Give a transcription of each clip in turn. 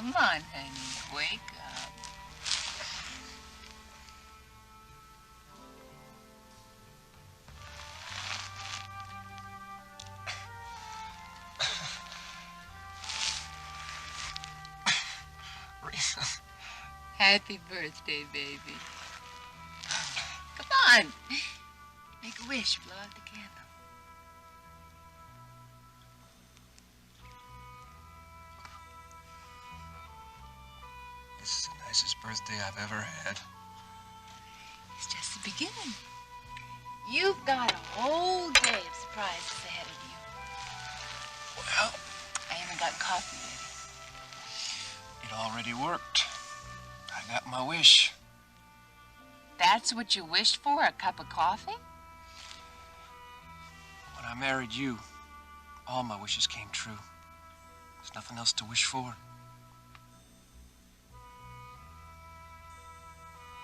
Come on, honey. Wake up. Happy birthday, baby. Come on. Make a wish. Blow out the candle. This is the nicest birthday I've ever had. It's just the beginning. You've got a whole day of surprises ahead of you. Well, I haven't got coffee ready. it already worked. I got my wish. That's what you wished for, a cup of coffee? When I married you, all my wishes came true. There's nothing else to wish for.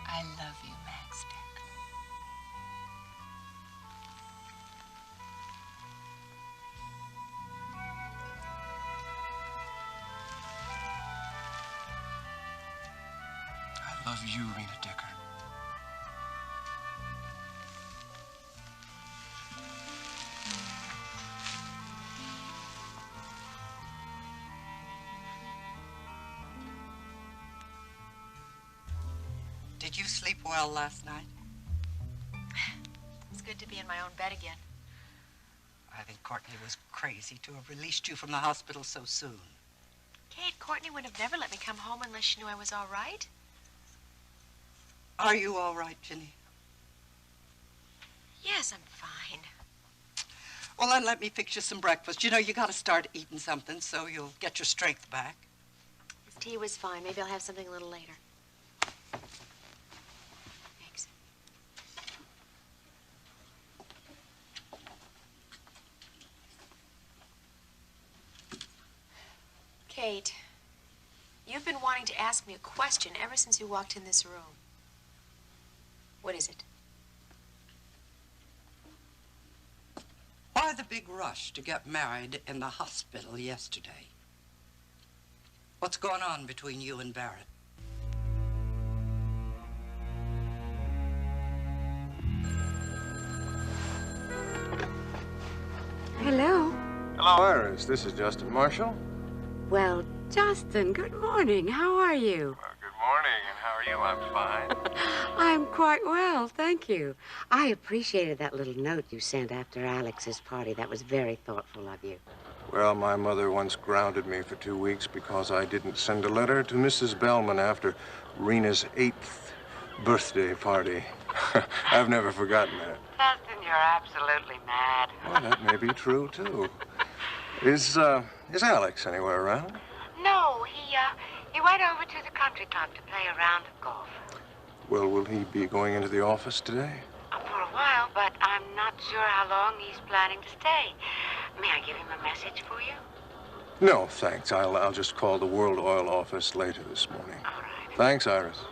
I love you, Max Dekker. I love you, Rena Dekker. Did you sleep well last night? It's good to be in my own bed again. I think Courtney was crazy to have released you from the hospital so soon. Kate, Courtney would have never let me come home unless she knew I was all right. Are you all right, Ginny? Yes, I'm fine. Well, then let me fix you some breakfast. You know, you got to start eating something so you'll get your strength back. This tea was fine. Maybe I'll have something a little later. Thanks. Kate, you've been wanting to ask me a question ever since you walked in this room. What is it? Why the big rush to get married in the hospital yesterday? What's going on between you and Barrett? Hello. Hello, Iris. This is Justin Marshall. Well, Justin, good morning. How are you? Well, good morning, and how are you? I'm fine. I'm quite well, thank you. I appreciated that little note you sent after Alex's party. That was very thoughtful of you. Well, my mother once grounded me for 2 weeks because I didn't send a letter to Mrs. Bellman after Rena's 8th birthday party. I've never forgotten that. Justin, you're absolutely mad. Well, that may be true, too. Is Alex anywhere around? No, he went over to the country club to play a round of golf. Well, will he be going into the office today? For a while, but I'm not sure how long he's planning to stay. May I give him a message for you? No, thanks. I'll just call the World Oil office later this morning. All right. Thanks, Iris.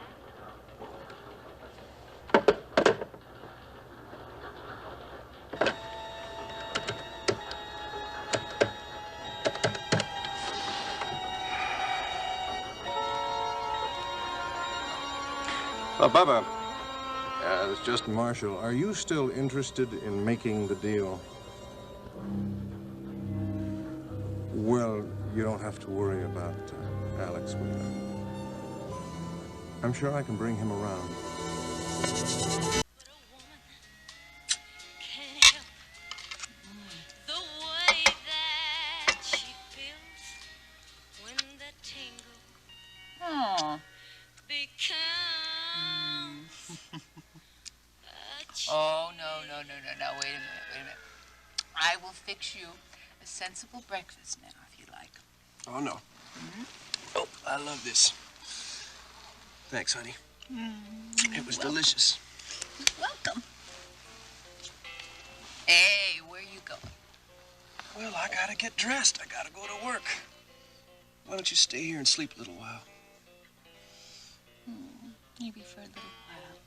Bubba, this is Justin Marshall. Are you still interested in making the deal? Well, you don't have to worry about Alex Wheeler. I'm sure I can bring him around. Oh. Oh, no. Wait a minute. I will fix you a sensible breakfast now, if you like. Oh, no. Oh, I love this. Thanks, honey. It was delicious. Welcome. Hey, where you going? Well, I gotta get dressed. I gotta go to work. Why don't you stay here and sleep a little while? Maybe for a little while.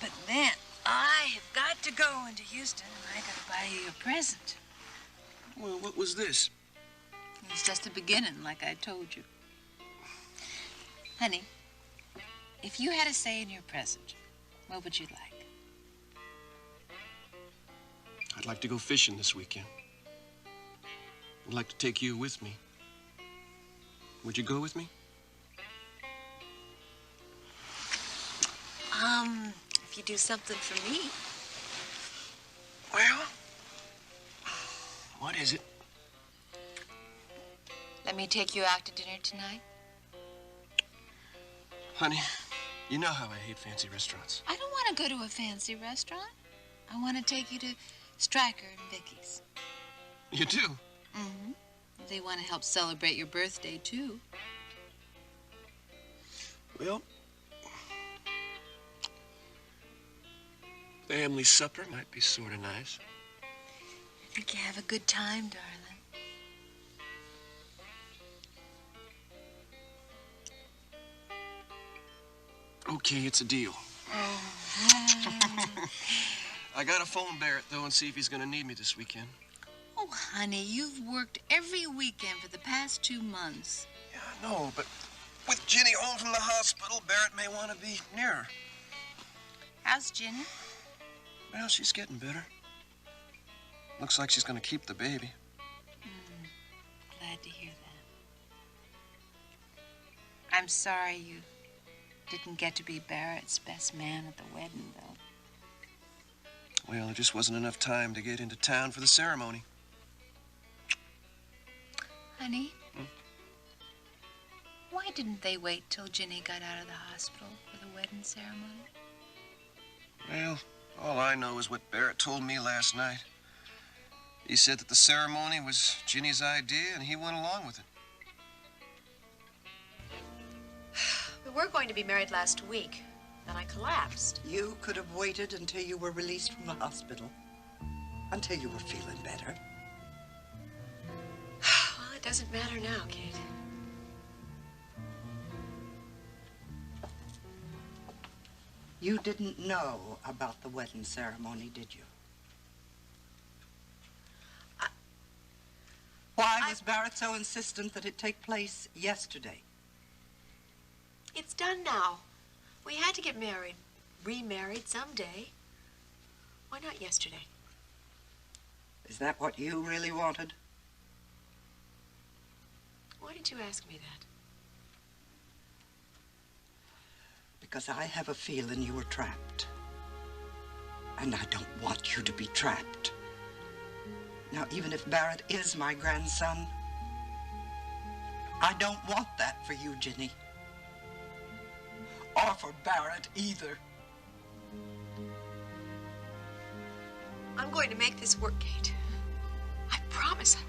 But then I have got to go into Houston and I gotta buy you a present. Well, what was this? It's just a beginning, like I told you. Honey, if you had a say in your present, what would you like? I'd like to go fishing this weekend. I'd like to take you with me. Would you go with me? If you do something for me. Well, what is it? Let me take you out to dinner tonight. Honey, you know how I hate fancy restaurants. I don't want to go to a fancy restaurant. I want to take you to Stryker and Vicky's. You do? Mm-hmm. They want to help celebrate your birthday, too. Well, family supper might be sort of nice. I think you have a good time, darling. Okay, it's a deal. I gotta phone Barrett, though, and see if he's gonna need me this weekend. Oh, honey, you've worked every weekend for the past 2 months. Yeah, I know, but with Ginny home from the hospital, Barrett may want to be near her. How's Ginny? Well, she's getting better. Looks like she's gonna keep the baby. Glad to hear that. I'm sorry you didn't get to be Barrett's best man at the wedding, though. Well, there just wasn't enough time to get into town for the ceremony. Honey, why didn't they wait till Ginny got out of the hospital for the wedding ceremony? Well, all I know is what Barrett told me last night. He said that the ceremony was Ginny's idea, and he went along with it. We were going to be married last week. Then I collapsed. You could have waited until you were released from the hospital. Until you were feeling better. Well, it doesn't matter now, Kate. You didn't know about the wedding ceremony, did you? Why was Barrett so insistent that it take place yesterday? It's done now. We had to get married, remarried someday. Why not yesterday? Is that what you really wanted? Why did you ask me that? Because I have a feeling you were trapped. And I don't want you to be trapped. Now, even if Barrett is my grandson, I don't want that for you, Ginny. Or for Barrett either. I'm going to make this work, Kate. I promise I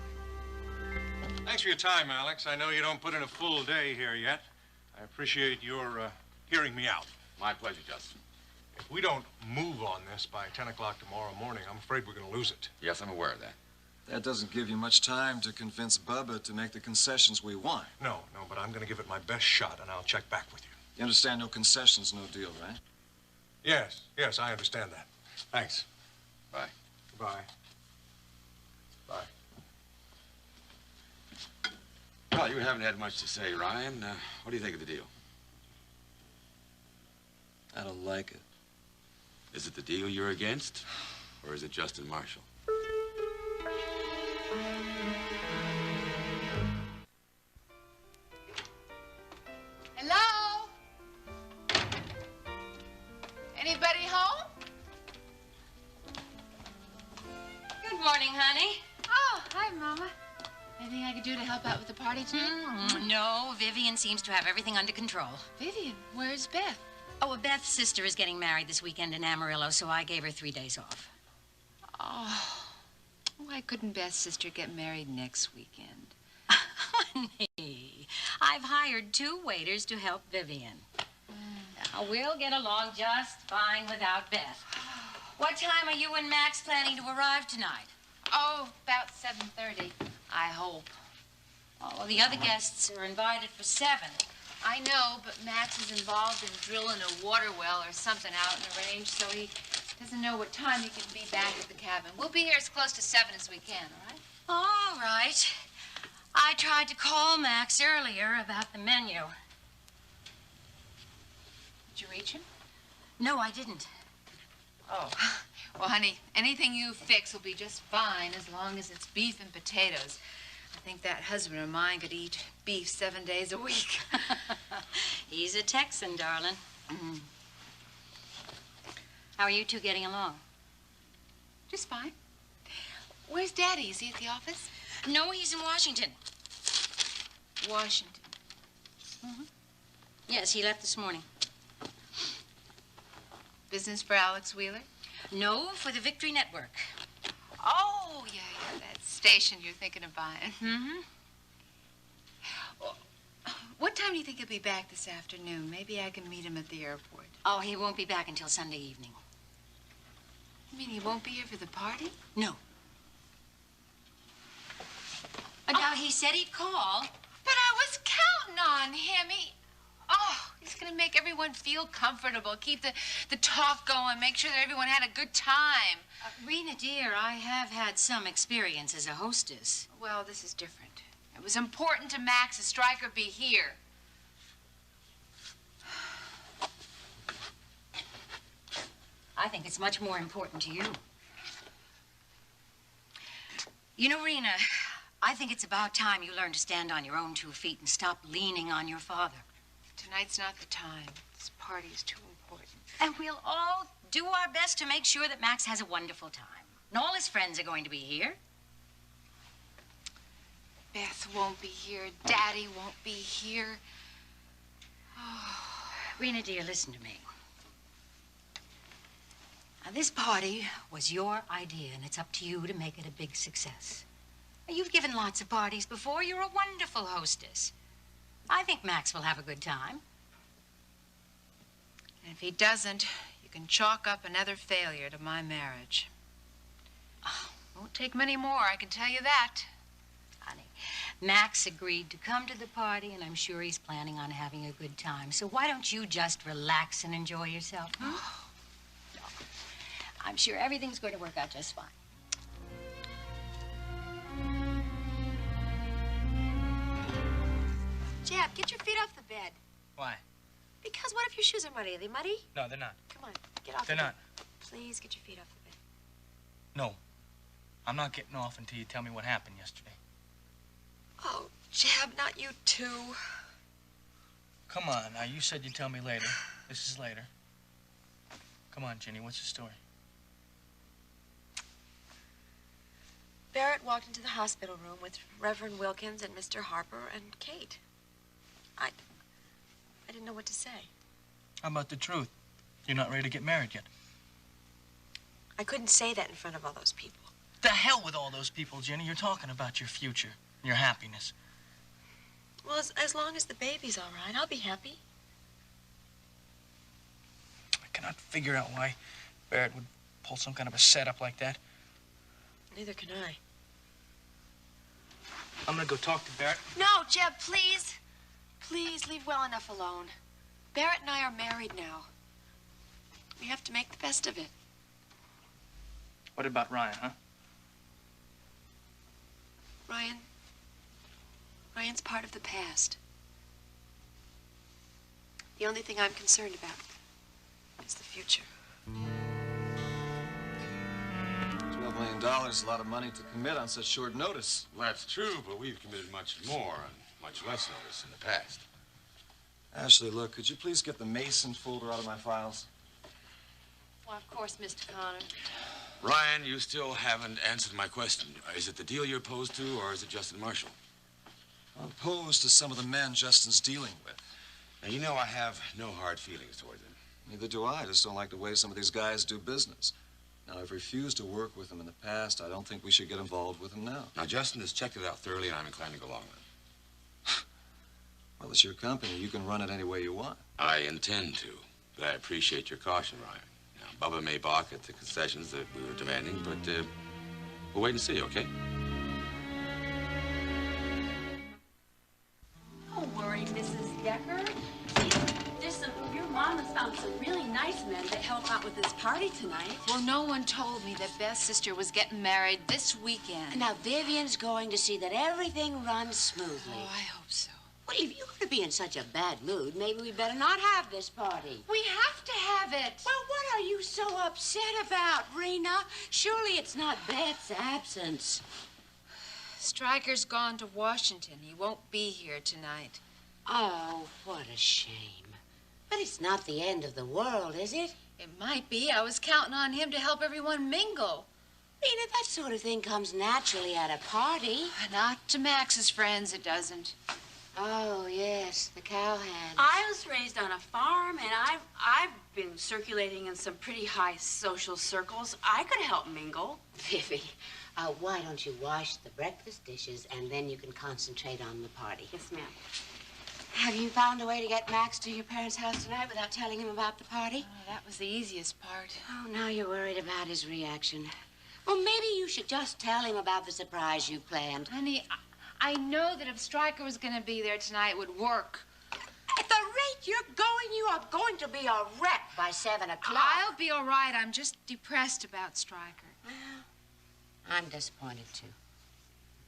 will. Thanks for your time, Alex. I know you don't put in a full day here yet. I appreciate your hearing me out. My pleasure, Justin. If we don't move on this by 10 o'clock tomorrow morning, I'm afraid we're going to lose it. Yes, I'm aware of that. That doesn't give you much time to convince Bubba to make the concessions we want. No, but I'm going to give it my best shot, and I'll check back with you. You understand no concessions, no deal, right? Yes, I understand that. Thanks. Bye. Goodbye. Bye. Well, you haven't had much to say, Ryan. What do you think of the deal? I don't like it. Is it the deal you're against, or is it Justin Marshall? Hello? Anybody home? Good morning, honey. Oh, hi, Mama. Anything I could do to help out with the party tonight? No, Vivian seems to have everything under control. Vivian, where's Beth? Oh, Beth's sister is getting married this weekend in Amarillo, so I gave her 3 days off. Oh, why couldn't Beth's sister get married next weekend? Honey, I've hired 2 waiters to help Vivian. Now, we'll get along just fine without Beth. What time are you and Max planning to arrive tonight? Oh, about 7:30, I hope. Oh, well, the other guests are invited for 7. I know, but Max is involved in drilling a water well or something out in the range, so he doesn't know what time he can be back at the cabin. We'll be here as close to 7 as we can, all right? All right. I tried to call Max earlier about the menu. Did you reach him? No, I didn't. Oh. Well, honey, anything you fix will be just fine as long as it's beef and potatoes. I think that husband of mine could eat beef 7 days a week. He's a Texan, darling. How are you two getting along? Just fine. Where's Daddy? Is he at the office? No, he's in Washington. Washington. Yes, he left this morning. Business for Alex Wheeler? No, for the Victory Network. Oh, yeah, that station you're thinking of buying. Mm-hmm. What time do you think he'll be back this afternoon? Maybe I can meet him at the airport. Oh, he won't be back until Sunday evening. You mean he won't be here for the party? No. Now, he said he'd call. But I was counting on him. He's going to make everyone feel comfortable, keep the talk going, make sure that everyone had a good time. Rena, dear, I have had some experience as a hostess. Well, this is different. It was important to Max that Stryker be here. I think it's much more important to you. You know, Rena, I think it's about time you learn to stand on your own 2 feet and stop leaning on your father. Tonight's not the time. This party is too important. And we'll all do our best to make sure that Max has a wonderful time. And all his friends are going to be here. Beth won't be here. Daddy won't be here. Oh. Rena, dear, listen to me. Now, this party was your idea, and it's up to you to make it a big success. Now, you've given lots of parties before. You're a wonderful hostess. I think Max will have a good time. And if he doesn't, you can chalk up another failure to my marriage. Won't take many more, I can tell you that. Honey, Max agreed to come to the party, and I'm sure he's planning on having a good time. So why don't you just relax and enjoy yourself? I'm sure everything's going to work out just fine. Jeb, get your feet off the bed. Why? Because what if your shoes are muddy? Are they muddy? No, they're not. Come on, get off They're the not. bed. Please get your feet off the bed. No. I'm not getting off until you tell me what happened yesterday. Oh, Jeb, not you too. Come on, now, you said you'd tell me later. This is later. Come on, Ginny, what's the story? Barrett walked into the hospital room with Reverend Wilkins and Mr. Harper and Kate. I didn't know what to say. How about the truth? You're not ready to get married yet. I couldn't say that in front of all those people. The hell with all those people, Ginny. You're talking about your future, your happiness. Well, as long as the baby's all right, I'll be happy. I cannot figure out why Barrett would pull some kind of a setup like that. Neither can I. I'm gonna go talk to Barrett. No, Jeb, please. Please leave well enough alone. Barrett and I are married now. We have to make the best of it. What about Ryan, huh? Ryan's part of the past. The only thing I'm concerned about is the future. $12 million is a lot of money to commit on such short notice. Well, that's true, but we've committed much more on much less notice in the past. Ashley, look, could you please get the Mason folder out of my files? Well, of course, Mr. Connor. Ryan, you still haven't answered my question. Is it the deal you're opposed to, or is it Justin Marshall? I'm opposed to some of the men Justin's dealing with. Now, you know I have no hard feelings toward them. Neither do I. I just don't like the way some of these guys do business. Now, I've refused to work with them in the past. I don't think we should get involved with them now. Now, Justin has checked it out thoroughly, and I'm inclined to go along with it. Well, it's your company. You can run it any way you want. I intend to, but I appreciate your caution, Ryan. Now, Bubba may balk at the concessions that we were demanding, but we'll wait and see, okay? Don't worry, Mrs. Dekker. Your mom has found some really nice men to help out with this party tonight. Well, no one told me that Beth's sister was getting married this weekend. Now, Vivian's going to see that everything runs smoothly. Oh, I hope so. Well, if you're going to be in such a bad mood, maybe we better not have this party. We have to have it. Well, what are you so upset about, Rena? Surely it's not Beth's absence. Stryker's gone to Washington. He won't be here tonight. Oh, what a shame. But it's not the end of the world, is it? It might be. I was counting on him to help everyone mingle. Rena, that sort of thing comes naturally at a party. Not to Max's friends, it doesn't. Oh, yes, the cowhand. I was raised on a farm, and I've been circulating in some pretty high social circles. I could help mingle. Vivi, why don't you wash the breakfast dishes, and then you can concentrate on the party. Yes, ma'am. Have you found a way to get Max to your parents' house tonight without telling him about the party? Oh, that was the easiest part. Oh, now you're worried about his reaction. Well, maybe you should just tell him about the surprise you planned. Honey, I know that if Stryker was going to be there tonight, it would work. At the rate you're going, you are going to be a wreck by 7 o'clock. I'll be all right. I'm just depressed about Stryker. Well, I'm disappointed, too.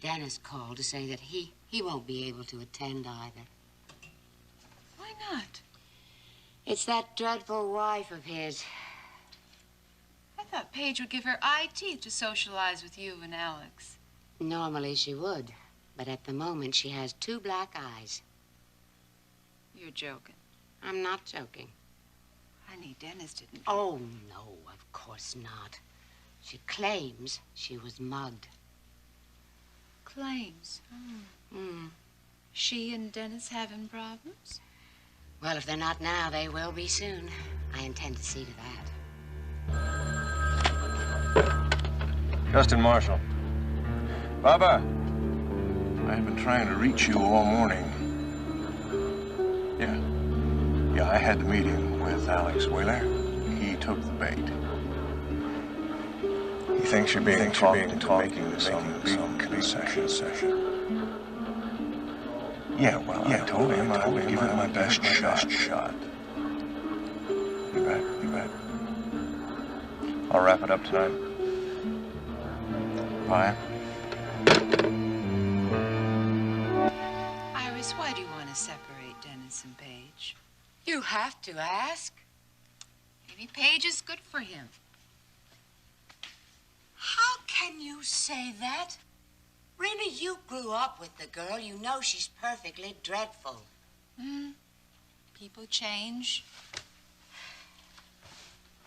Dennis called to say that he won't be able to attend either. Why not? It's that dreadful wife of his. I thought Paige would give her eye teeth to socialize with you and Alex. Normally she would, but at the moment she has 2 black eyes. You're joking. I'm not joking. Honey, Dennis didn't. Oh, no, of course not. She claims she was mugged. Claims? She and Dennis having problems? Well, if they're not now, they will be soon. I intend to see to that. Justin Marshall. Baba, I've been trying to reach you all morning. Yeah, I had the meeting with Alex Wheeler. He took the bait. He thinks you're being talked into making some big concession. Yeah, well, I told him I would give it my best shot. You bet. I'll wrap it up tonight. Bye. Iris, why do you want to separate Dennis and Paige? You have to ask. Maybe Paige is good for him. How can you say that? Rena, you grew up with the girl. You know she's perfectly dreadful. People change.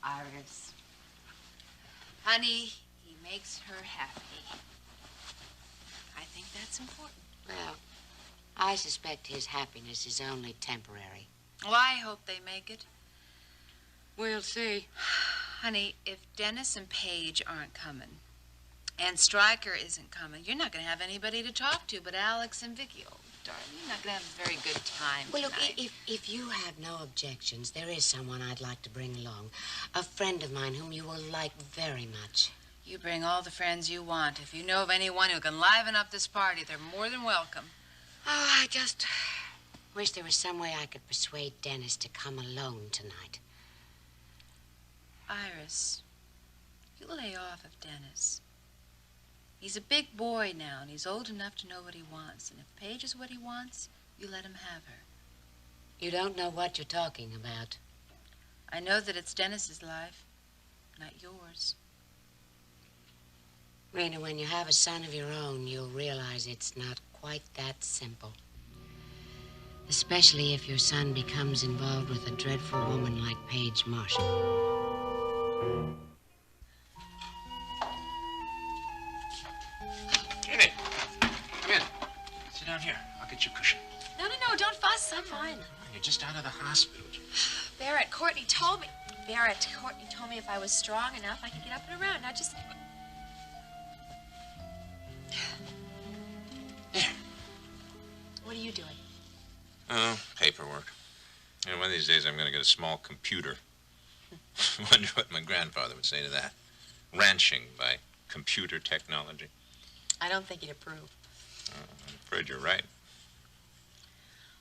Iris. Honey, he makes her happy. I think that's important. Well, I suspect his happiness is only temporary. Well, I hope they make it. We'll see. Honey, if Dennis and Paige aren't coming, and Stryker isn't coming, you're not going to have anybody to talk to but Alex and Vicky. Oh, darling, you're not going to have a very good time Well, look, tonight. if you have no objections, there is someone I'd like to bring along. A friend of mine whom you will like very much. You bring all the friends you want. If you know of anyone who can liven up this party, they're more than welcome. Oh, I just wish there was some way I could persuade Dennis to come alone tonight. Iris, you lay off of Dennis. He's a big boy now, and he's old enough to know what he wants. And if Paige is what he wants, you let him have her. You don't know what you're talking about. I know that it's Dennis's life, not yours. Rena, when you have a son of your own, you'll realize it's not quite that simple. Especially if your son becomes involved with a dreadful woman like Paige Marshall. Jenny, come in. Sit down here. I'll get you a cushion. No, don't fuss. I'm fine. You're just out of the hospital. Courtney told me if I was strong enough, I could get up and around. Now just... There. What are you doing? Oh, paperwork. You know, one of these days I'm going to get a small computer. Wonder what my grandfather would say to that. Ranching by computer technology. I don't think he'd approve. I'm afraid you're right.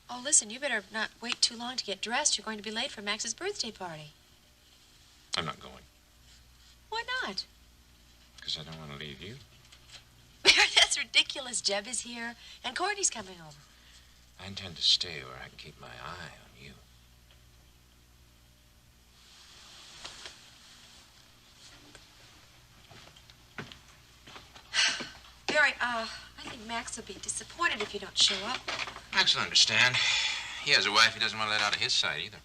Oh, listen, you better not wait too long to get dressed. You're going to be late for Max's birthday party. I'm not going. Why not? Because I don't want to leave you. That's ridiculous. Jeb is here, and Courtney's coming over. I intend to stay where I can keep my eye on you. Barry, I think Max will be disappointed if you don't show up. Max will understand. He has a wife he doesn't want to let out of his sight either.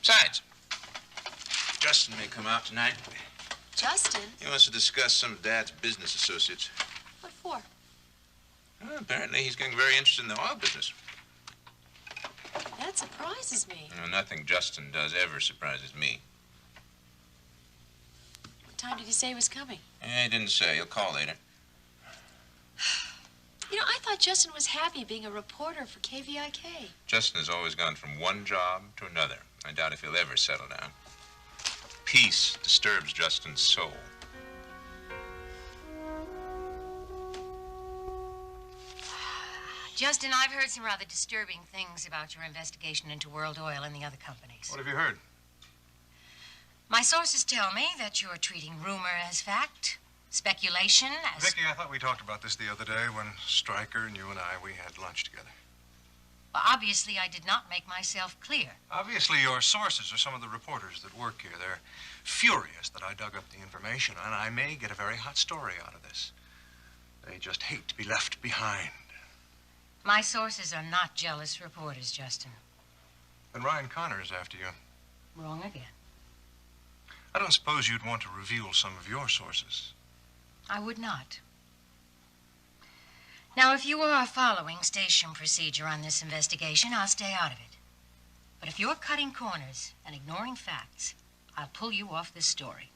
Besides, Justin may come out tonight. Justin? He wants to discuss some of Dad's business associates. What for? Well, apparently he's getting very interested in the oil business. That surprises me. Nothing Justin does ever surprises me. What time did he say he was coming? He didn't say. He'll call later. You know, I thought Justin was happy being a reporter for KVIK. Justin has always gone from one job to another. I doubt if he'll ever settle down. Peace disturbs Justin's soul. Justin, I've heard some rather disturbing things about your investigation into World Oil and the other companies. What have you heard? My sources tell me that you're treating rumor as fact, speculation as... Vicky, I thought we talked about this the other day when Stryker and you and we had lunch together. Well, obviously, I did not make myself clear. Obviously, your sources are some of the reporters that work here. They're furious that I dug up the information, and I may get a very hot story out of this. They just hate to be left behind. My sources are not jealous reporters, Justin. And Ryan Connor is after you. Wrong again. I don't suppose you'd want to reveal some of your sources. I would not. Now, if you are following station procedure on this investigation, I'll stay out of it. But if you're cutting corners and ignoring facts, I'll pull you off this story.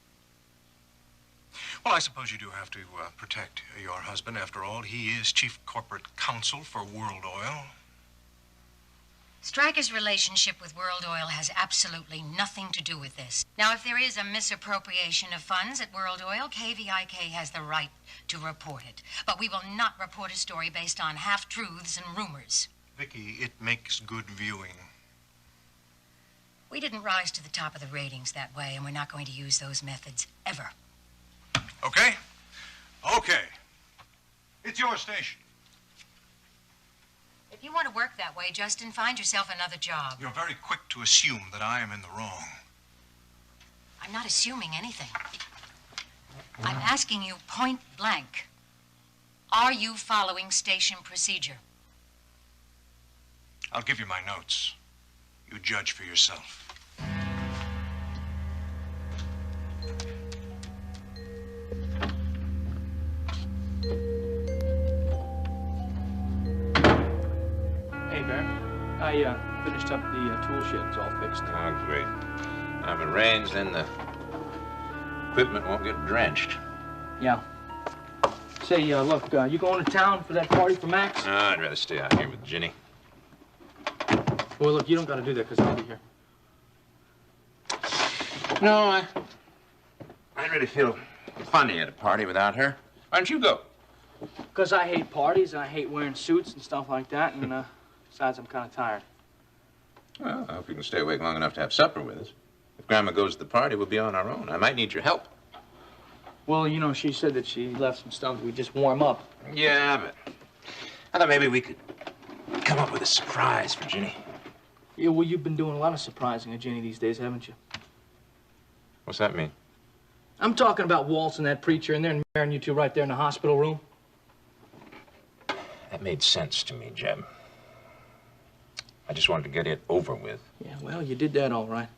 Well, I suppose you do have to protect your husband. After all, he is chief corporate counsel for World Oil. Stryker's relationship with World Oil has absolutely nothing to do with this. Now, if there is a misappropriation of funds at World Oil, KVIK has the right to report it. But we will not report a story based on half-truths and rumors. Vicky, it makes good viewing. We didn't rise to the top of the ratings that way, and we're not going to use those methods ever. Okay? Okay. It's your station. If you want to work that way, Justin, find yourself another job. You're very quick to assume that I am in the wrong. I'm not assuming anything. I'm asking you point blank. Are you following station procedure? I'll give you my notes. You judge for yourself. Hey, Bear. I finished up the tool shed. It's all fixed. Oh, great. Now, if it rains, then the equipment won't get drenched. Yeah. Say, look, you going to town for that party for Max? No, I'd rather stay out here with Ginny. Well, look, you don't got to do that, because I'll be here. No, I really feel funny at a party without her. Why don't you go? Because I hate parties, and I hate wearing suits and stuff like that, and besides, I'm kind of tired. Well, I hope you can stay awake long enough to have supper with us. If Grandma goes to the party, we'll be on our own. I might need your help. Well, you know, she said that she left some stuff we just warm up. Yeah, but I thought maybe we could come up with a surprise for Ginny. Yeah, well, you've been doing a lot of surprising of Ginny these days, haven't you? What's that mean? I'm talking about waltzing that preacher in there and marrying you two right there in the hospital room. That made sense to me, Jeb. I just wanted to get it over with. Yeah, well, you did that all right.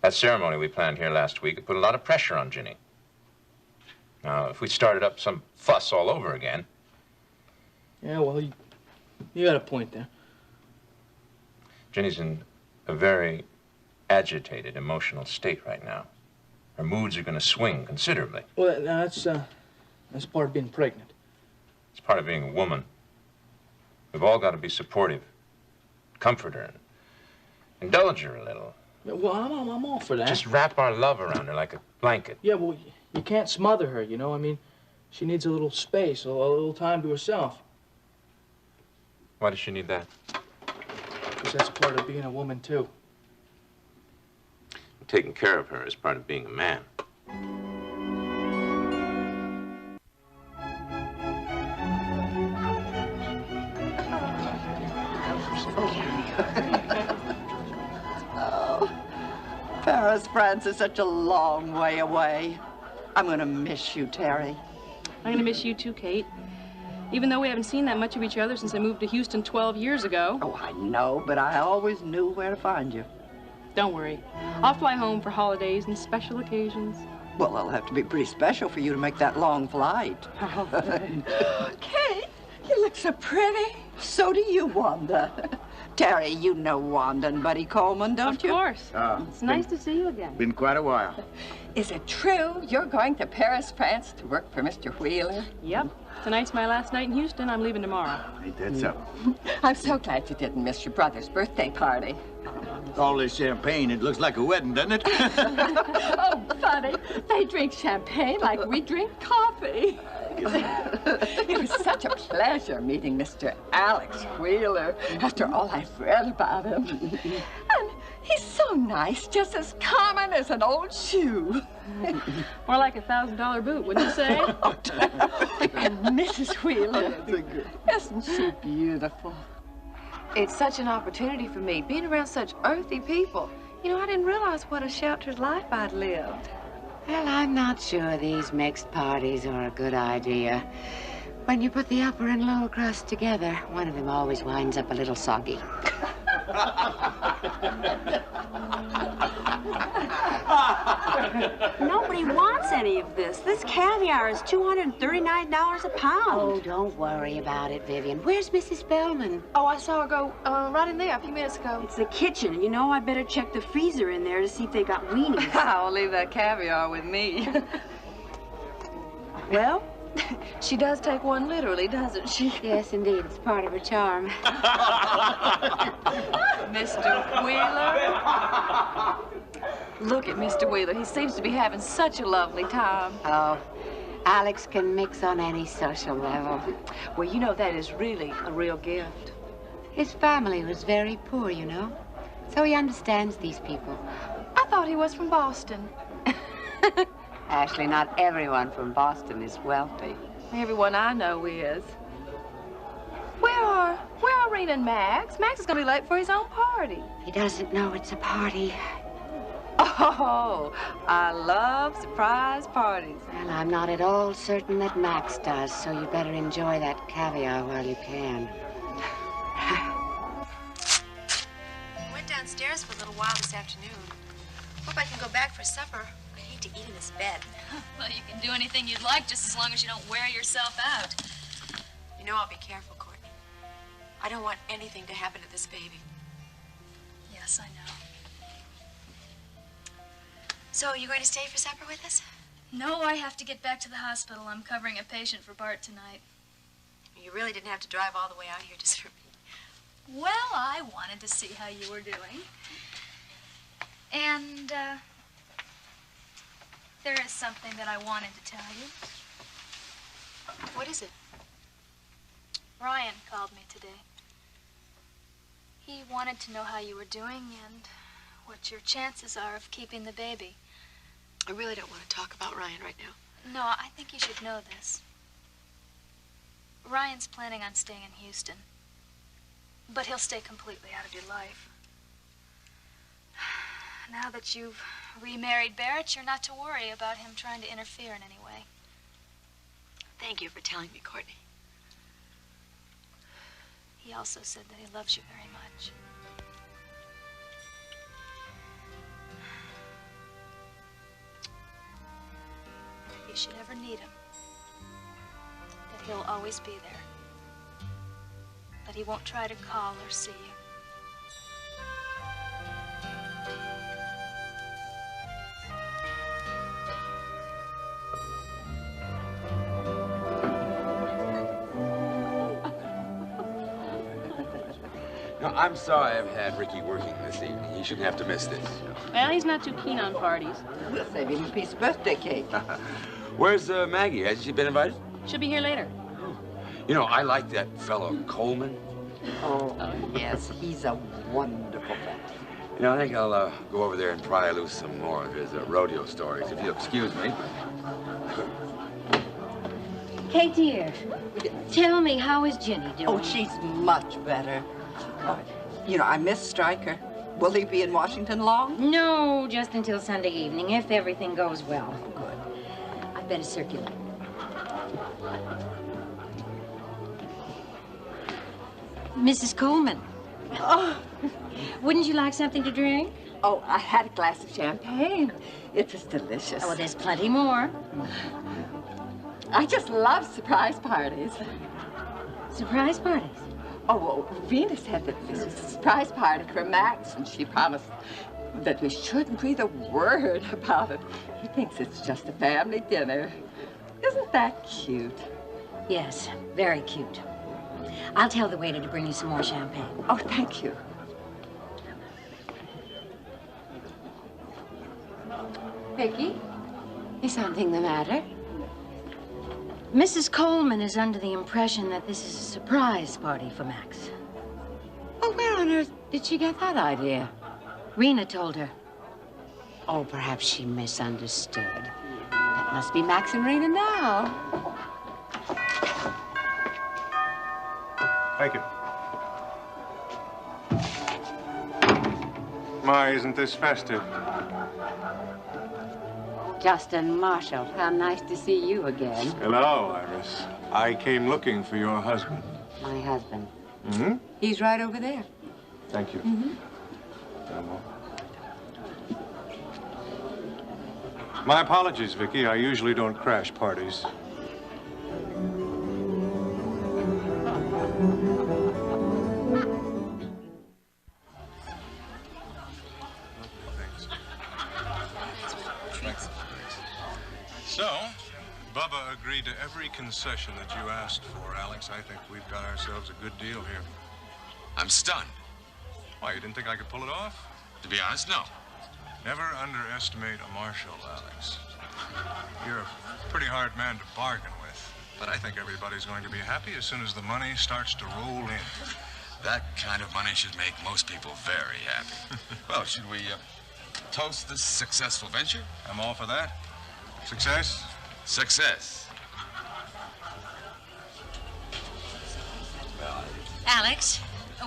That ceremony we planned here last week, it put a lot of pressure on Ginny. Now, if we started up some fuss all over again... Yeah, well, you got a point there. Ginny's in a very agitated, emotional state right now. Her moods are going to swing considerably. Well, that's part of being pregnant. It's part of being a woman. We've all got to be supportive, comfort her, and indulge her a little. Well, I'm all for that. Just wrap our love around her like a blanket. Yeah, well, you can't smother her, you know? I mean, she needs a little space, a little time to herself. Why does she need that? Because that's part of being a woman, too. Taking care of her is part of being a man. France is such a long way away. I'm gonna miss you, Terry. I'm gonna miss you too, Kate. Even though we haven't seen that much of each other since I moved to Houston 12 years ago. Oh, I know, but I always knew where to find you. Don't worry. I'll fly home for holidays and special occasions. Well, it'll have to be pretty special for you to make that long flight. Kate, you look so pretty. So do you, Wanda. Terry, you know Wanda and Buddy Coleman, don't you? Of course. It's nice to see you again. Been quite a while. Is it true you're going to Paris, France to work for Mr. Wheeler? Yep. Tonight's my last night in Houston. I'm leaving tomorrow. Ain't that so? I'm so glad you didn't miss your brother's birthday party. All this champagne, it looks like a wedding, doesn't it? Oh, funny. They drink champagne like we drink coffee. It was such a pleasure meeting Mr. Alex Wheeler after all I've read about him. And he's so nice, just as common as an old shoe. More like $1,000 boot, wouldn't you say? And Mrs. Wheeler, isn't she beautiful? It's such an opportunity for me, being around such earthy people. You know, I didn't realize what a sheltered life I'd lived. Well, I'm not sure these mixed parties are a good idea. When you put the upper and lower crust together, one of them always winds up a little soggy. Nobody wants any of this. This caviar is $239 a pound. Oh, don't worry about it, Vivian. Where's Mrs. Bellman? Oh, I saw her go right in there a few minutes ago. It's the kitchen. You know, I better check the freezer in there to see if they got weenies. I'll leave that caviar with me. Well, she does take one literally, doesn't she? Yes, indeed. It's part of her charm. Mr. Wheeler. Look at Mr. Wheeler. He seems to be having such a lovely time. Oh, Alex can mix on any social level. Well, you know, that is really a real gift. His family was very poor, you know. So he understands these people. I thought he was from Boston. Actually, not everyone from Boston is wealthy. Everyone I know is. Where are Rena and Max? Max is gonna be late for his own party. He doesn't know it's a party. Oh, I love surprise parties. Well, I'm not at all certain that Max does, so you better enjoy that caviar while you can. Went downstairs for a little while this afternoon. Hope I can go back for supper. I hate to eat in this bed. Well, you can do anything you'd like just as long as you don't wear yourself out. You know I'll be careful, Courtney. I don't want anything to happen to this baby. Yes, I know. So, are you going to stay for supper with us? No, I have to get back to the hospital. I'm covering a patient for Bart tonight. You really didn't have to drive all the way out here just for me. Well, I wanted to see how you were doing. And, there is something that I wanted to tell you. What is it? Ryan called me today. He wanted to know how you were doing and what your chances are of keeping the baby. I really don't want to talk about Ryan right now. No, I think you should know this. Ryan's planning on staying in Houston. But he'll stay completely out of your life. Now that you've remarried Barrett, you're not to worry about him trying to interfere in any way. Thank you for telling me, Courtney. He also said that he loves you very much. If you should ever need him, that he'll always be there. That he won't try to call or see you. No, I'm sorry I've had Ricky working this evening. He shouldn't have to miss this. Well, he's not too keen on parties. We'll save him a piece of birthday cake. Where's Maggie? Has she been invited? She'll be here later. You know, I like that fellow Coleman. Oh, yes, he's a wonderful fellow. You know, I think I'll go over there and pry loose some more of his rodeo stories, if you'll excuse me. Kate, dear, tell me, how is Jenny doing? Oh, she's much better. You know, I miss Stryker. Will he be in Washington long? No, just until Sunday evening, if everything goes well. Good. I'd better circulate. Mrs. Coleman. Oh. Wouldn't you like something to drink? Oh, I had a glass of champagne. It was delicious. Oh, well, there's plenty more. I just love surprise parties. Surprise parties? Oh, well, Venus said that this was a surprise party for Max, and she promised that we shouldn't breathe a word about it. He thinks it's just a family dinner. Isn't that cute? Yes, very cute. I'll tell the waiter to bring you some more champagne. Oh, thank you. Vicky, is something the matter? Mrs. Coleman is under the impression that this is a surprise party for Max. Oh, where on earth did she get that idea? Rena told her. Oh, perhaps she misunderstood. That must be Max and Rena now. Thank you. My, isn't this festive? Justin Marshall, how nice to see you again. Hello, Iris. I came looking for your husband. My husband. Mm-hmm. He's right over there. Thank you. Mm-hmm. My apologies, Vicky. I usually don't crash parties. So, Bubba agreed to every concession that you asked for, Alex. I think we've got ourselves a good deal here. I'm stunned. Why, you didn't think I could pull it off? To be honest, no. Never underestimate a marshal, Alex. You're a pretty hard man to bargain with, but I think everybody's going to be happy as soon as the money starts to roll in. That kind of money should make most people very happy. Well, should we toast this successful venture? I'm all for that. Success? Success. Alex,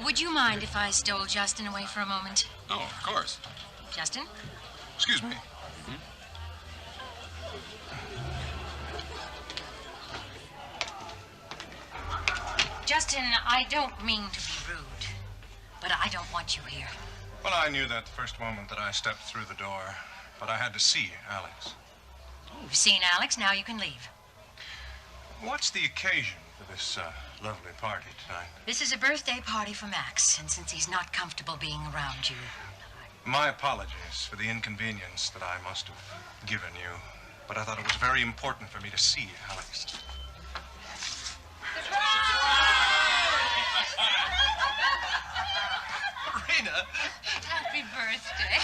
would you mind if I stole Justin away for a moment? Oh, of course. Justin? Excuse me. Justin, I don't mean to be rude, but I don't want you here. Well, I knew that the first moment that I stepped through the door, but I had to see Alex. You've seen Alex, now you can leave. What's the occasion for this lovely party tonight? This is a birthday party for Max, and since he's not comfortable being around you... My apologies for the inconvenience that I must have given you, but I thought it was very important for me to see Alex. Rena! Happy birthday.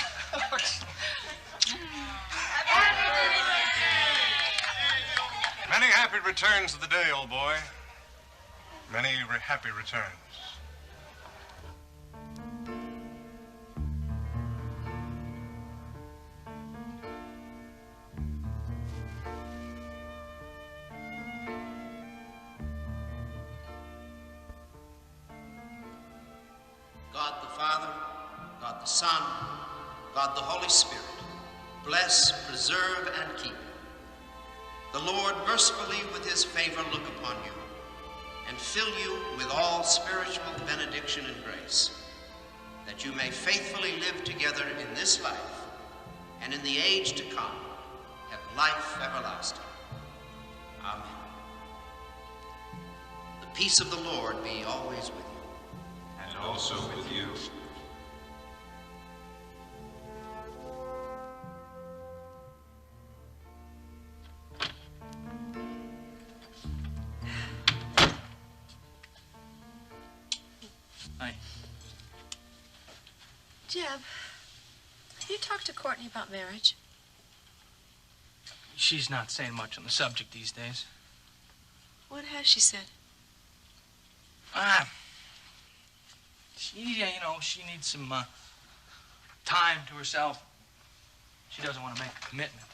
Many happy returns of the day, old boy. Many happy returns. God the Father, God the Son, God the Holy Spirit, bless, preserve, and keep you. The Lord mercifully with his favor look upon you and fill you with all spiritual benediction and grace, that you may faithfully live together in this life and in the age to come have life everlasting. Amen. The peace of the Lord be always with you. And also with you. Hi. Jeb, have you talked to Courtney about marriage? She's not saying much on the subject these days. What has she said? She needs some time to herself. She doesn't want to make a commitment.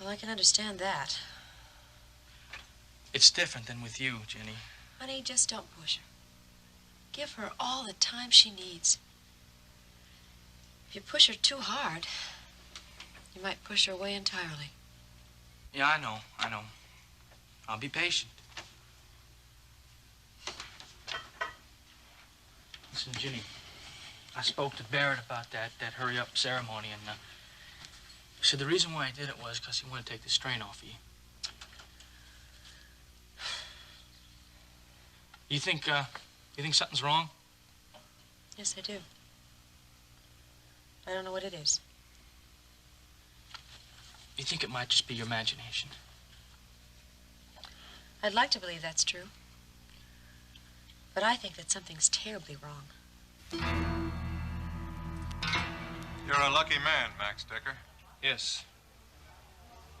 Well, I can understand that. It's different than with you, Jenny. Honey, just don't push her. Give her all the time she needs. If you push her too hard, you might push her away entirely. Yeah, I know. I'll be patient. Listen, Ginny, I spoke to Barrett about that hurry-up ceremony, and he said the reason why he did it was because he wanted to take the strain off of you. You think something's wrong? Yes, I do. I don't know what it is. You think it might just be your imagination? I'd like to believe that's true. But I think that something's terribly wrong. You're a lucky man, Max Dekker. Yes.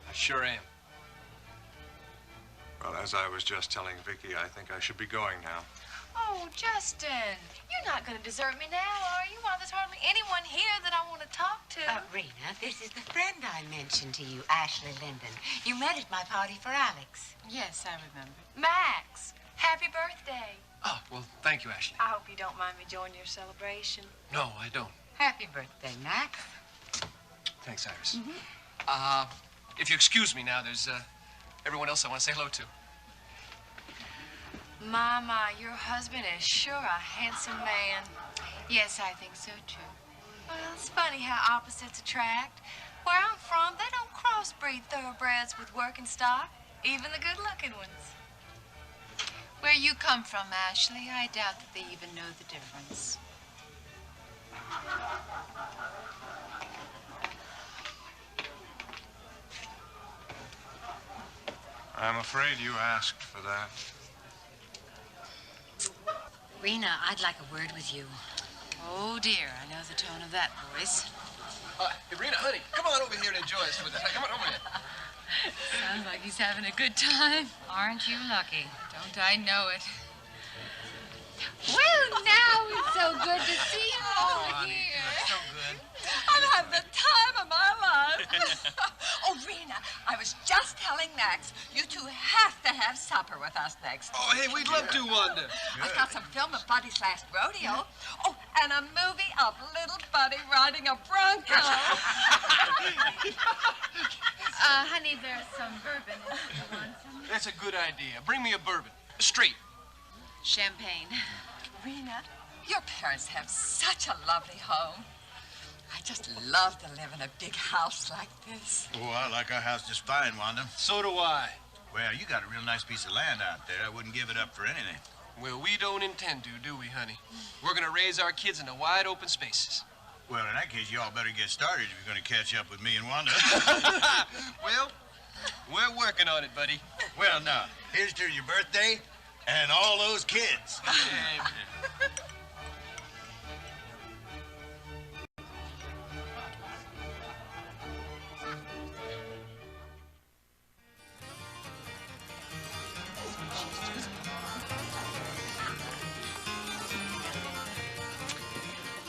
I sure am. Well, as I was just telling Vicky, I think I should be going now. Oh, Justin, you're not going to desert me now, are you? Well, there's hardly anyone here that I want to talk to. Rena, this is the friend I mentioned to you, Ashley Linden. You met at my party for Alex. Yes, I remember. Max, happy birthday. Oh, well, thank you, Ashley. I hope you don't mind me joining your celebration. No, I don't. Happy birthday, Max. Thanks, Iris. If you excuse me now, there's everyone else I want to say hello to. Mama, your husband is sure a handsome man. Yes, I think so, too. Well, it's funny how opposites attract. Where I'm from, they don't crossbreed thoroughbreds with working stock, even the good-looking ones. Where you come from, Ashley, I doubt that they even know the difference. I'm afraid you asked for that. Rena, I'd like a word with you. Oh, dear, I know the tone of that voice. Hey, Rena, honey, come on over here and enjoy us with us. Come on over here. Sounds like he's having a good time. Aren't you lucky? Don't I know it? Well, now it's so good to see you all here. So good. I'm having the time of my life. Oh, Rena, I was just telling Max, you two have to have supper with us next week. Oh, hey, we'd love to, Wanda. I've got some film of Buddy's last rodeo. Oh, and a movie of little Buddy riding a bronco. Honey, there's some bourbon. If you want some. That's a good idea. Bring me a bourbon. Straight. Champagne. Rena, your parents have such a lovely home. I just love to live in a big house like this. Oh, I like our house just fine, Wanda. So do I. Well, you got a real nice piece of land out there. I wouldn't give it up for anything. Well, we don't intend to, do we, honey? We're going to raise our kids in wide open spaces. Well, in that case, you all better get started if you're going to catch up with me and Wanda. Well, we're working on it, buddy. Well, now, here's to your birthday and all those kids.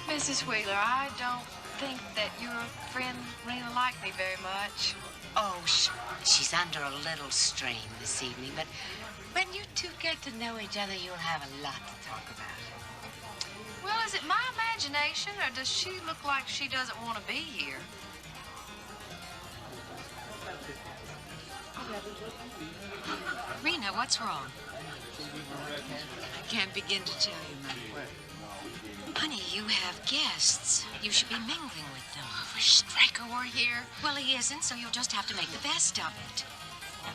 Mrs. Wheeler, I don't think that your friend Rena liked me very much. Oh, she's under a little strain this evening, but when you two get to know each other, you'll have a lot to talk about. Well, is it my imagination, or does she look like she doesn't want to be here? Rena, what's wrong? I can't begin to tell you, Mother. Honey, you have guests. You should be mingling with them. I wish Stryker were here. Well, he isn't, so you'll just have to make the best of it.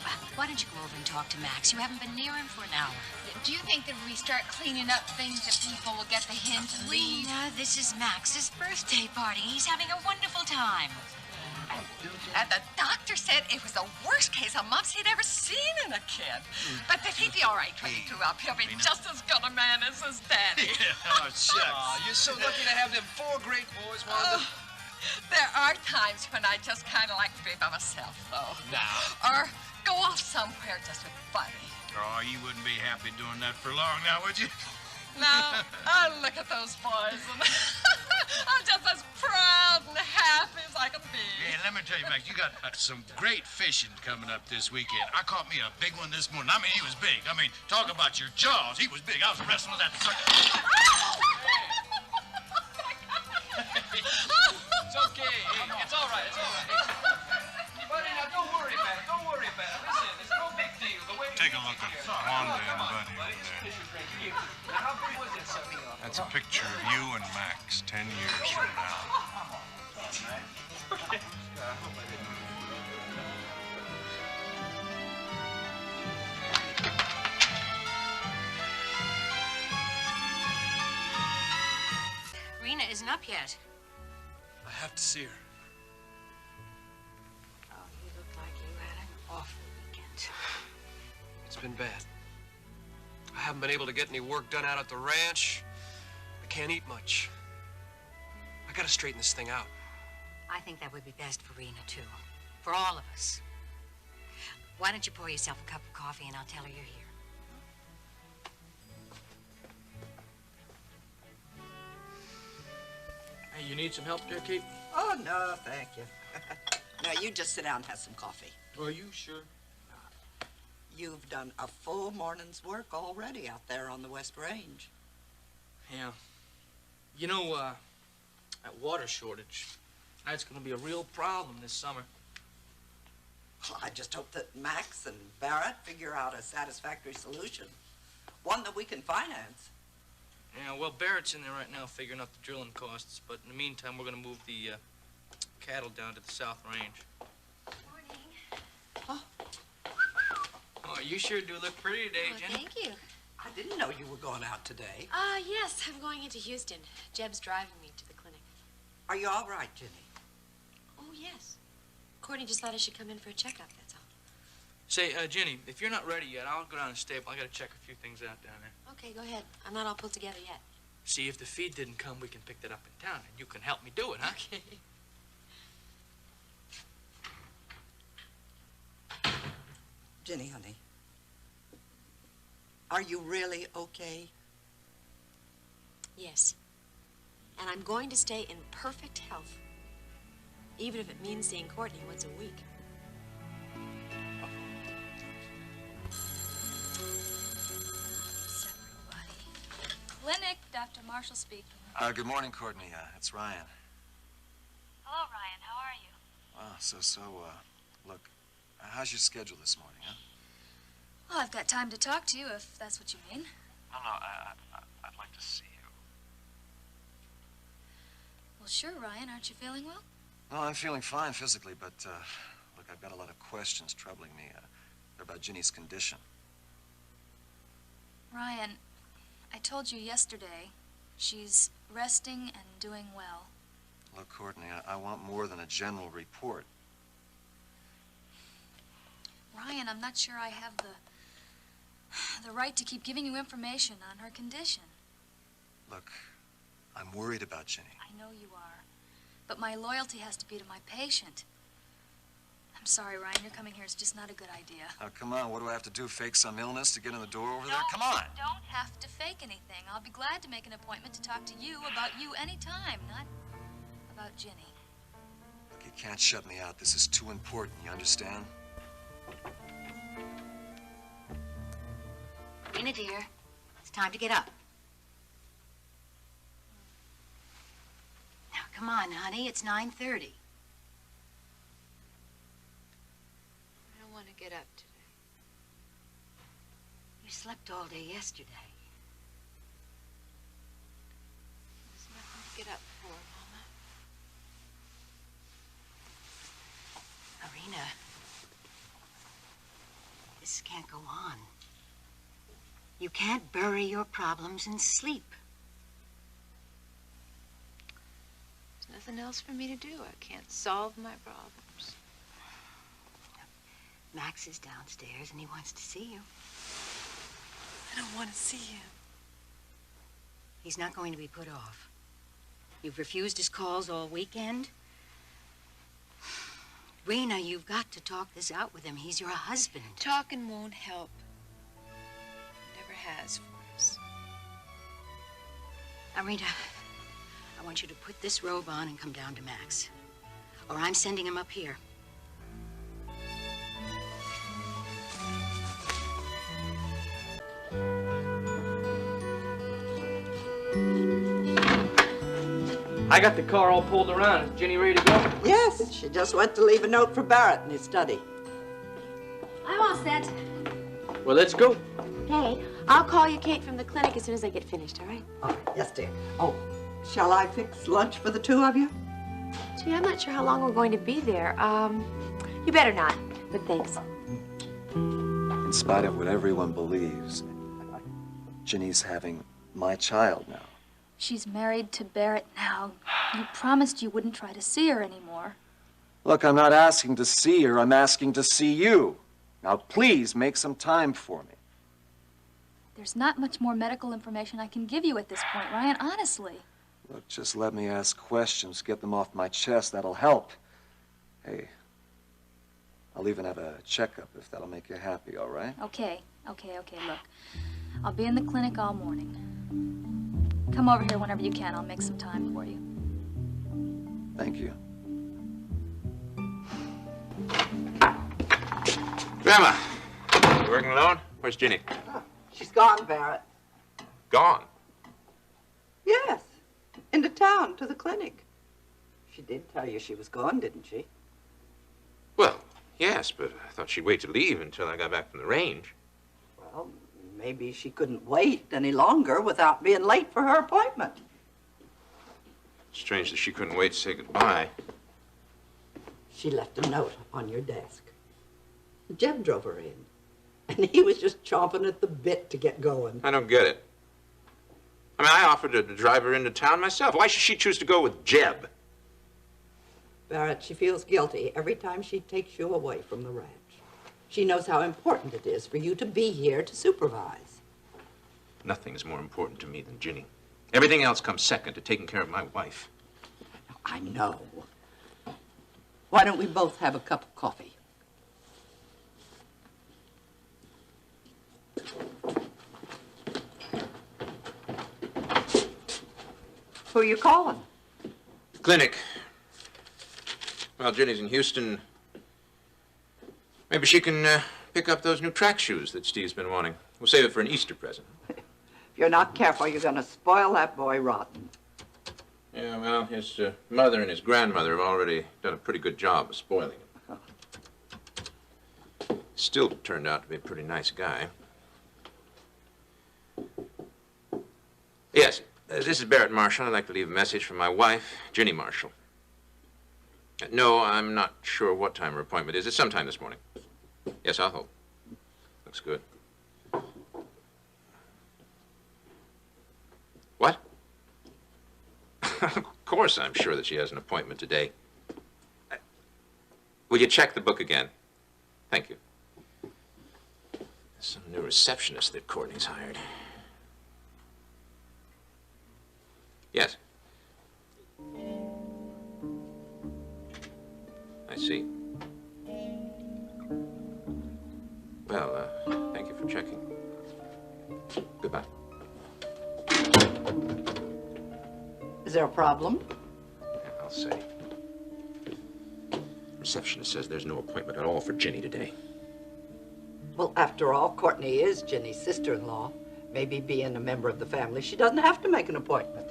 Now, why don't you go over and talk to Max? You haven't been near him for an hour. Do you think that if we start cleaning up things that people will get the hint and leave? Rena, this is Max's birthday party. He's having a wonderful time. And the doctor said it was the worst case of mumps he'd ever seen in a kid. But that he'd be all right when he grew up. He'll be just as good a man as his daddy. Oh, shucks. Aw, you're so lucky to have them 4 great boys, Wanda. There are times when I just kind of like to be by myself, though. Now. Or go off somewhere just with Buddy. Oh, you wouldn't be happy doing that for long now, would you? Now, I look at those boys and I'm just as proud and happy as I can be. Yeah, let me tell you, Max, you got some great fishing coming up this weekend. I caught me a big one this morning. I mean, he was big. I mean, talk about your jaws. He was big. I was wrestling with that sucker. It's okay. Hey, it's all right. It's all right. Buddy, now don't worry about it. Don't worry about it. Listen, it's no big deal. The way Take a look at Wanda and Buddy over there. Now, how big was that sucker? That's a picture of you and Max 10 years from now. Rena isn't up yet. I have to see her. Oh, you look like you had an awful weekend. It's been bad. I haven't been able to get any work done out at the ranch. I can't eat much. I gotta straighten this thing out. I think that would be best for Rena, too. For all of us. Why don't you pour yourself a cup of coffee and I'll tell her you're here. Hey, you need some help there, Kate? Oh, no, thank you. Now, you just sit down and have some coffee. Are you sure? You've done a full morning's work already out there on the West Range. Yeah. You know, that water shortage, that's gonna be a real problem this summer. Well, I just hope that Max and Barrett figure out a satisfactory solution. One that we can finance. Yeah, well, Barrett's in there right now figuring out the drilling costs, but in the meantime, we're gonna move the cattle down to the South Range. Oh, you sure do look pretty today, Jenny. Thank you. I didn't know you were going out today. Yes, I'm going into Houston. Jeb's driving me to the clinic. Are you all right, Jenny? Oh, yes. Courtney just thought I should come in for a checkup, that's all. Say, Jenny, if you're not ready yet, I'll go down to the stable. I gotta check a few things out down there. Okay, go ahead. I'm not all pulled together yet. See, if the feed didn't come, we can pick that up in town, and you can help me do it, huh? Okay. Jenny, honey, are you really okay? Yes. And I'm going to stay in perfect health, even if it means seeing Courtney once a week. Clinic, Dr. Marshall speaking. Good morning, Courtney. It's Ryan. Hello, Ryan. How are you? Look, how's your schedule this morning, huh? Well, I've got time to talk to you, if that's what you mean. No, I'd like to see you. Well, sure, Ryan. Aren't you feeling well? Well, I'm feeling fine physically, but, look, I've got a lot of questions troubling me. They're about Ginny's condition. Ryan, I told you yesterday, she's resting and doing well. Look, Courtney, I want more than a general report. Ryan, I'm not sure I have the right to keep giving you information on her condition. Look, I'm worried about Ginny. I know you are, but my loyalty has to be to my patient. I'm sorry, Ryan, your coming here is just not a good idea. Now, come on, what do I have to do, fake some illness to get in the door over there? Come on! You don't have to fake anything. I'll be glad to make an appointment to talk to you about you anytime, not about Ginny. Look, you can't shut me out. This is too important, you understand? Rena, dear, it's time to get up. Now, come on, honey, it's 9:30. I don't want to get up today. You slept all day yesterday. There's nothing to get up for, Mama. Rena, this can't go on. You can't bury your problems in sleep. There's nothing else for me to do. I can't solve my problems. Max is downstairs and he wants to see you. I don't want to see him. He's not going to be put off. You've refused his calls all weekend. Rena, you've got to talk this out with him. He's your husband. Talking won't help. Never has for us. Now, Rena, I want you to put this robe on and come down to Max. or I'm sending him up here. I got the car all pulled around. Is Ginny ready to go? Yes, she just went to leave a note for Barrett in his study. I'm all set. Well, let's go. Hey, I'll call you Kate from the clinic as soon as I get finished, all right? Yes, dear. Oh, shall I fix lunch for the two of you? Gee, I'm not sure how long we're going to be there. You better not, but thanks. In spite of what everyone believes, Ginny's having my child now. She's married to Barrett now. You promised you wouldn't try to see her anymore. Look, I'm not asking to see her, I'm asking to see you. Now, please make some time for me. There's not much more medical information I can give you at this point, Ryan, honestly. Look, just let me ask questions, get them off my chest, that'll help. Hey, I'll even have a checkup if that'll make you happy, all right? Okay, look. I'll be in the clinic all morning. Come over here whenever you can. I'll make some time for you. Thank you. Grandma, you working alone? Where's Ginny? She's gone, Barrett. Gone. Yes, into town to the clinic. She did tell you she was gone, didn't she? Well, yes, but I thought she'd wait to leave until I got back from the range. Well, maybe she couldn't wait any longer without being late for her appointment. Strange that she couldn't wait to say goodbye. She left a note on your desk. Jeb drove her in, and he was just chomping at the bit to get going. I don't get it. I mean, I offered to drive her into town myself. Why should she choose to go with Jeb? Barrett, she feels guilty every time she takes you away from the ranch. She knows how important it is for you to be here to supervise. Nothing's more important to me than Ginny. Everything else comes second to taking care of my wife. I know. Why don't we both have a cup of coffee? Who are you calling? Clinic. Well, Ginny's in Houston. Maybe she can pick up those new track shoes that Steve's been wanting. We'll save it for an Easter present. If you're not careful, you're going to spoil that boy rotten. Yeah, well, his mother and his grandmother have already done a pretty good job of spoiling him. Still turned out to be a pretty nice guy. Yes, this is Barrett Marshall. I'd like to leave a message for my wife, Ginny Marshall. No, I'm not sure what time her appointment is. It's sometime this morning. Yes, I'll hold. Looks good. What? Of course I'm sure that she has an appointment today. Will you check the book again? Thank you. Some new receptionist that Courtney's hired. Yes. I see. Well, thank you for checking. Goodbye. Is there a problem? I'll say. Receptionist says there's no appointment at all for Ginny today. Well, after all, Courtney is Ginny's sister-in-law. Maybe being a member of the family, she doesn't have to make an appointment.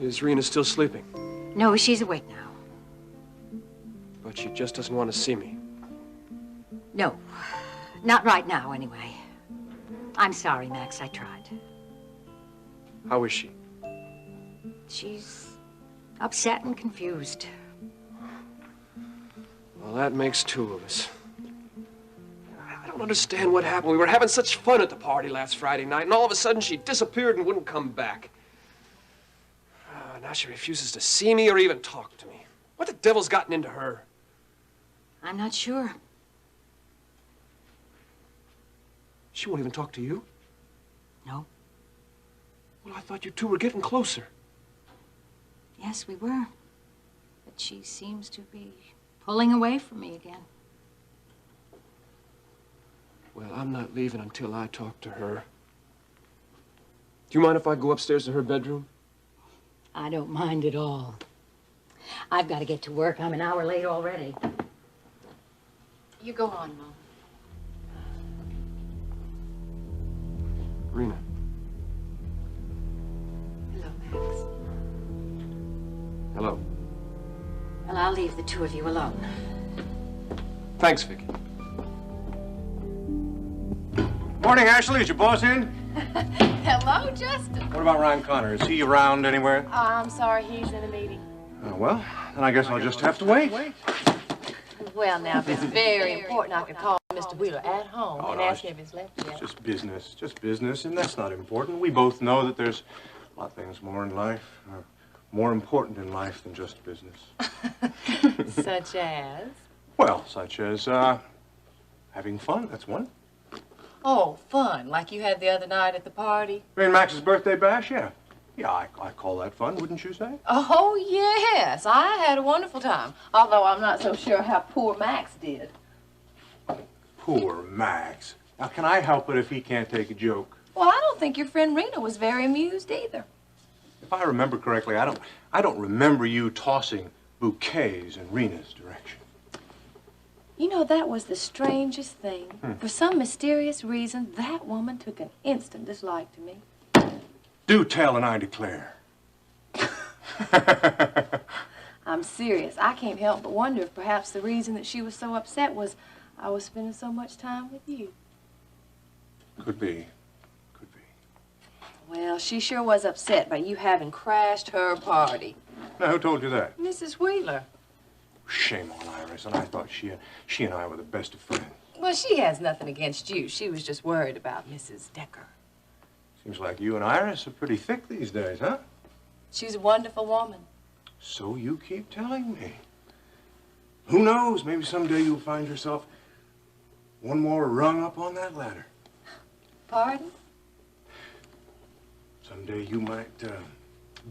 Is Rena still sleeping? No, she's awake now. But she just doesn't want to see me. No, not right now, anyway. I'm sorry, Max, I tried. How is she? She's upset and confused. Well, that makes two of us. I don't understand what happened. We were having such fun at the party last Friday night, and all of a sudden she disappeared and wouldn't come back. Now she refuses to see me or even talk to me. What the devil's gotten into her? I'm not sure. She won't even talk to you? No. Well, I thought you two were getting closer. Yes, we were. But she seems to be pulling away from me again. Well, I'm not leaving until I talk to her. Do you mind if I go upstairs to her bedroom? I don't mind at all. I've got to get to work. I'm an hour late already. You go on, Mom. Rena. Hello, Max. Hello. Well, I'll leave the two of you alone. Thanks, Vicky. Morning, Ashley. Is your boss in? Hello, Justin. What about Ryan Connor? Is he around anywhere? I'm sorry, he's in a meeting. Oh, well, then I guess I'll just have to wait. Well, now, if it's very important, I could call Mr. Wheeler at home Oh, and no, ask him if he's left yet. Just business, and that's not important. We both know that there's a lot of things more in life, more important in life than just business. Such as? Well, such as, having fun, that's one. Oh, fun, like you had the other night at the party? I mean, Max's birthday bash, yeah. Yeah, I call that fun, wouldn't you say? Oh, yes, I had a wonderful time, although I'm not so sure how poor Max did. Poor Max. Now, can I help it if he can't take a joke? Well, I don't think your friend Rena was very amused either. If I remember correctly, I don't remember you tossing bouquets in Rena's direction. You know, that was the strangest thing. For some mysterious reason, that woman took an instant dislike to me. Do tell and I declare. I'm serious. I can't help but wonder if perhaps the reason that she was so upset was I was spending so much time with you. Could be. Well, she sure was upset by you having crashed her party. Now, who told you that? Mrs. Wheeler. Shame on Iris, and I thought she and I were the best of friends. Well, she has nothing against you. She was just worried about Mrs. Dekker. Seems like you and Iris are pretty thick these days, huh? She's a wonderful woman. So you keep telling me. Who knows? Maybe someday you'll find yourself one more rung up on that ladder. Pardon? Someday you might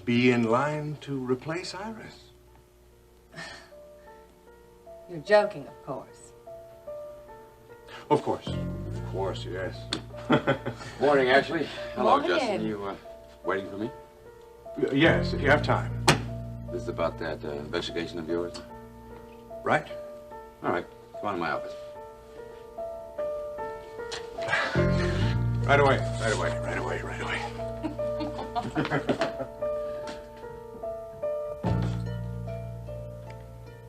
be in line to replace Iris. You're joking, of course. Of course. Of course, yes. Morning, Ashley. Hello, Morning. Justin. You waiting for me? Yes, if you have time. This is about that investigation of yours? Right. All right. Come on to my office. Right away.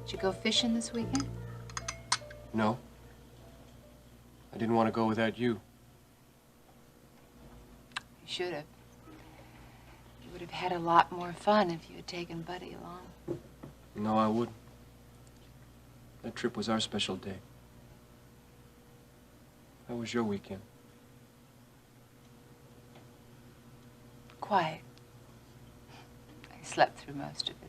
Did you go fishing this weekend? No. I didn't want to go without you. You should have. You would have had a lot more fun if you had taken Buddy along. No, I wouldn't. That trip was our special day. How was your weekend? Quiet. I slept through most of it.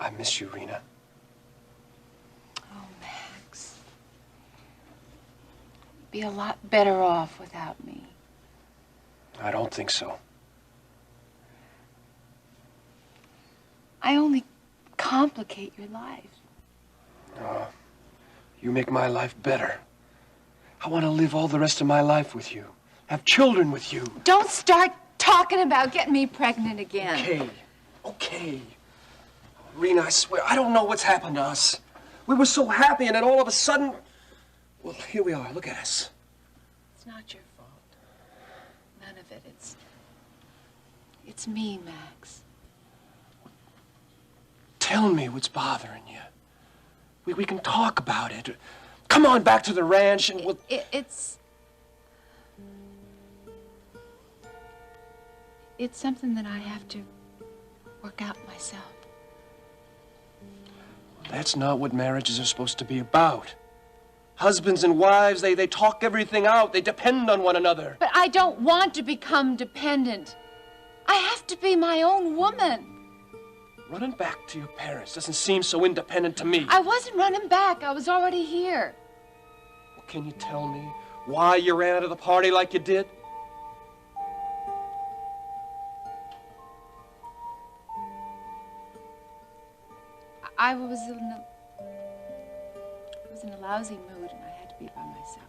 I miss you, Rena. Oh, Max. You'd be a lot better off without me. I don't think so. I only complicate your life. You make my life better. I want to live all the rest of my life with you. Have children with you. Don't start talking about getting me pregnant again. Okay. Rena, I swear, I don't know what's happened to us. We were so happy, and then all of a sudden... Well, here we are. Look at us. It's not your fault. None of it. It's me, Max. Tell me what's bothering you. We can talk about it. Come on back to the ranch and we'll... It's something that I have to work out myself. That's not what marriages are supposed to be about. Husbands and wives, they talk everything out. They depend on one another. But I don't want to become dependent. I have to be my own woman. Running back to your parents doesn't seem so independent to me. I wasn't running back. I was already here. Well, can you tell me why you ran out of the party like you did? I was in a lousy mood and I had to be by myself.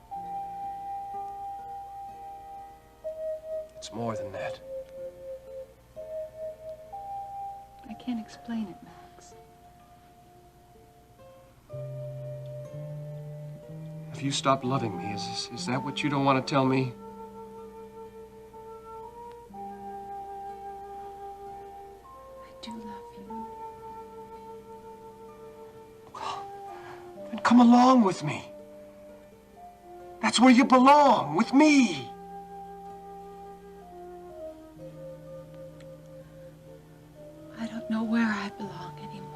It's more than that. I can't explain it, Max. Have you stopped loving me? Is that what you don't want to tell me? I do love you. Then come along with me. That's where you belong, with me. I don't know where I belong anymore.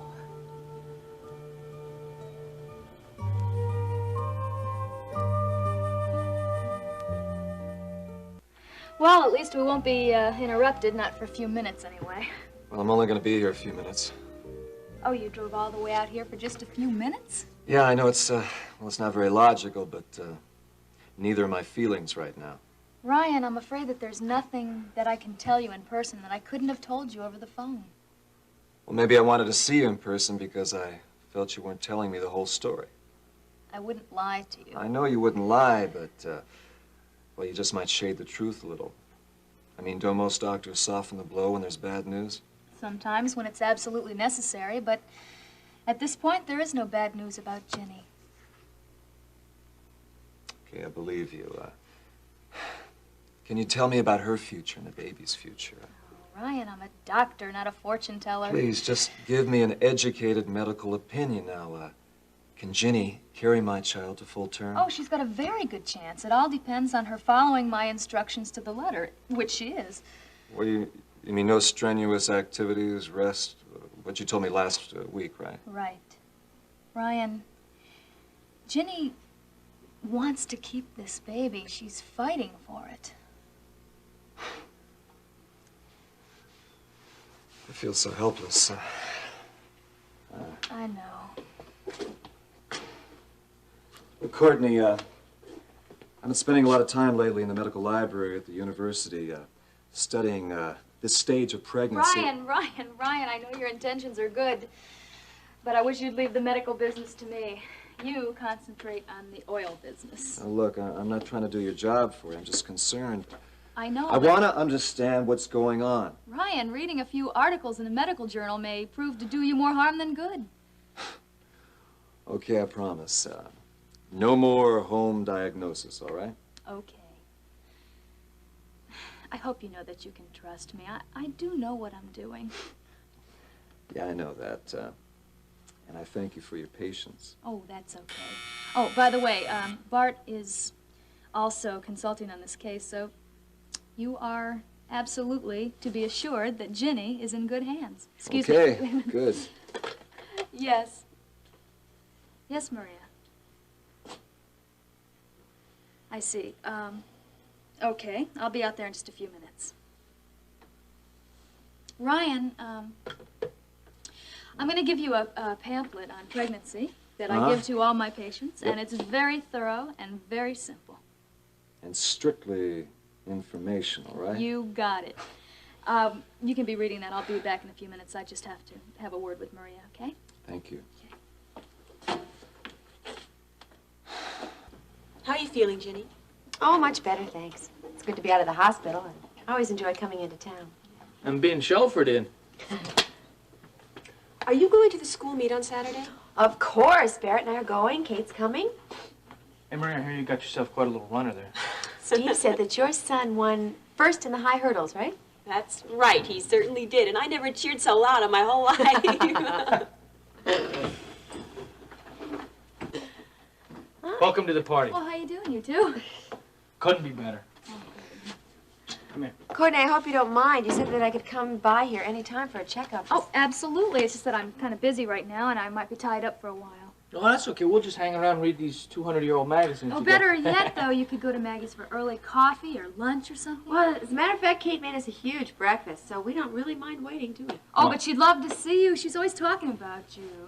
Well, at least we won't be interrupted, not for a few minutes anyway. Well, I'm only going to be here a few minutes. Oh, you drove all the way out here for just a few minutes? Yeah, I know it's, well, it's not very logical, but neither are my feelings right now. Ryan, I'm afraid that there's nothing that I can tell you in person that I couldn't have told you over the phone. Well, maybe I wanted to see you in person because I felt you weren't telling me the whole story. I wouldn't lie to you. I know you wouldn't lie, but, well, you just might shade the truth a little. I mean, don't most doctors soften the blow when there's bad news? Sometimes when it's absolutely necessary, but at this point, there is no bad news about Ginny. Okay, I believe you. Can you tell me about her future and the baby's future? Ryan, I'm a doctor, not a fortune teller. Please, just give me an educated medical opinion now. Can Ginny carry my child to full term? Oh, she's got a very good chance. It all depends on her following my instructions to the letter, which she is. Well, you mean no strenuous activities, rest, what you told me last week, right? Right. Ryan, Ginny wants to keep this baby. She's fighting for it. I feel so helpless. I know. Well, Courtney, I've been spending a lot of time lately in the medical library at the university, studying this stage of pregnancy. Ryan, I know your intentions are good, but I wish you'd leave the medical business to me. You concentrate on the oil business. Now, look, I'm not trying to do your job for you. I'm just concerned. I know. I want to understand what's going on. Ryan, reading a few articles in a medical journal may prove to do you more harm than good. Okay, I promise. No more home diagnosis, all right? Okay. I hope you know that you can trust me. I do know what I'm doing. Yeah, I know that. And I thank you for your patience. Oh, that's okay. Oh, by the way, Bart is also consulting on this case, so you are absolutely to be assured that Ginny is in good hands. Excuse me. Okay, good. Yes. Yes, Maria. I see. Okay, I'll be out there in just a few minutes. Ryan, I'm going to give you a pamphlet on pregnancy that I give to all my patients, and it's very thorough and very simple. And strictly informational, right? You got it. You can be reading that. I'll be back in a few minutes. I just have to have a word with Maria, okay? Thank you. How are you feeling, Ginny? Oh, much better, thanks. It's good to be out of the hospital, and I always enjoy coming into town. I'm being chauffeured in. Are you going to the school meet on Saturday? Of course. Barrett and I are going. Kate's coming. Hey, Maria, I hear you got yourself quite a little runner there. Steve said that your son won first in the high hurdles, right? That's right, he certainly did, and I never cheered so loud in my whole life. Welcome to the party. Oh, how you doing, you two? Couldn't be better. Come here. Courtney, I hope you don't mind. You said that I could come by here any time for a checkup. Oh, absolutely. It's just that I'm kind of busy right now, and I might be tied up for a while. Oh, that's okay. We'll just hang around and read these 200-year-old magazines. Oh, better yet, though, you could go to Maggie's for early coffee or lunch or something. Well, as a matter of fact, Kate made us a huge breakfast, so we don't really mind waiting, do we? Oh, but she'd love to see you. She's always talking about you.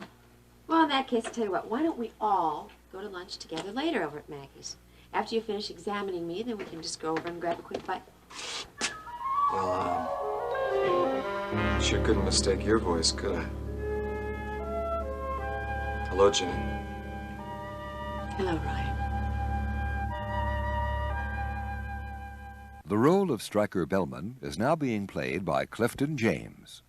Well, in that case, I'll tell you what. Why don't we all go to lunch together later over at Maggie's? After you finish examining me, then we can just go over and grab a quick bite. Well, sure couldn't mistake your voice, could I? Hello, Ginny. Hello, Ryan. The role of Stryker Bellman is now being played by Clifton James.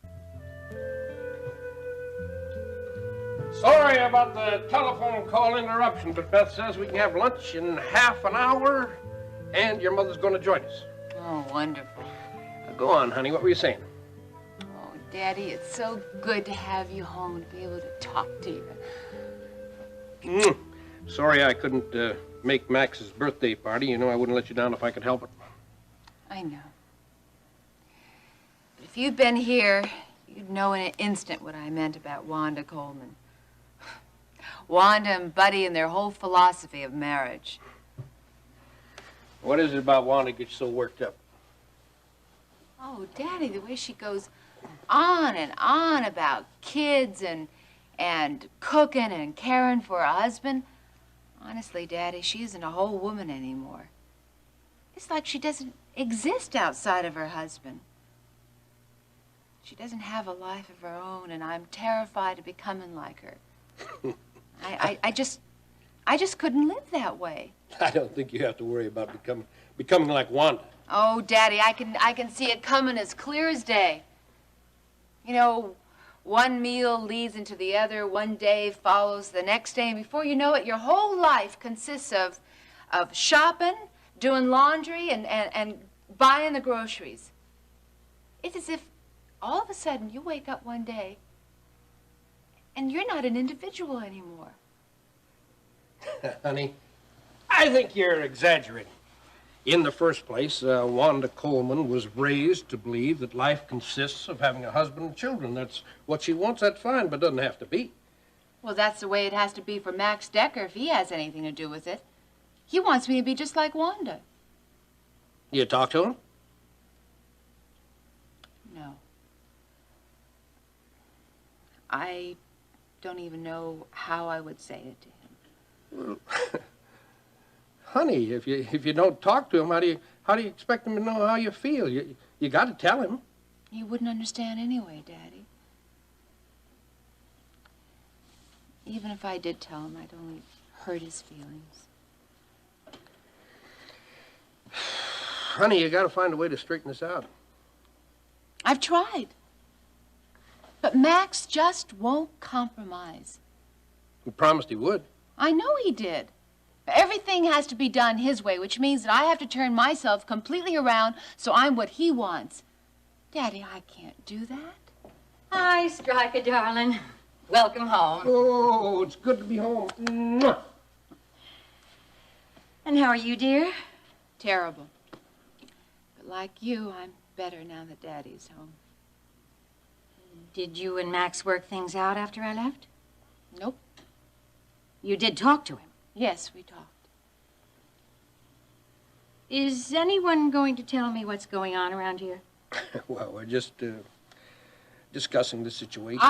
Sorry about the telephone call interruption, but Beth says we can have lunch in half an hour, and your mother's going to join us. Oh, wonderful. Go on, honey. What were you saying? Oh, Daddy, it's so good to have you home and be able to talk to you. Sorry I couldn't make Max's birthday party. You know I wouldn't let you down if I could help it. I know. But if you'd been here, you'd know in an instant what I meant about Wanda Coleman. Wanda and Buddy and their whole philosophy of marriage. What is it about Wanda that gets so worked up? Oh, Daddy, the way she goes on and on about kids and cooking and caring for her husband. Honestly, Daddy, she isn't a whole woman anymore. It's like she doesn't exist outside of her husband. She doesn't have a life of her own, and I'm terrified of becoming like her. I just couldn't live that way. I don't think you have to worry about becoming like Wanda. Oh, Daddy, I can see it coming as clear as day. You know, one meal leads into the other, one day follows the next day, and before you know it, your whole life consists of shopping, doing laundry, and buying the groceries. It's as if all of a sudden you wake up one day and you're not an individual anymore. Honey, I think you're exaggerating. In the first place, Wanda Coleman was raised to believe that life consists of having a husband and children. That's what she wants. That's fine, but doesn't have to be. Well, that's the way it has to be for Max Dekker if he has anything to do with it. He wants me to be just like Wanda. You talk to him? No. I don't even know how I would say it to him. Well, honey, if you don't talk to him, how do you expect him to know how you feel? You got to tell him. He wouldn't understand anyway, Daddy. Even if I did tell him, I'd only hurt his feelings. Honey, you got to find a way to straighten this out. I've tried. But Max just won't compromise. He promised he would. I know he did. Everything has to be done his way, which means that I have to turn myself completely around so I'm what he wants. Daddy, I can't do that. Hi, Stryker, darling. Welcome home. Oh, it's good to be home. Mwah. And how are you, dear? Terrible. But like you, I'm better now that Daddy's home. Did you and Max work things out after I left? Nope. You did talk to him? Yes, we talked. Is anyone going to tell me what's going on around here? Well, we're just discussing the situation.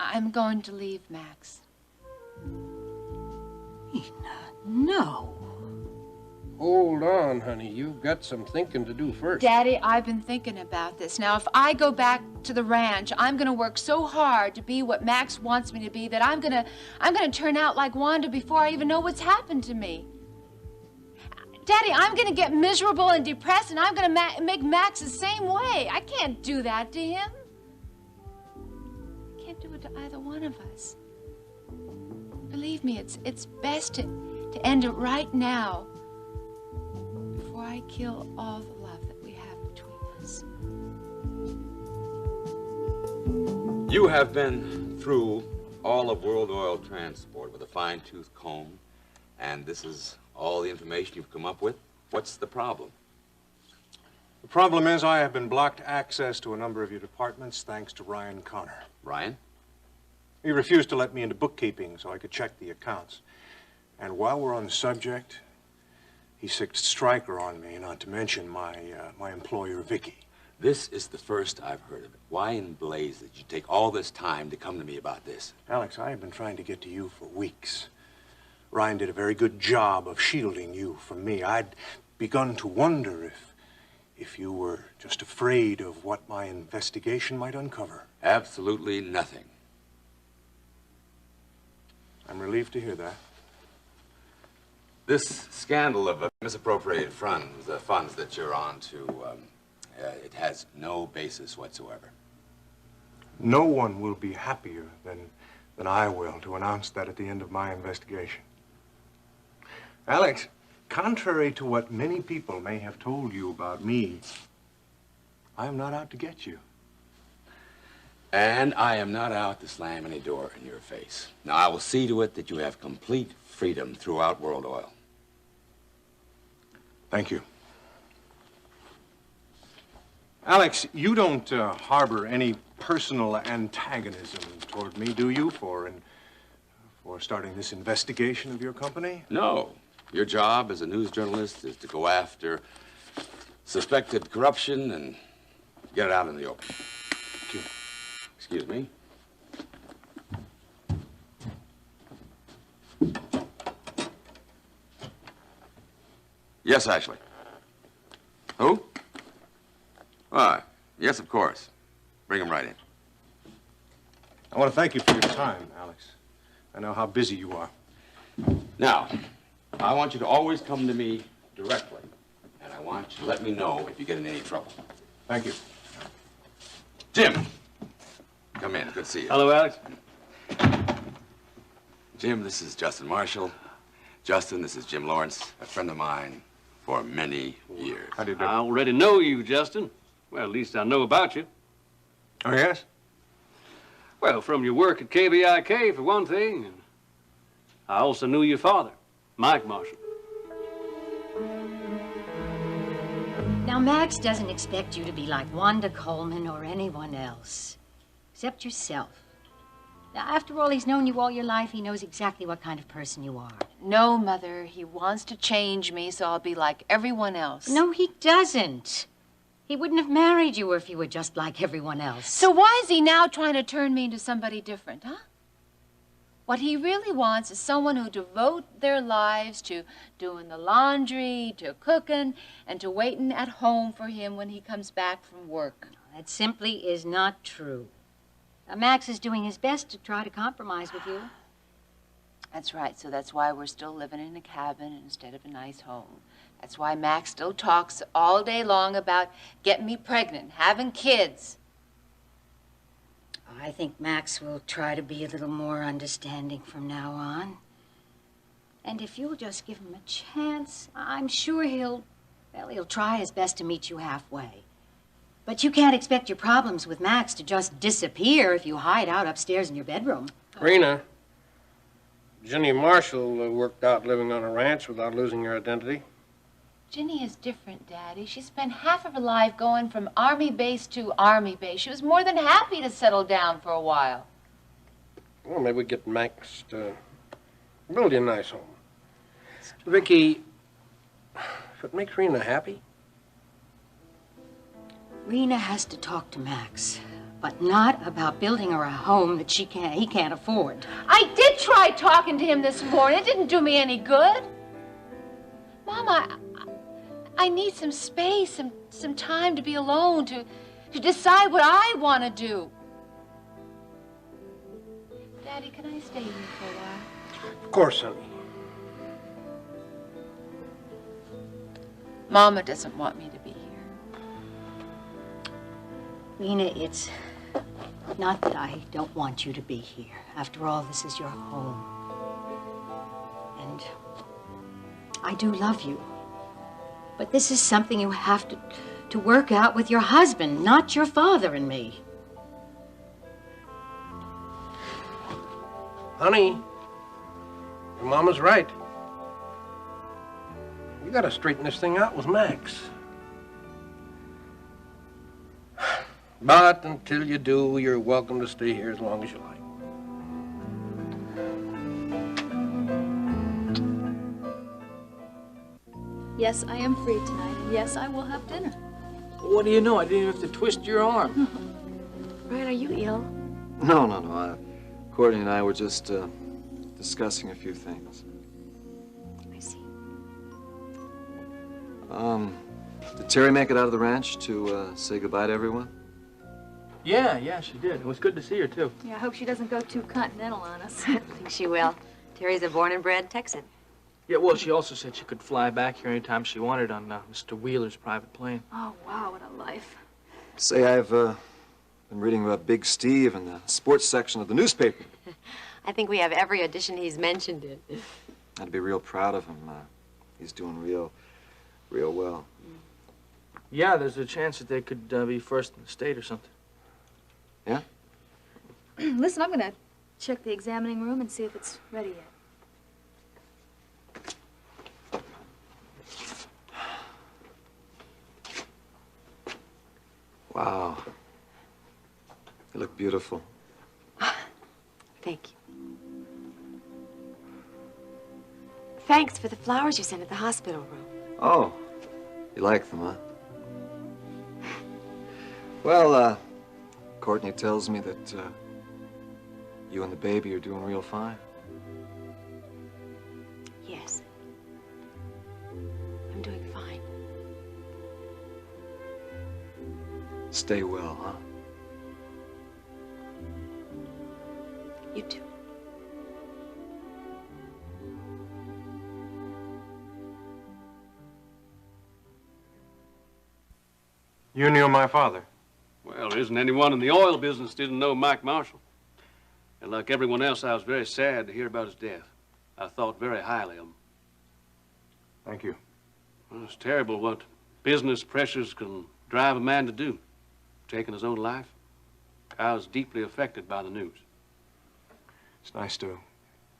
I'm going to leave Max. No. Hold on, honey. You've got some thinking to do first. Daddy, I've been thinking about this. Now, if I go back to the ranch, I'm going to work so hard to be what Max wants me to be that I'm going to turn out like Wanda before I even know what's happened to me. Daddy, I'm going to get miserable and depressed, and I'm going to make Max the same way. I can't do that to him. I can't do it to either one of us. Believe me, it's best to end it right now. Before I kill all the love that we have between us. You have been through all of World Oil Transport with a fine-tooth comb, and this is all the information you've come up with. What's the problem? The problem is I have been blocked access to a number of your departments thanks to Ryan Connor. Ryan? He refused to let me into bookkeeping so I could check the accounts. And while we're on the subject, he sicked Stryker on me, not to mention my employer, Vicky. This is the first I've heard of it. Why in blaze did you take all this time to come to me about this? Alex, I have been trying to get to you for weeks. Ryan did a very good job of shielding you from me. I'd begun to wonder if you were just afraid of what my investigation might uncover. Absolutely nothing. I'm relieved to hear that. This scandal of misappropriated funds, funds that you're on to, it has no basis whatsoever. No one will be happier than I will to announce that at the end of my investigation. Alex, contrary to what many people may have told you about me, I am not out to get you. And I am not out to slam any door in your face. Now, I will see to it that you have complete freedom throughout World Oil. Thank you. Alex, you don't harbor any personal antagonism toward me, do you, for starting this investigation of your company? No. Your job as a news journalist is to go after suspected corruption and get it out in the open. Thank you. Excuse me. Yes, Ashley. Who? Why, yes, of course. Bring him right in. I want to thank you for your time, Alex. I know how busy you are. Now, I want you to always come to me directly, and I want you to let me know if you get in any trouble. Thank you. Jim, come in. Good to see you. Hello, Alex. Jim, this is Justin Marshall. Justin, this is Jim Lawrence, a friend of mine for many years. How do you do? I already know you, Justin. Well, at least I know about you. Oh, yes? Well, from your work at KBIK, for one thing. And I also knew your father, Mike Marshall. Now, Max doesn't expect you to be like Wanda Coleman or anyone else, except yourself. Now, after all, he's known you all your life. He knows exactly what kind of person you are. No, Mother. He wants to change me so I'll be like everyone else. No, he doesn't. He wouldn't have married you if you were just like everyone else. So why is he now trying to turn me into somebody different, huh? What he really wants is someone who devote their lives to doing the laundry, to cooking, and to waiting at home for him when he comes back from work. That simply is not true. Now, Max is doing his best to try to compromise with you. That's right. So that's why we're still living in a cabin instead of a nice home. That's why Max still talks all day long about getting me pregnant, having kids. I think Max will try to be a little more understanding from now on. And if you'll just give him a chance, I'm sure he'll try his best to meet you halfway. But you can't expect your problems with Max to just disappear if you hide out upstairs in your bedroom. Rena, Jenny Marshall worked out living on a ranch without losing her identity. Ginny is different, Daddy. She spent half of her life going from army base to army base. She was more than happy to settle down for a while. Well, maybe we get Max to build you a nice home. Vicky, if it makes Rena happy. Rena has to talk to Max, but not about building her a home that he can't afford. I did try talking to him this morning. It didn't do me any good. Mama, I need some space, some time to be alone, to decide what I want to do. Daddy, can I stay here for a while? Of course, honey. Mama doesn't want me to be here. Rena, it's not that I don't want you to be here. After all, this is your home. And I do love you. But this is something you have to work out with your husband, not your father and me. Honey, your mama's right. You gotta straighten this thing out with Max. But until you do, you're welcome to stay here as long as you like. Yes, I am free tonight, and yes, I will have dinner. What do you know? I didn't even have to twist your arm. Brian, are you ill? No. Courtney and I were just discussing a few things. I see. Did Terry make it out of the ranch to say goodbye to everyone? Yeah, she did. It was good to see her, too. Yeah, I hope she doesn't go too continental on us. I don't think she will. Terry's a born and bred Texan. Yeah, well, she also said she could fly back here anytime she wanted on Mr. Wheeler's private plane. Oh, wow, what a life. Say, I've been reading about Big Steve in the sports section of the newspaper. I think we have every edition he's mentioned in. I'd be real proud of him. He's doing real well. Yeah, there's a chance that they could be first in the state or something. Yeah? Listen, I'm going to check the examining room and see if it's ready yet. Wow. You look beautiful. Thank you. Thanks for the flowers you sent at the hospital room. Oh, you like them, huh? Well, Courtney tells me that you and the baby are doing real fine. Yes. I'm doing fine. Stay well, huh? You too. You knew my father? Well, there isn't anyone in the oil business didn't know Mike Marshall. And like everyone else, I was very sad to hear about his death. I thought very highly of him. Thank you. Well, it's terrible what business pressures can drive a man to do. Taking his own life. I was deeply affected by the news. It's nice to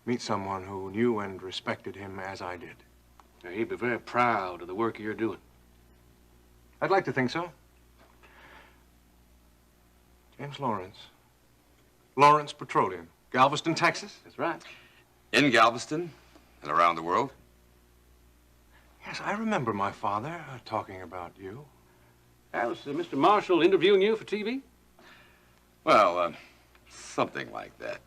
meet someone who knew and respected him as I did. Now, he'd be very proud of the work you're doing. I'd like to think so. James Lawrence. Lawrence Petroleum. Galveston, Texas? That's right. In Galveston and around the world? Yes, I remember my father talking about you. Was Mr. Marshall interviewing you for TV? Well, something like that.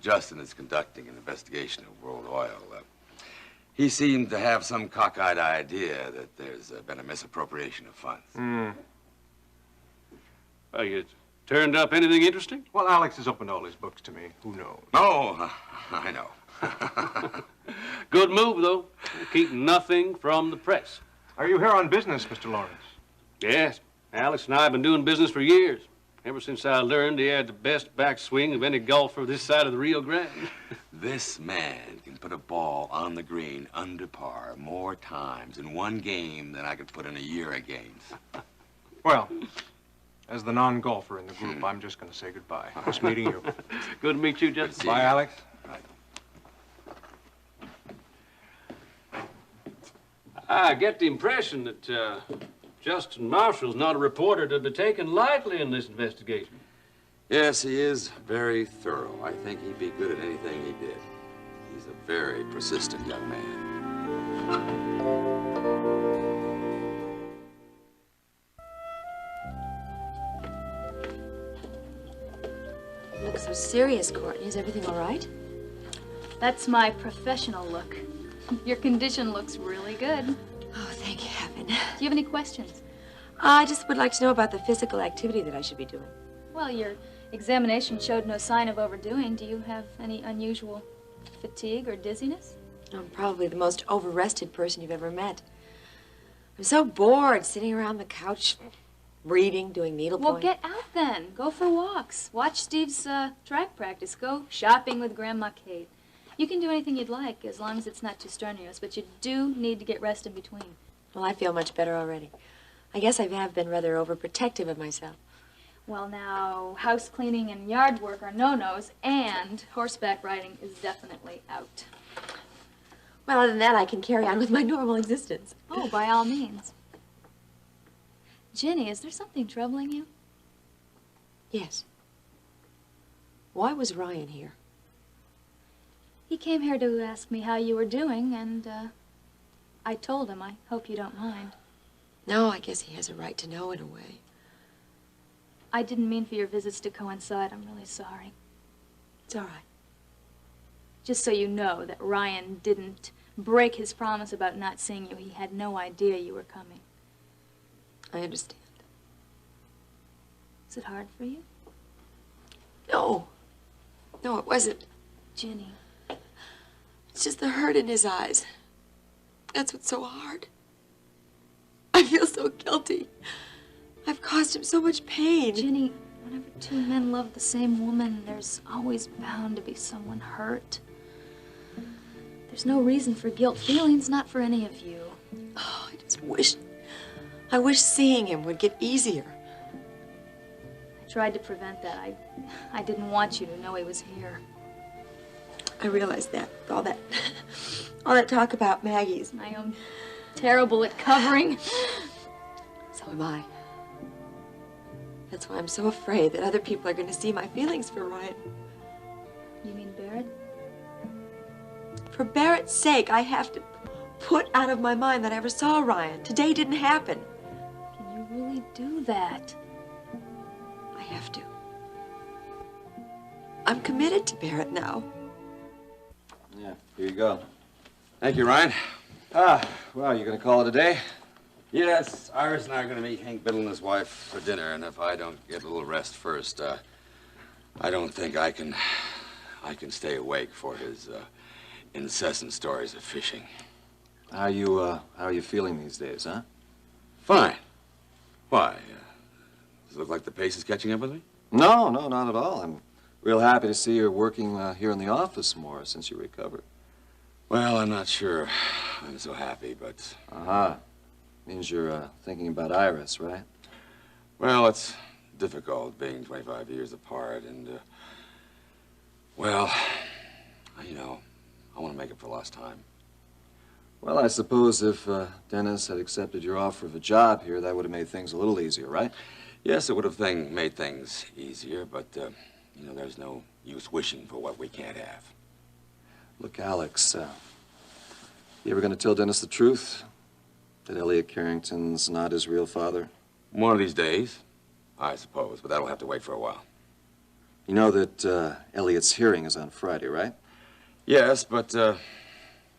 Justin is conducting an investigation of World Oil. He seemed to have some cockeyed idea that there's been a misappropriation of funds. Well, you turned up anything interesting? Well, Alex has opened all his books to me. Who knows? Oh, I know. Good move, though. Keeping nothing from the press. Are you here on business, Mr. Lawrence? Yes. Alex and I have been doing business for years. Ever since I learned he had the best backswing of any golfer this side of the Rio Grande. This man can put a ball on the green under par more times in one game than I could put in a year of games. Well, as the non-golfer in the group, I'm just going to say goodbye. Nice meeting you. Good to meet you, Justin. Bye, Alex. I get the impression that Justin Marshall's not a reporter to be taken lightly in this investigation. Yes, he is very thorough. I think he'd be good at anything he did. He's a very persistent young man. You look so serious, Courtney. Is everything all right? That's my professional look. Your condition looks really good. Oh, thank heaven. Do you have any questions? I just would like to know about the physical activity that I should be doing. Well, your examination showed no sign of overdoing. Do you have any unusual fatigue or dizziness? I'm probably the most overrested person you've ever met. I'm so bored sitting around the couch, reading, doing needlepoint. Well, get out then. Go for walks. Watch Steve's track practice. Go shopping with Grandma Kate. You can do anything you'd like as long as it's not too strenuous, but you do need to get rest in between. Well, I feel much better already. I guess I have been rather overprotective of myself. Well, now, house cleaning and yard work are no-nos, and horseback riding is definitely out. Well, other than that, I can carry on with my normal existence. Oh, by all means. Jenny, is there something troubling you? Yes. Why was Ryan here? He came here to ask me how you were doing, and I told him. I hope you don't mind. No, I guess he has a right to know in a way. I didn't mean for your visits to coincide. I'm really sorry. It's all right. Just so you know that Ryan didn't break his promise about not seeing you. He had no idea you were coming. I understand. Is it hard for you? No. No, it wasn't. Jenny. It's just the hurt in his eyes. That's what's so hard. I feel so guilty. I've caused him so much pain. Ginny, whenever two men love the same woman, there's always bound to be someone hurt. There's no reason for guilt feelings, not for any of you. Oh, I wish seeing him would get easier. I tried to prevent that. I didn't want you to know he was here. I realized that. All that talk about Maggie's. I am terrible at covering. So am I. That's why I'm so afraid that other people are going to see my feelings for Ryan. You mean Barrett? For Barrett's sake, I have to put out of my mind that I ever saw Ryan. Today didn't happen. Can you really do that? I have to. I'm committed to Barrett now. Yeah, here you go. Thank you, Ryan. Well, you gonna call it a day? Yes, Iris and I are going to meet Hank Biddle and his wife for dinner, and if I don't get a little rest first, I don't think I can stay awake for his incessant stories of fishing. How are you feeling these days, huh? Fine. Why? Does it look like the pace is catching up with me? No, not at all. I'm real happy to see you're working here in the office more since you recovered. Well, I'm not sure I'm so happy, but... Means you're thinking about Iris, right? Well, it's difficult being 25 years apart, and, well, you know, I want to make up for lost time. Well, I suppose if Dennis had accepted your offer of a job here, that would have made things a little easier, right? Yes, it would have made things easier, but, you know, there's no use wishing for what we can't have. Look, Alex, you ever going to tell Dennis the truth? That Elliot Carrington's not his real father? One of these days, I suppose, but that'll have to wait for a while. You know that Elliot's hearing is on Friday, right? Yes, but, you know,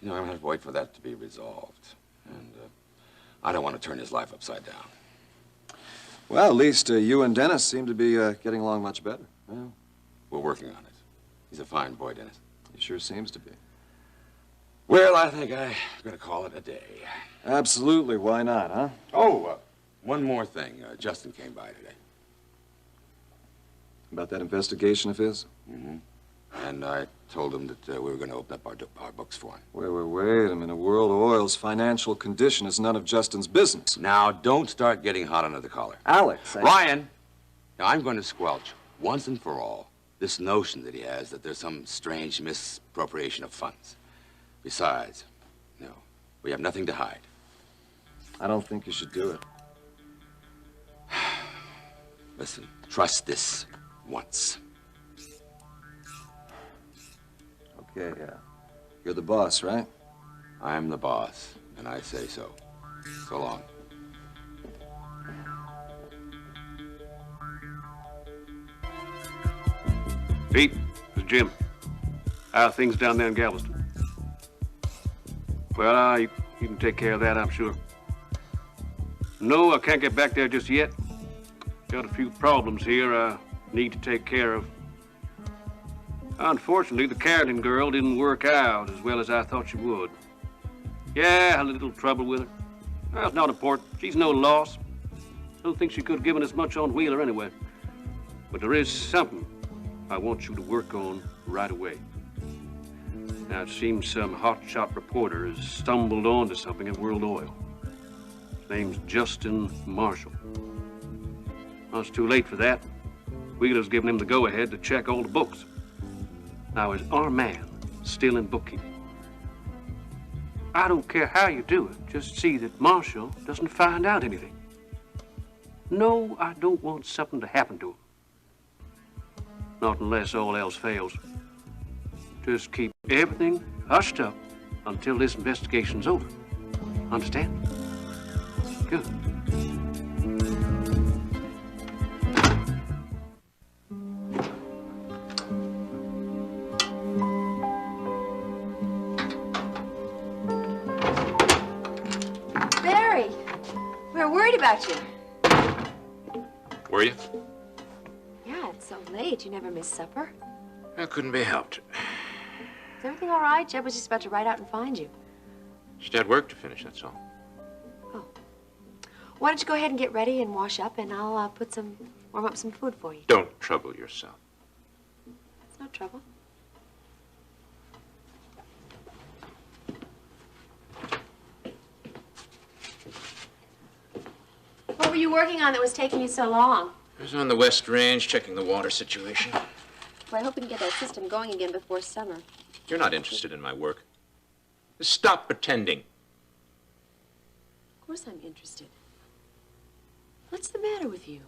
I'm going to have to wait for that to be resolved. And I don't want to turn his life upside down. Well, at least you and Dennis seem to be getting along much better. Well, we're working on it. He's a fine boy, Dennis. He sure seems to be. Well, I think I'm going to call it a day. Absolutely. Why not, huh? Oh, one more thing. Justin came by today. About that investigation of his? Mm-hmm. And I told him that we were going to open up our books for him. Wait a minute. World Oil's financial condition is none of Justin's business. Now, don't start getting hot under the collar. Alex, Ryan! Now, I'm going to squelch, once and for all, this notion that he has that there's some strange misappropriation of funds. Besides, no, we have nothing to hide. I don't think you should do it. Listen, trust this once. Okay, you're the boss, right? I'm the boss, and I say so. So long. Pete, it's Jim. How are things down there in Galveston? Well, you can take care of that, I'm sure. No, I can't get back there just yet. Got a few problems here I need to take care of. Unfortunately, the Carrington girl didn't work out as well as I thought she would. Yeah, I had a little trouble with her. Well, it's not important. She's no loss. Don't think she could have given us much on Wheeler anyway. But there is something I want you to work on right away. Now, it seems some hotshot reporter has stumbled onto something at World Oil. His name's Justin Marshall. Well, it's too late for that. Wheeler's given him the go-ahead to check all the books. Now, is our man still in bookkeeping? I don't care how you do it. Just see that Marshall doesn't find out anything. No, I don't want something to happen to him. Not unless all else fails. Just keep everything hushed up until this investigation's over. Understand? Good. Barry, we were worried about you. Were you? Yeah, it's so late. You never miss supper. That couldn't be helped. Is everything all right? Jeb was just about to ride out and find you. Just had work to finish, that's all. Why don't you go ahead and get ready and wash up, and I'll warm up some food for you. Don't trouble yourself. It's no trouble. What were you working on that was taking you so long? I was on the West Range checking the water situation. Well, I hope we can get that system going again before summer. You're not interested in my work. Stop pretending. Of course I'm interested. What's the matter with you?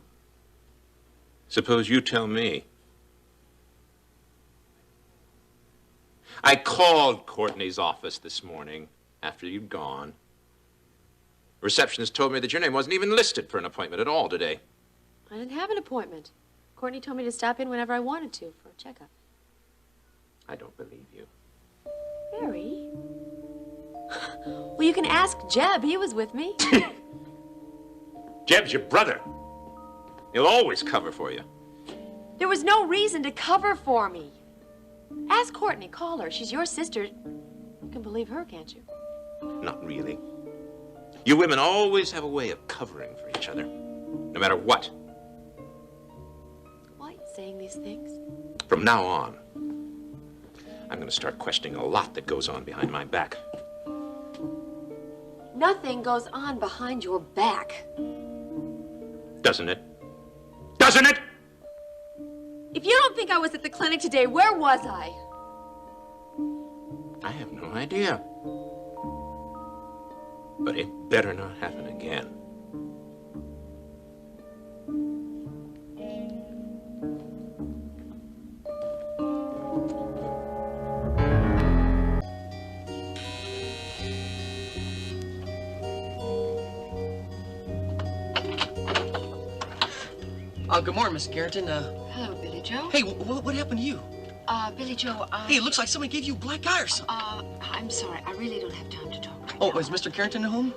Suppose you tell me. I called Courtney's office this morning after you'd gone. The receptionist told me that your name wasn't even listed for an appointment at all today. I didn't have an appointment. Courtney told me to stop in whenever I wanted to for a checkup. I don't believe you. Harry? Well, you can ask Jeb. He was with me. Jeb's your brother. He'll always cover for you. There was no reason to cover for me. Ask Courtney. Call her. She's your sister. You can believe her, can't you? Not really. You women always have a way of covering for each other, no matter what. Why are you saying these things? From now on, I'm going to start questioning a lot that goes on behind my back. Nothing goes on behind your back. Doesn't it? Doesn't it? If you don't think I was at the clinic today, where was I? I have no idea. But it better not happen again. Good morning, Miss Garrison. Hello, Billy Joe. Hey, what happened to you? Billy Joe, Hey, it looks like somebody gave you a black eye or something. I'm sorry. I really don't have time to talk right Oh, now. is Mr. Carrington at home?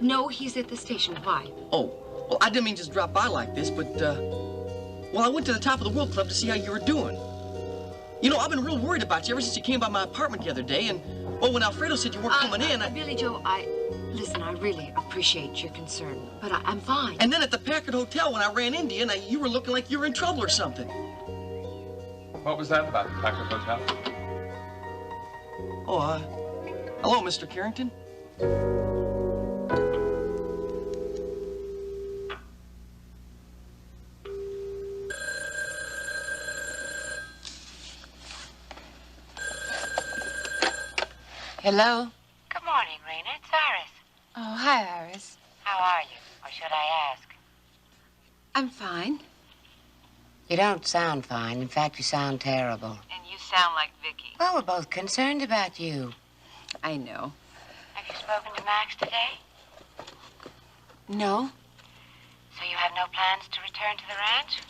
No, he's at the station. Why? Oh, well, I didn't mean just drop by like this, but, well, I went to the Top of the World Club to see how you were doing. You know, I've been real worried about you ever since you came by my apartment the other day, and, well, when Alfredo said you weren't coming in, Billy Joe, listen, I really appreciate your concern, but I'm fine. And then at the Packard Hotel, when I ran into you, and you were looking like you were in trouble or something. What was that about the Packard Hotel? Oh, hello, Mr. Carrington. Hello? Good morning, Rena. It's Iris. Oh, hi, Iris. How are you? Or should I ask? I'm fine. You don't sound fine. In fact, you sound terrible. And you sound like Vicky. Well, we're both concerned about you. I know. Have you spoken to Max today? No, So you have no plans to return to the ranch?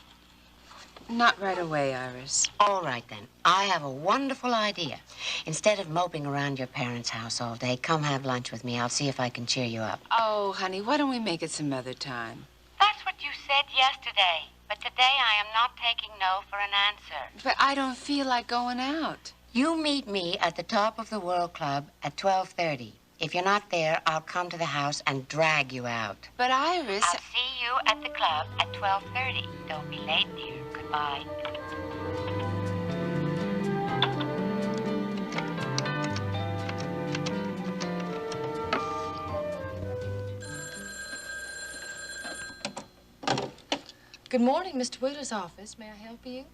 not right away, Iris. All right, then. I have a wonderful idea. Instead of moping around your parents' house all day, come have lunch with me. I'll see if I can cheer you up. Oh, honey, why don't we make it some other time? That's what you said yesterday. But today I am not taking no for an answer. But I don't feel like going out. You meet me at the Top of the World Club at 12:30. If you're not there, I'll come to the house and drag you out. But Iris... I'll see you at the club at 12:30. Don't be late, dear. Goodbye. Good morning, Mr. Wheeler's office. May I help you?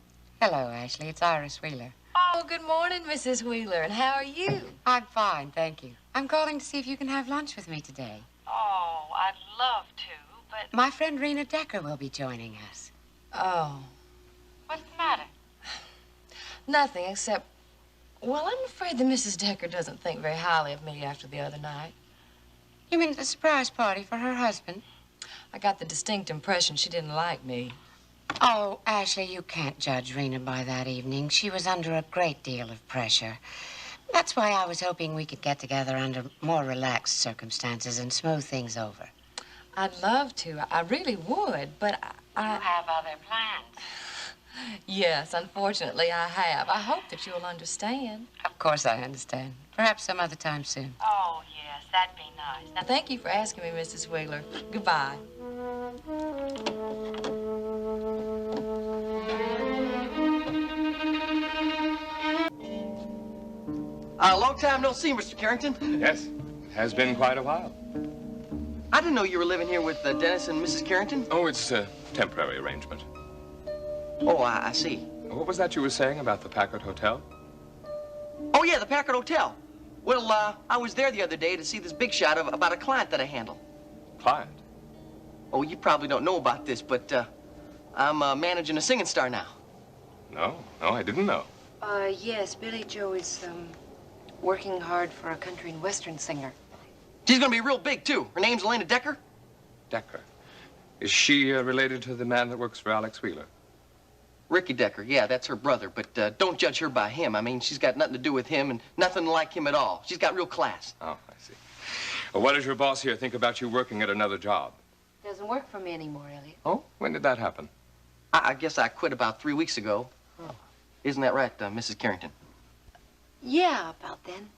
Hello, Ashley. It's Iris Wheeler. Oh, good morning, Mrs. Wheeler. And how are you? I'm fine, thank you. I'm calling to see if you can have lunch with me today. Oh, I'd love to, but... My friend Rena DEKKER will be joining us. Oh. What's the matter? Nothing except... Well, I'm afraid that Mrs. DEKKER doesn't think very highly of me after the other night. You mean the surprise party for her husband? I got the distinct impression she didn't like me. Oh, Ashley, you can't judge Rena by that evening. She was under a great deal of pressure. That's why I was hoping we could get together under more relaxed circumstances and smooth things over. I'd love to. I really would, but I... You have other plans. Yes, unfortunately, I have. I hope that you'll understand. Of course I understand. Perhaps some other time soon. Oh, yes, that'd be nice. Now, thank you for asking me, Mrs. Wheeler. Goodbye. Long time no see, Mr. Carrington. Yes, has been quite a while. I didn't know you were living here with Dennis and Mrs. Carrington. Oh, it's a temporary arrangement. Oh, I see. What was that you were saying about the Packard Hotel? Oh, yeah, the Packard Hotel. Well, I was there the other day to see this big shot about a client that I handle. Client? Oh, you probably don't know about this, but I'm managing a singing star now. No, I didn't know. Yes, Billy Joe is, working hard for a country and western singer. She's gonna be real big, too. Her name's Elena DEKKER. DEKKER. Is she related to the man that works for Alex Wheeler? Ricky DEKKER, yeah, that's her brother, but don't judge her by him. I mean, she's got nothing to do with him and nothing like him at all. She's got real class. Oh, I see. Well, what does your boss here think about you working at another job? Doesn't work for me anymore, Elliot. Oh, when did that happen? I guess I quit about 3 weeks ago. Oh. Isn't that right, Mrs. Carrington? Yeah, about then.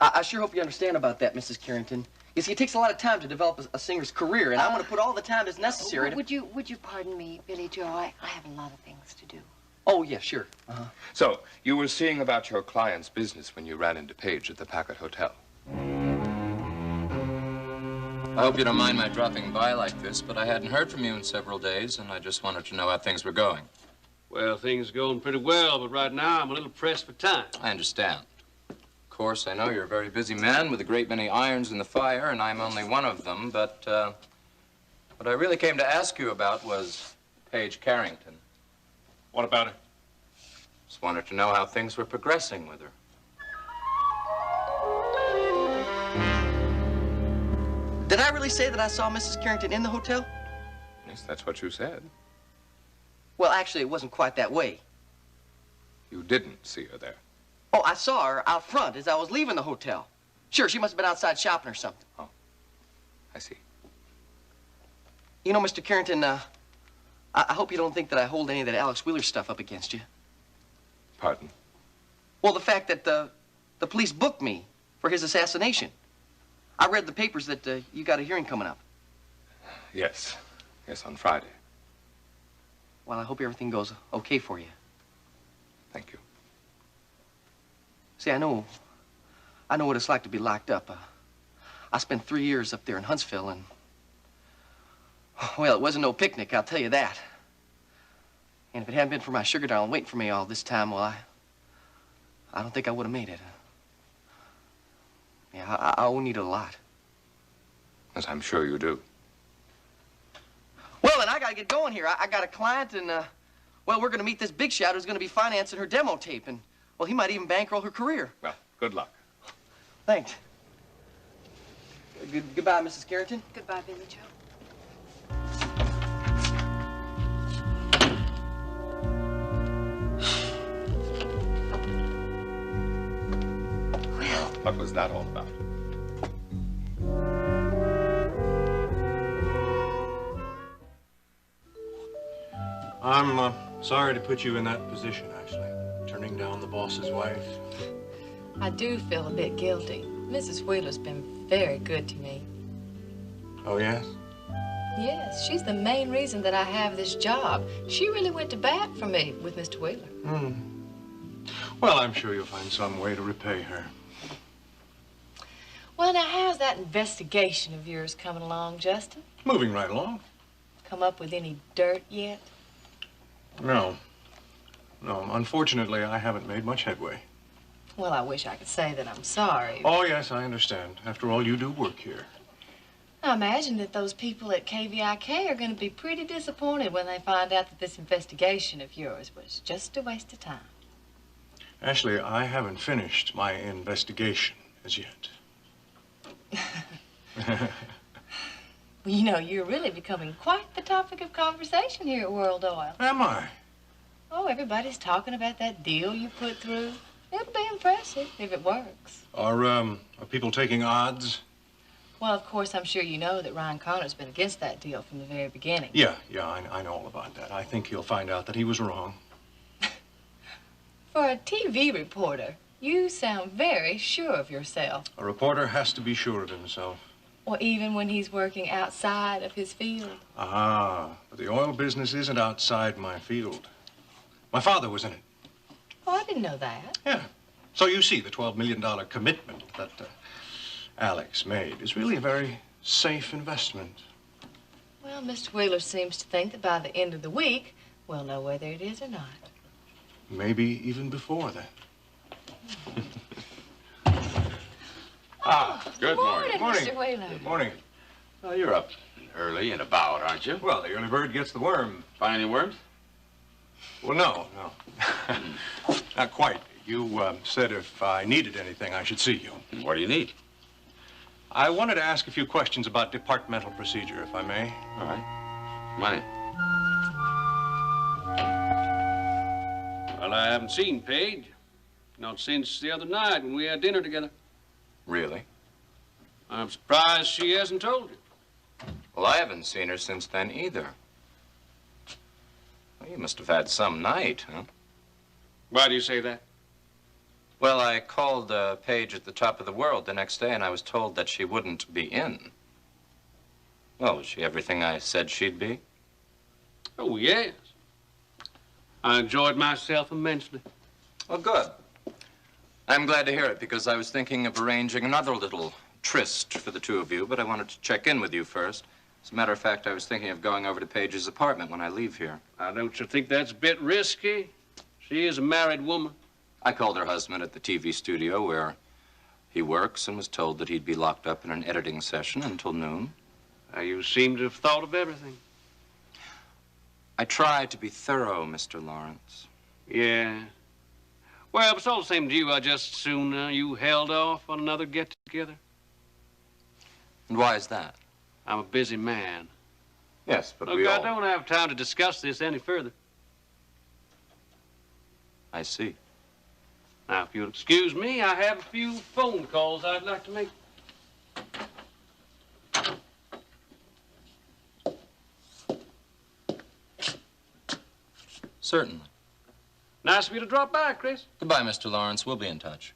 I sure hope you understand about that, Mrs. Carrington. You see, it takes a lot of time to develop a singer's career, and I want to put all the time that's necessary to... Would you pardon me, Billy Joe? I have a lot of things to do. Oh, yeah, sure. So, you were seeing about your client's business when you ran into Paige at the Packard Hotel. I hope you don't mind my dropping by like this, but I hadn't heard from you in several days, and I just wanted to know how things were going. Well, things are going pretty well, but right now I'm a little pressed for time. I understand. Of course, I know you're a very busy man with a great many irons in the fire, and I'm only one of them, but what I really came to ask you about was Paige Carrington. What about her? Just wanted to know how things were progressing with her. Did I really say that I saw Mrs. Carrington in the hotel? Yes, that's what you said. Well, actually, it wasn't quite that way. You didn't see her there. Oh, I saw her out front as I was leaving the hotel. Sure, she must have been outside shopping or something. Oh, I see. You know, Mr. Carrington, I hope you don't think that I hold any of that Alex Wheeler stuff up against you. Pardon? Well, the fact that the police booked me for his assassination. I read the papers that you got a hearing coming up. Yes, on Friday. Well, I hope everything goes okay for you. Thank you. See, I know what it's like to be locked up. I spent 3 years up there in Huntsville, and, well, it wasn't no picnic, I'll tell you that. And if it hadn't been for my sugar darling waiting for me all this time, well, I don't think I would have made it. Yeah, I owe Nita a lot. As I'm sure you do. Well, then I gotta get going here. I got a client, and, well, we're gonna meet this big shot who's gonna be financing her demo tape, and, well, he might even bankroll her career. Well, good luck. Thanks. Goodbye, Mrs. Carrington. Goodbye, Billy Joe. What was that all about? I'm sorry to put you in that position, Ashley. Turning down the boss's wife. I do feel a bit guilty. Mrs. Wheeler's been very good to me. Oh, yes? Yes, she's the main reason that I have this job. She really went to bat for me with Mr. Wheeler. Well, I'm sure you'll find some way to repay her. Well, now, how's that investigation of yours coming along, Justin? Moving right along. Come up with any dirt yet? No. Unfortunately, I haven't made much headway. Well, I wish I could say that I'm sorry. Oh, yes, I understand. After all, you do work here. I imagine that those people at KVIK are going to be pretty disappointed when they find out that this investigation of yours was just a waste of time. Ashley, I haven't finished my investigation as yet. Well, you know, you're really becoming quite the topic of conversation here at World Oil. Am I? Oh, everybody's talking about that deal you put through. It'll be impressive if it works. Are people taking odds? Well, of course, I'm sure you know that Ryan Connor's been against that deal from the very beginning. Yeah, I know all about that. I think he'll find out that he was wrong. For a TV reporter, You sound very sure of yourself. A reporter has to be sure of himself. Or even when he's working outside of his field. Ah, but the oil business isn't outside my field. My father was in it. Oh, I didn't know that. Yeah. So you see, the $12 million commitment that Alex made is really a very safe investment. Well, Mr. Wheeler seems to think that by the end of the week, we'll know whether it is or not. Maybe even before that. Good morning. Good morning, Mr. Wheeler. Good morning. Well, you're up early and about, aren't you? Well, the early bird gets the worm. Find any worms? Well, no. Not quite. You said if I needed anything, I should see you. What do you need? I wanted to ask a few questions about departmental procedure, if I may. All right. Come on in. Well, I haven't seen Paige. Not since the other night when we had dinner together. Really? I'm surprised she hasn't told you. Well, I haven't seen her since then either. Well, you must have had some night, huh? Why do you say that? Well, I called Paige at the top of the world the next day, and I was told that she wouldn't be in. Well, was she everything I said she'd be? Oh, yes. I enjoyed myself immensely. Well, good. I'm glad to hear it, because I was thinking of arranging another little tryst for the two of you, but I wanted to check in with you first. As a matter of fact, I was thinking of going over to Paige's apartment when I leave here. Now, don't you think that's a bit risky? She is a married woman. I called her husband at the TV studio where he works and was told that he'd be locked up in an editing session until noon. Now, you seem to have thought of everything. I try to be thorough, Mr. Lawrence. Yeah. Well, it's all the same to you. I just soon you held off on another get-together. And why is that? I'm a busy man. Yes, but Look, we all... I don't have time to discuss this any further. I see. Now, if you'll excuse me, I have a few phone calls I'd like to make. Certainly. Nice of you to drop by, Chris. Goodbye, Mr. Lawrence. We'll be in touch.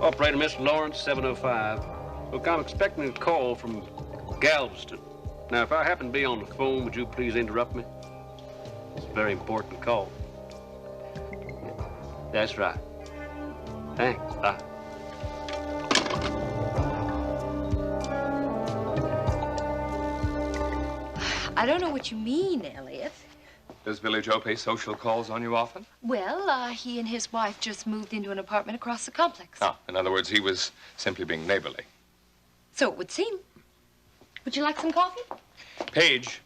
Operator, Mr. Lawrence, 705. Look, I'm expecting a call from Galveston. Now, if I happen to be on the phone, would you please interrupt me? It's a very important call. That's right. Thanks. Bye. I don't know what you mean, Elliot. Does Billy Joe pay social calls on you often? Well, he and his wife just moved into an apartment across the complex. Ah, in other words, he was simply being neighborly. So it would seem. Would you like some coffee? Paige,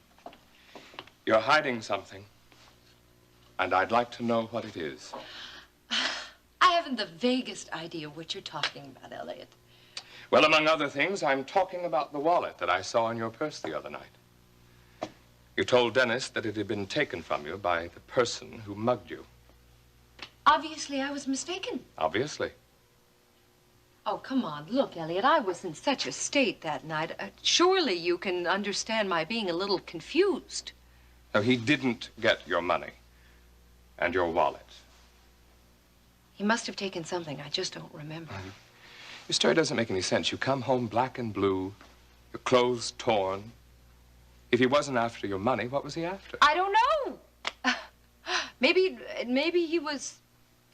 you're hiding something, and I'd like to know what it is. I haven't the vaguest idea what you're talking about, Elliot. Well, among other things, I'm talking about the wallet that I saw in your purse the other night. You told Dennis that it had been taken from you by the person who mugged you. Obviously, I was mistaken. Obviously. Oh, come on. Look, Elliot, I was in such a state that night. Surely you can understand my being a little confused. No, he didn't get your money and your wallet. He must have taken something. I just don't remember. Your story doesn't make any sense. You come home black and blue, your clothes torn. If he wasn't after your money, what was he after? I don't know. Maybe he was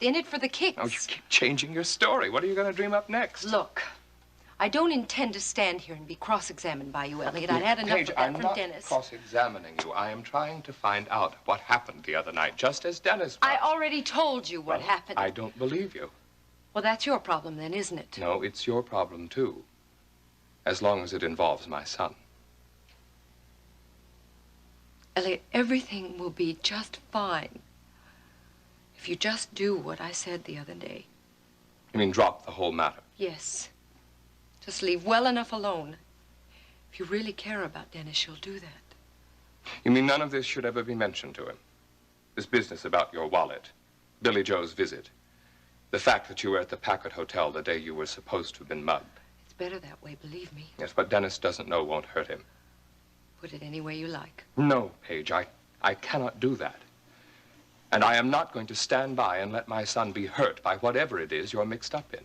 in it for the kicks. Oh, you keep changing your story. What are you going to dream up next? Look, I don't intend to stand here and be cross-examined by you, Elliot. I'd had enough Paige, of that I'm from not Dennis. cross-examining you. I am trying to find out what happened the other night, just as Dennis was. I already told you what happened. I don't believe you. Well, that's your problem then, isn't it? No, it's your problem, too. As long as it involves my son. Elliot, everything will be just fine if you just do what I said the other day. You mean drop the whole matter? Yes. Just leave well enough alone. If you really care about Dennis, you'll do that. You mean none of this should ever be mentioned to him? This business about your wallet, Billy Joe's visit, the fact that you were at the Packard Hotel the day you were supposed to have been mugged. It's better that way, believe me. Yes, what Dennis doesn't know won't hurt him. Put it any way you like. No, Paige, I cannot do that. And I am not going to stand by and let my son be hurt by whatever it is you're mixed up in.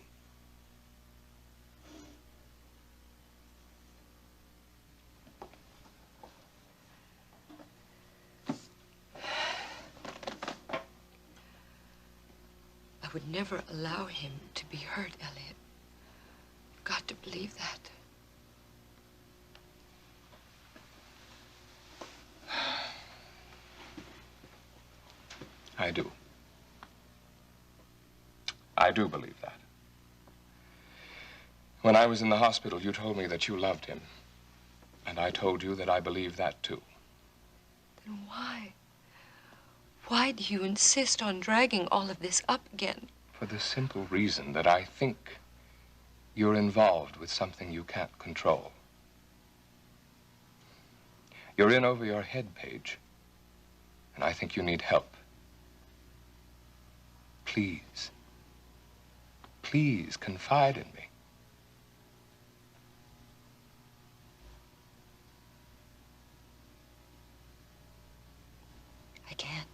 I would never allow him to be hurt, Elliot. You've got to believe that. I do. I do believe that. When I was in the hospital, you told me that you loved him. And I told you that I believe that, too. Then why? Why do you insist on dragging all of this up again? For the simple reason that I think you're involved with something you can't control. You're in over your head, Paige. And I think you need help. Please. Please confide in me. I can't.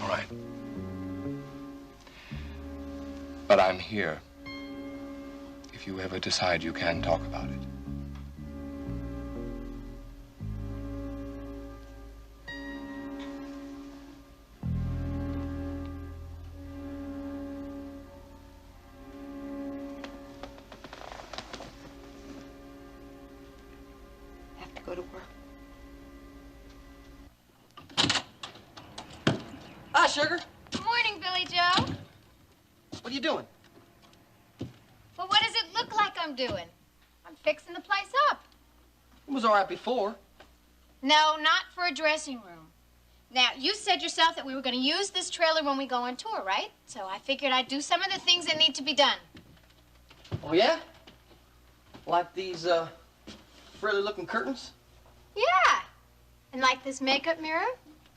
All right. But I'm here if you ever decide you can talk about it. Have to go to work. Hi, sugar. Good morning, Billy Joe. What are you doing? Well, what does it look like I'm doing? I'm fixing the place up. It was all right before. No, not for a dressing room. Now, you said yourself that we were going to use this trailer when we go on tour, right? So I figured I'd do some of the things that need to be done. Oh, yeah? Like these, frilly-looking curtains? Yeah. And like this makeup mirror.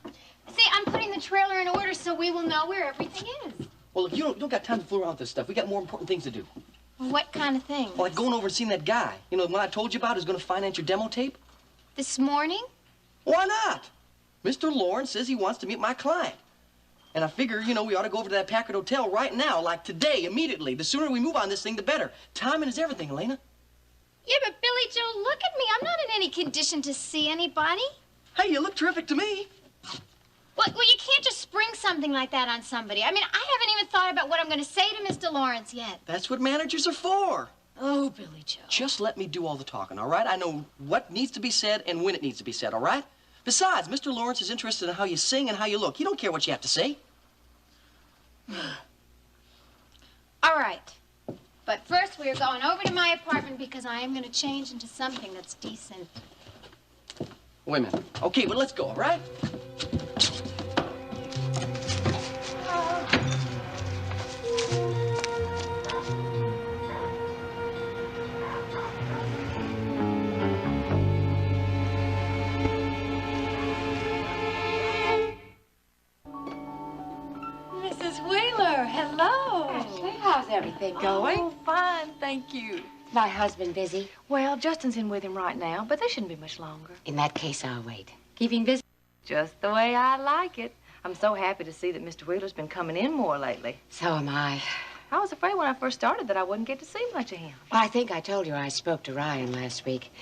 See, I'm putting the trailer in order so we will know where everything is. Well, look, you don't got time to fool around with this stuff. We got more important things to do. What kind of thing? Well, like going over and seeing that guy. You know, the one I told you about who's going to finance your demo tape? This morning? Why not? Mr. Lawrence says he wants to meet my client. And I figure, you know, we ought to go over to that Packard Hotel right now, like today, immediately. The sooner we move on this thing, the better. Timing is everything, Elena. Yeah, but Billy Joe, look at me. I'm not in any condition to see anybody. Hey, you look terrific to me. Well, you can't just spring something like that on somebody. I mean, I haven't even thought about what I'm going to say to Mr. Lawrence yet. That's what managers are for. Oh, Billy Joe. Just let me do all the talking, all right? I know what needs to be said and when it needs to be said, all right? Besides, Mr. Lawrence is interested in how you sing and how you look. He don't care what you have to say. All right. But first, we are going over to my apartment because I am going to change into something that's decent. Wait a minute. Okay, well, let's go, all right? Mrs. Wheeler, hello. Ashley, how's everything going? Oh, fine, thank you. My husband busy? Well, Justin's in with him right now, but they shouldn't be much longer. In that case, I'll wait. Keeping busy? Just the way I like it. I'm so happy to see that Mr. Wheeler's been coming in more lately. So am I. I was afraid when I first started that I wouldn't get to see much of him. Well, I think I told you I spoke to Ryan last week.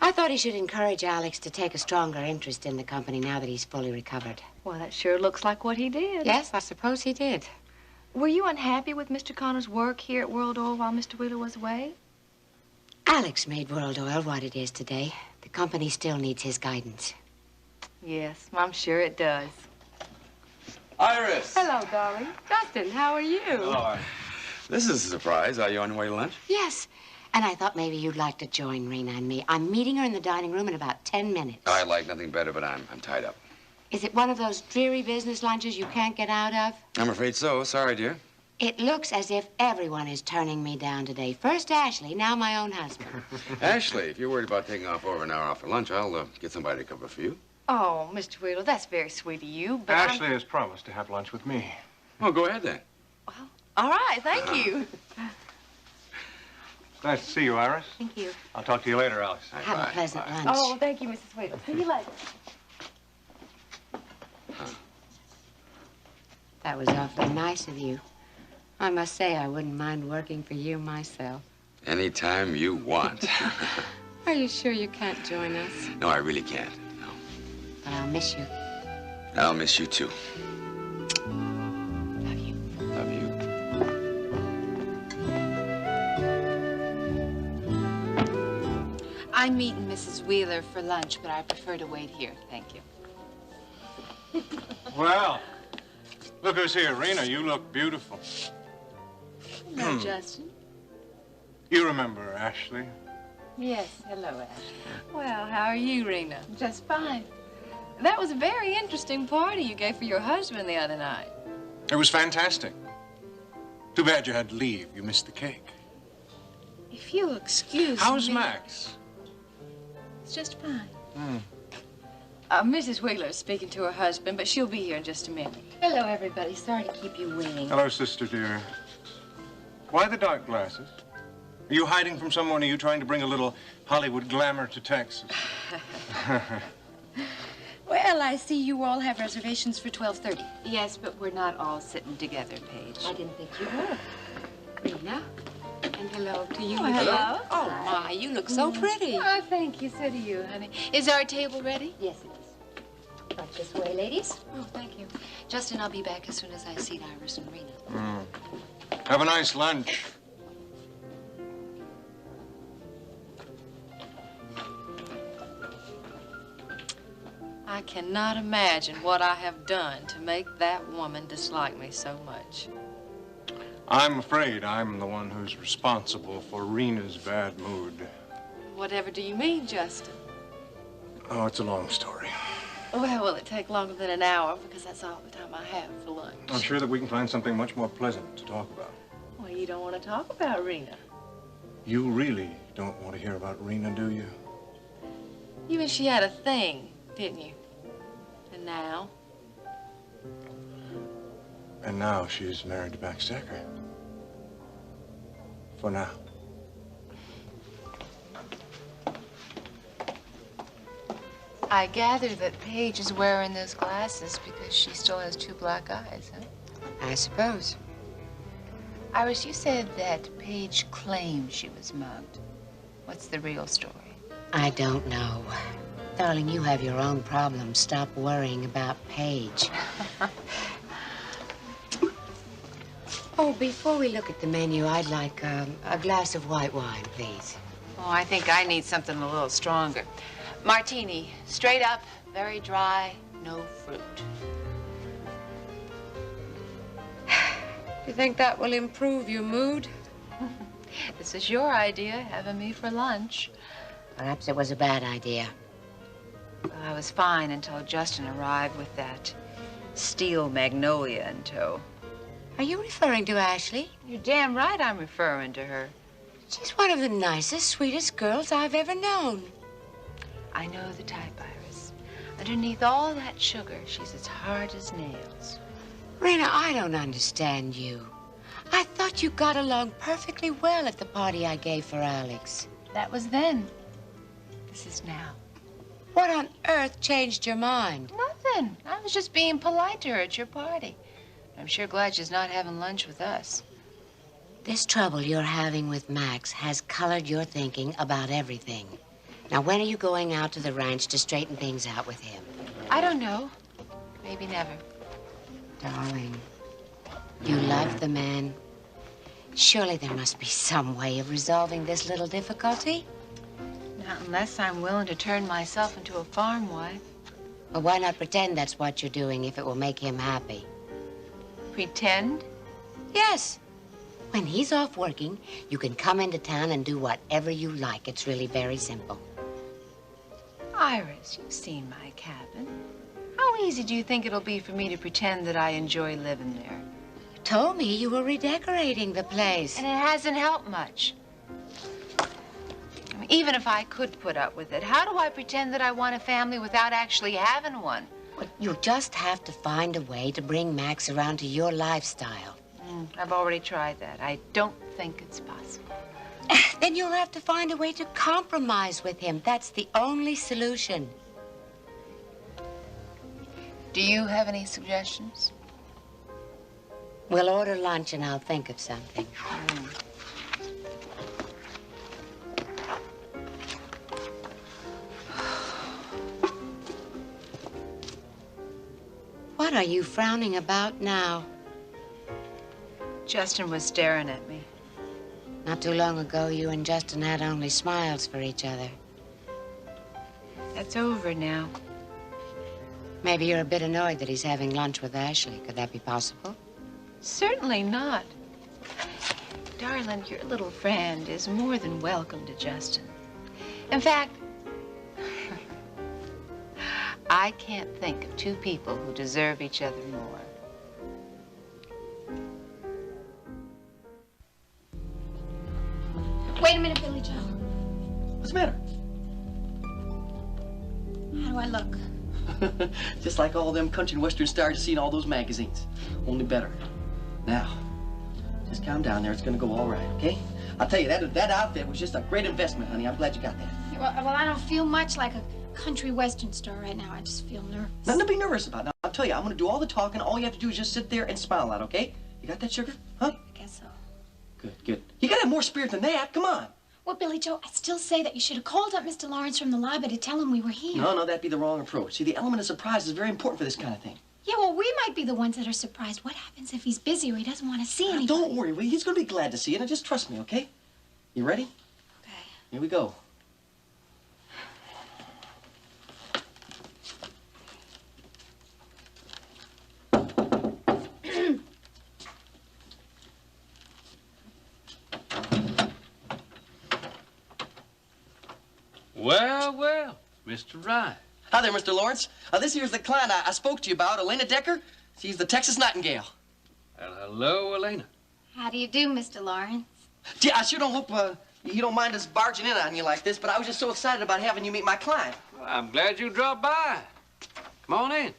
I thought he should encourage Alex to take a stronger interest in the company now that he's fully recovered. Well, that sure looks like what he did. Yes, I suppose he did. Were you unhappy with Mr. Connor's work here at World Oil while Mr. Wheeler was away? Alex made World Oil what it is today. The company still needs his guidance. Yes, I'm sure it does. Iris! Hello, darling. Justin, how are you? Oh, this is a surprise. Are you on your way to lunch? Yes, and I thought maybe you'd like to join Rena and me. I'm meeting her in the dining room in about 10 minutes. I'd like nothing better, but I'm tied up. Is it one of those dreary business lunches you can't get out of? I'm afraid so. Sorry, dear. It looks as if everyone is turning me down today. First Ashley, now my own husband. Ashley, if you're worried about taking off over an hour off for lunch, I'll get somebody to cover for you. Oh, Mr. Wheeler, that's very sweet of you, but Ashley has promised to have lunch with me. Well, go ahead then. All right, thank you. Nice to see you, Iris. Thank you. I'll talk to you later, Alice. Have a pleasant lunch. Oh, thank you, Mrs. Wheeler. See you later. That was awfully nice of you. I must say I wouldn't mind working for you myself. Anytime you want. Are you sure you can't join us? No, I really can't. No. But I'll miss you. I'll miss you too. Love you. Love you. I'm meeting Mrs. Wheeler for lunch, but I prefer to wait here. Thank you. Well, look who's here. Rena, you look beautiful. Hello, Justin. You remember Ashley? Yes, hello, Ashley. Well, how are you, Rena? Just fine. That was a very interesting party you gave for your husband the other night. It was fantastic. Too bad you had to leave. You missed the cake. If you'll excuse me. How's Max? It's just fine. Mrs. Wheeler is speaking to her husband, but she'll be here in just a minute. Hello, everybody. Sorry to keep you waiting. Hello, sister dear. Why the dark glasses? Are you hiding from someone? Are you trying to bring a little Hollywood glamour to Texas? Well, I see you all have reservations for 12:30. Yes, but we're not all sitting together, Paige. I didn't think you were. Rena, and hello to you. Oh, hello. Oh, my, you look so pretty. Oh, thank you. So do you, honey. Is our table ready? Yes, it is. Right this way, ladies. Oh, thank you. Justin, I'll be back as soon as I see Iris and Rena. Have a nice lunch. I cannot imagine what I have done to make that woman dislike me so much. I'm afraid I'm the one who's responsible for Rena's bad mood. Whatever do you mean, Justin? Oh, it's a long story. Well, will it take longer than an hour? Because that's all the time I have for lunch. I'm sure that we can find something much more pleasant to talk about. Well, you don't want to talk about Rena. You really don't want to hear about Rena, do you? You and she had a thing, didn't you? And now? And now she's married to Max Dekker. For now. I gather that Paige is wearing those glasses because she still has two black eyes, huh? I suppose. Iris, you said that Paige claimed she was mugged. What's the real story? I don't know. Darling, you have your own problems. Stop worrying about Paige. Oh, before we look at the menu, I'd like a glass of white wine, please. Oh, I think I need something a little stronger. Martini, straight up, very dry, no fruit. You think that will improve your mood? This is your idea, having me for lunch. Perhaps it was a bad idea. Well, I was fine until Justin arrived with that steel magnolia in tow. Are you referring to Ashley? You're damn right I'm referring to her. She's one of the nicest, sweetest girls I've ever known. I know the type, Iris. Underneath all that sugar, she's as hard as nails. Rena, I don't understand you. I thought you got along perfectly well at the party I gave for Alex. That was then. This is now. What on earth changed your mind? Nothing. I was just being polite to her at your party. I'm sure glad she's not having lunch with us. This trouble you're having with Max has colored your thinking about everything. Now, when are you going out to the ranch to straighten things out with him? I don't know. Maybe never. Darling, you love the man. Surely there must be some way of resolving this little difficulty. Not unless I'm willing to turn myself into a farm wife. Well, why not pretend that's what you're doing if it will make him happy? Pretend? Yes. When he's off working, you can come into town and do whatever you like. It's really very simple. Iris, you've seen my cabin. How easy do you think it'll be for me to pretend that I enjoy living there? You told me you were redecorating the place. And it hasn't helped much. I mean, Even if I could put up with it, how do I pretend that I want a family without actually having one? Well, you just have to find a way to bring Max around to your lifestyle. I've already tried that. I don't think it's possible. Then you'll have to find a way to compromise with him. That's the only solution. Do you have any suggestions? We'll order lunch and I'll think of something. What are you frowning about now? Justin was staring at me. Not too long ago, you and Justin had only smiles for each other. That's over now. Maybe you're a bit annoyed that he's having lunch with Ashley. Could that be possible? Certainly not. Darling, your little friend is more than welcome to Justin. In fact, I can't think of two people who deserve each other more. Wait a minute, Billy Joe. What's the matter? How do I look? Just like all them country and western stars you see in all those magazines. Only better. Now, just calm down there. It's gonna go all right, okay? I'll tell you, that outfit was just a great investment, honey. I'm glad you got that. Well, I don't feel much like a country western star right now. I just feel nervous. Nothing to be nervous about. Now, I'll tell you, I'm gonna do all the talking. All you have to do is just sit there and smile out, okay? You got that, sugar? Huh? I guess so. Good, good. You gotta have more spirit than that. Come on. Well, Billy Joe, I still say that you should have called up Mr. Lawrence from the lobby to tell him we were here. No, that'd be the wrong approach. See, the element of surprise is very important for this kind of thing. Yeah, well, we might be the ones that are surprised. What happens if he's busy or he doesn't want to see anybody? Don't worry, Will. He's gonna be glad to see you. Now, just trust me, okay? You ready? Okay. Here we go. Well, Mr. Ryan. Hi there, Mr. Lawrence. This here's the client I spoke to you about, Elena Dekker. She's the Texas Nightingale. Well, hello, Elena. How do you do, Mr. Lawrence? Gee, I sure don't hope you don't mind us barging in on you like this, but I was just so excited about having you meet my client. Well, I'm glad you dropped by. Come on in.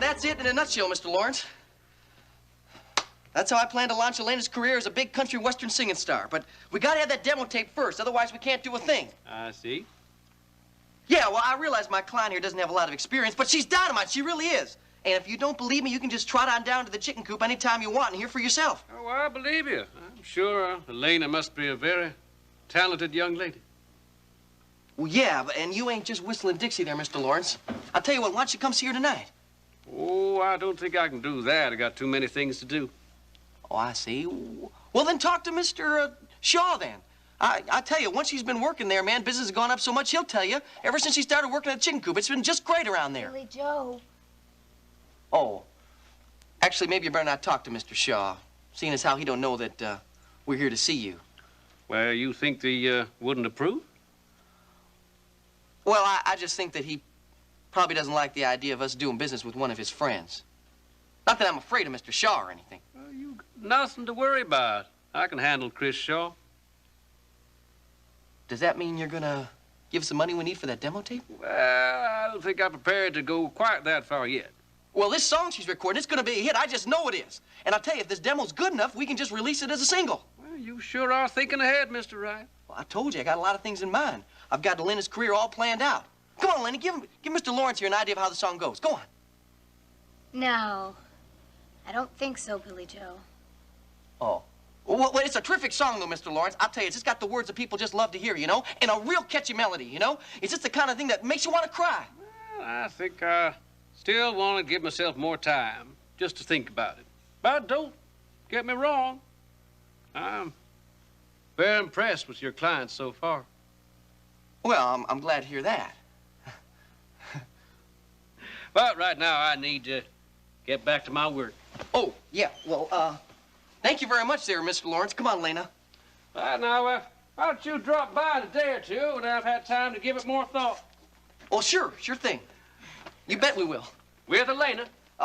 That's it in a nutshell, Mr. Lawrence. That's how I plan to launch Elena's career as a big country western singing star. But we gotta have that demo tape first, otherwise we can't do a thing. I see. Yeah, well, I realize my client here doesn't have a lot of experience, but she's dynamite. She really is. And if you don't believe me, you can just trot on down to the chicken coop anytime you want and hear for yourself. Oh, I believe you. I'm sure Elena must be a very talented young lady. Well, yeah, and you ain't just whistling Dixie there, Mr. Lawrence. I'll tell you what, why don't you come see her tonight? Oh, I don't think I can do that. I got too many things to do. Oh, I see. Well, then talk to Mr. Shaw, then. I tell you, once she's been working there, man, business has gone up so much, he'll tell you. Ever since she started working at the chicken coop, it's been just great around there. Billy Joe. Oh. Actually, maybe you better not talk to Mr. Shaw, seeing as how he don't know that we're here to see you. Well, you think they wouldn't approve? Well, I just think that he probably doesn't like the idea of us doing business with one of his friends. Not that I'm afraid of Mr. Shaw or anything. Well, you got nothing to worry about. I can handle Chris Shaw. Does that mean you're gonna give us the money we need for that demo tape? Well, I don't think I'm prepared to go quite that far yet. Well, this song she's recording, it's gonna be a hit. I just know it is. And I'll tell you, if this demo's good enough, we can just release it as a single. Well, you sure are thinking ahead, Mr. Wright. Well, I told you, I got a lot of things in mind. I've got Elena's career all planned out. Come on, Elena, give Mr. Lawrence here an idea of how the song goes. Go on. No. I don't think so, Billy Joe. Oh. Well, it's a terrific song, though, Mr. Lawrence. I'll tell you, it's just got the words that people just love to hear, you know? And a real catchy melody, you know? It's just the kind of thing that makes you want to cry. Well, I think I still want to give myself more time just to think about it. But don't get me wrong. I'm very impressed with your clients so far. Well, I'm glad to hear that. But right now, I need to get back to my work. Oh, yeah, well, thank you very much there, Mr. Lawrence. Come on, Lena. Now, why don't you drop by in a day or two when I've had time to give it more thought? Oh, sure thing. You bet we will. With Elena?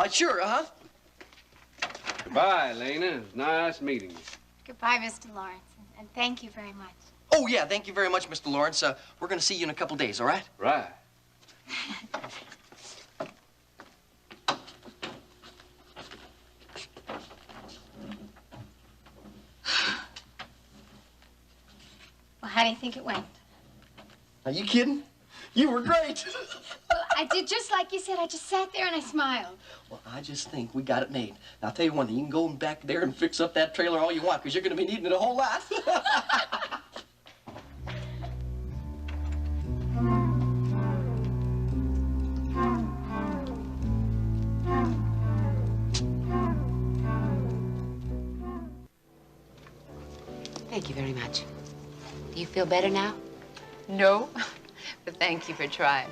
Sure, Goodbye, Elena. It was nice meeting you. Goodbye, Mr. Lawrence, and thank you very much. Oh, yeah, thank you very much, Mr. Lawrence. We're going to see you in a couple days, all right? Right. Well, how do you think it went? Are you kidding? You were great. Well, I did just like you said. I just sat there and I smiled. Well, I just think we got it made. Now, I'll tell you one thing. You can go back there and fix up that trailer all you want, because you're going to be needing it a whole lot. Thank you very much. Do you feel better now? No, but thank you for trying.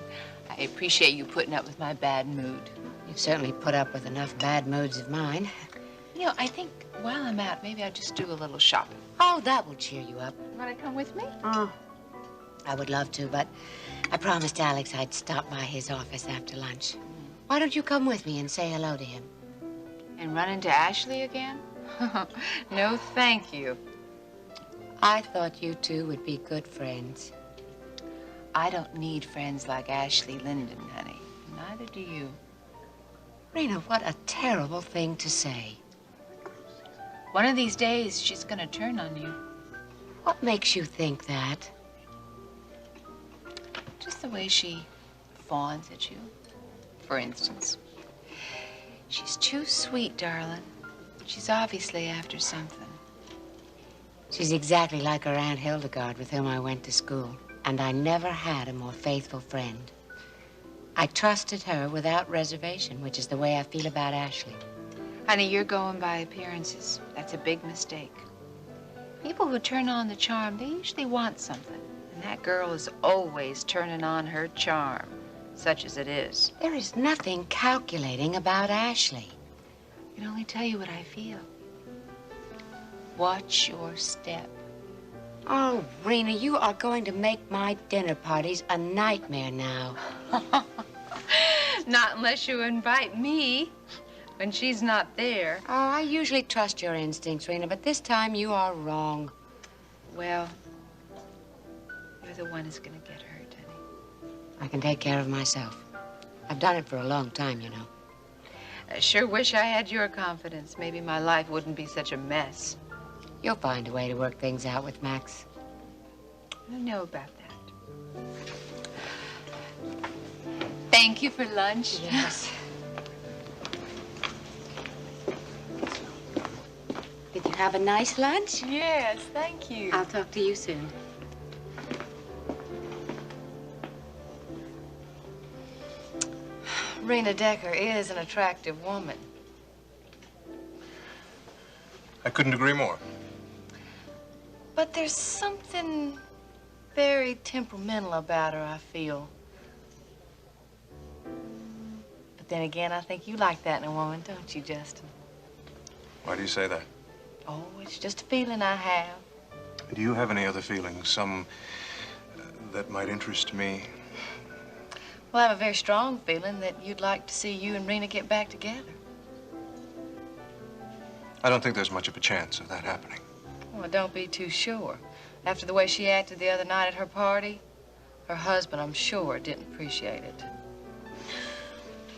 I appreciate you putting up with my bad mood. You've certainly put up with enough bad moods of mine. You know, I think while I'm out, maybe I'll just do a little shopping. Oh, that will cheer you up. You want to come with me? I would love to, but I promised Alex I'd stop by his office after lunch. Why don't you come with me and say hello to him? And run into Ashley again? No, thank you. I thought you two would be good friends. I don't need friends like Ashley Linden, honey. Neither do you. Rena, what a terrible thing to say. One of these days, she's gonna turn on you. What makes you think that? Just the way she fawns at you. For instance, she's too sweet, darling. She's obviously after something. She's exactly like her Aunt Hildegard, with whom I went to school. And I never had a more faithful friend. I trusted her without reservation, which is the way I feel about Ashley. Honey, you're going by appearances. That's a big mistake. People who turn on the charm, they usually want something. And that girl is always turning on her charm, such as it is. There is nothing calculating about Ashley. I can only tell you what I feel. Watch your step. Oh, Rena, you are going to make my dinner parties a nightmare now. Not unless you invite me when she's not there. Oh, I usually trust your instincts, Rena, but this time you are wrong. Well, you're the one who's gonna get hurt, honey. I can take care of myself. I've done it for a long time, you know. I sure wish I had your confidence. Maybe my life wouldn't be such a mess. You'll find a way to work things out with Max. I know about that. Thank you for lunch. Yes. Did you have a nice lunch? Yes, thank you. I'll talk to you soon. Rena Dekker is an attractive woman. I couldn't agree more. But there's something very temperamental about her, I feel. But then again, I think you like that in a woman, don't you, Justin? Why do you say that? Oh, it's just a feeling I have. Do you have any other feelings, some that might interest me? Well, I have a very strong feeling that you'd like to see you and Rena get back together. I don't think there's much of a chance of that happening. Well, don't be too sure. After the way she acted the other night at her party, her husband, I'm sure, didn't appreciate it.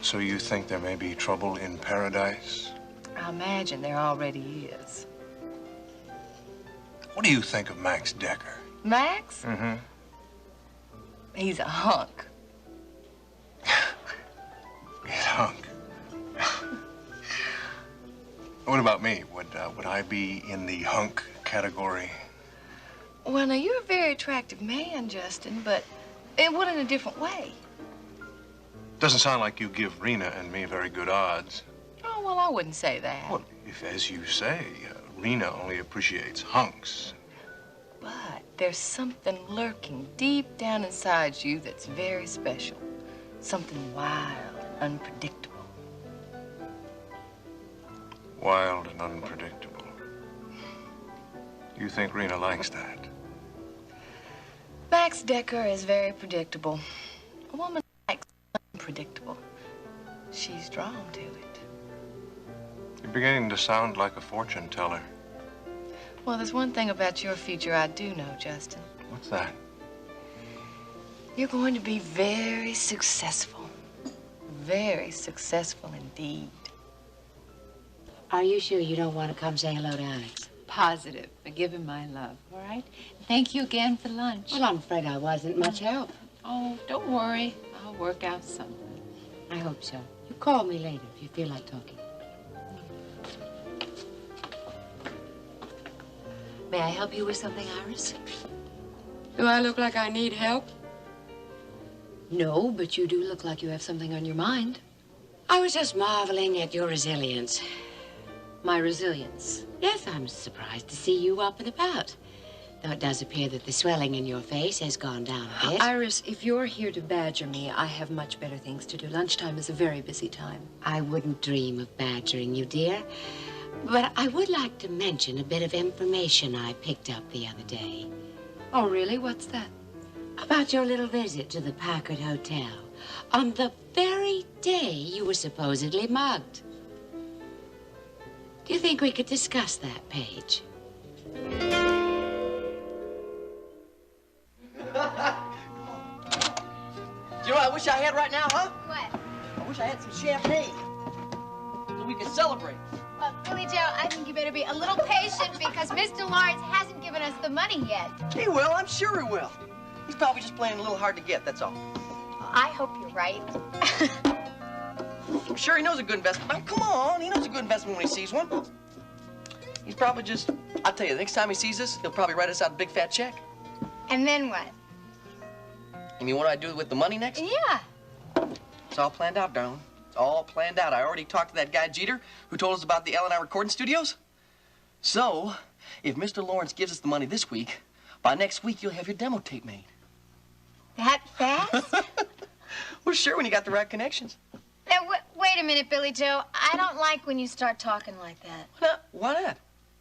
So you think there may be trouble in paradise? I imagine there already is. What do you think of Max Dekker? Max? Mm-hmm. He's a hunk. He's a hunk. What about me? Would I be in the hunk category? Well, now, you're a very attractive man, Justin, but it would in a different way. Doesn't sound like you give Rena and me very good odds. Oh, well, I wouldn't say that. Well, if, as you say, Rena only appreciates hunks. But there's something lurking deep down inside you that's very special. Something wild, unpredictable. Wild and unpredictable. You think Rena likes that? Max Decker is very predictable. A woman likes unpredictable. She's drawn to it. You're beginning to sound like a fortune teller. Well, there's one thing about your future I do know, Justin. What's that? You're going to be very successful. Very successful indeed. Are you sure you don't want to come say hello to Alex? Positive. But give him my love, all right? Thank you again for lunch. Well, I'm afraid I wasn't much help. Oh, don't worry. I'll work out something. I hope so. You call me later if you feel like talking. May I help you with something, Iris? Do I look like I need help? No, but you do look like you have something on your mind. I was just marveling at your resilience. My resilience? Yes, I'm surprised to see you up and about. Though it does appear that the swelling in your face has gone down a bit. Iris, if you're here to badger me, I have much better things to do. Lunchtime is a very busy time. I wouldn't dream of badgering you, dear. But I would like to mention a bit of information I picked up the other day. Oh, really? What's that? About your little visit to the Packard Hotel on the very day you were supposedly mugged. Do you think we could discuss that, Paige? You know what I wish I had right now, huh? What? I wish I had some champagne so we could celebrate. Well, Billy Joe, I think you better be a little patient because Mr. Lawrence hasn't given us the money yet. He will, I'm sure he will. He's probably just playing a little hard to get, that's all. I hope you're right. I'm sure he knows a good investment. Now, come on, he knows a good investment when he sees one. He's probably just, I'll tell you, the next time he sees us, he'll probably write us out a big fat check. And then what? You mean what do I do with the money next? Yeah. It's all planned out, darling. It's all planned out. I already talked to that guy Jeter who told us about the L&I recording studios. So, if Mr. Lawrence gives us the money this week, by next week you'll have your demo tape made. That fast? Well, sure, when you got the right connections. Now, wait a minute, Billy Joe. I don't like when you start talking like that. Why not?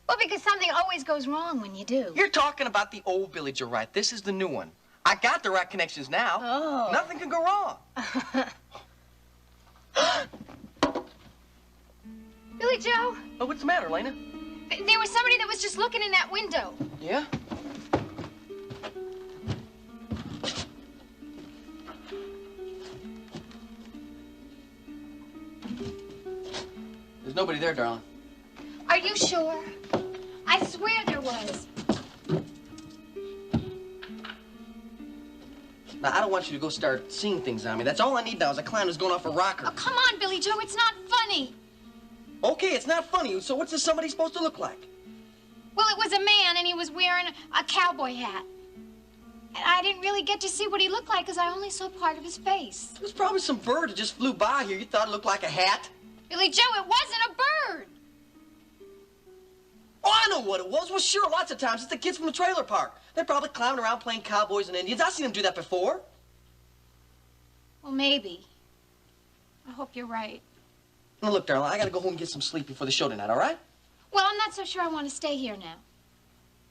Well, because something always goes wrong when you do. You're talking about the old Billy Joe, right? This is the new one. I got the right connections now. Oh. Nothing can go wrong. Billy Joe? Oh, what's the matter, Lena? There was somebody that was just looking in that window. Yeah? There's nobody there, darling. Are you sure? I swear there was. Now, I don't want you to go start seeing things on me. That's all I need now is a clown who's going off a rocker. Oh, come on, Billy Joe. It's not funny. Okay, it's not funny. So what's this somebody supposed to look like? Well, it was a man, and he was wearing a cowboy hat. And I didn't really get to see what he looked like because I only saw part of his face. It was probably some bird that just flew by here. You thought it looked like a hat? Billy Joe, it wasn't a bird. Oh, I know what it was. Well, sure, lots of times. It's the kids from the trailer park. They're probably climbing around playing cowboys and Indians. I've seen them do that before. Well, maybe. I hope you're right. Now, look, darling, I gotta go home and get some sleep before the show tonight, all right? Well, I'm not so sure I want to stay here now.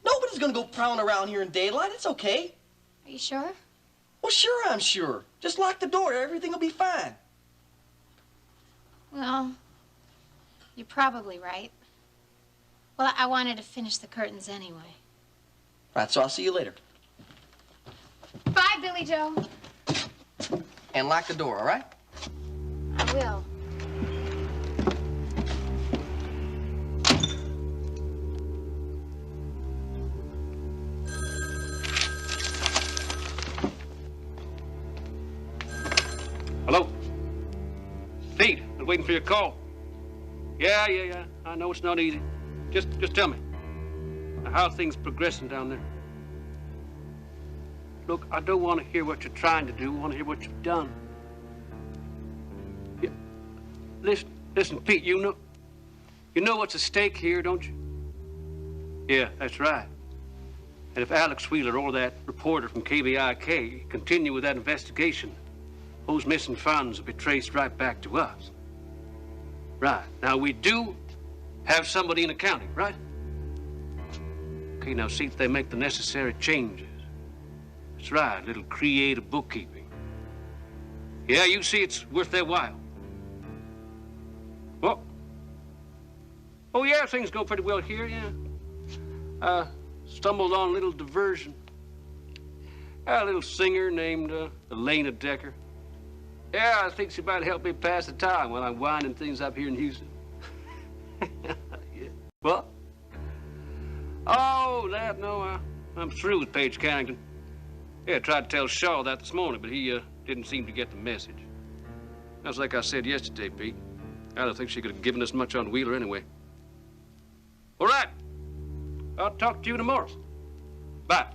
Nobody's gonna go prowling around here in daylight. It's okay. Are you sure? Well, sure, I'm sure. Just lock the door. Everything will be fine. Well, you're probably right. Well, I wanted to finish the curtains anyway. Right, so I'll see you later. Bye, Billy Joe. And lock the door, all right? I will. Hello? Pete, I was waiting for your call. Yeah. I know it's not easy. Just tell me, how are things progressing down there? Look, I don't want to hear what you're trying to do. I want to hear what you've done. Yeah. Listen, Pete, you know what's at stake here, don't you? Yeah, that's right. And if Alex Wheeler or that reporter from KBIK continue with that investigation, those missing funds will be traced right back to us. Right. Now, we do have somebody in accounting, right? Okay, now see if they make the necessary changes. That's right, a little creative bookkeeping. Yeah, you see it's worth their while. Well, oh yeah, things go pretty well here, yeah. Stumbled on a little diversion. A little singer named Elena DEKKER. Yeah, I think she might help me pass the time while I'm winding things up here in Houston. Yeah. What? Oh, that, no, I'm through with Page Carrington. Yeah, I tried to tell Shaw that this morning, but he didn't seem to get the message. That's like I said yesterday, Pete. I don't think she could have given us much on Wheeler anyway. All right. I'll talk to you tomorrow. Bye.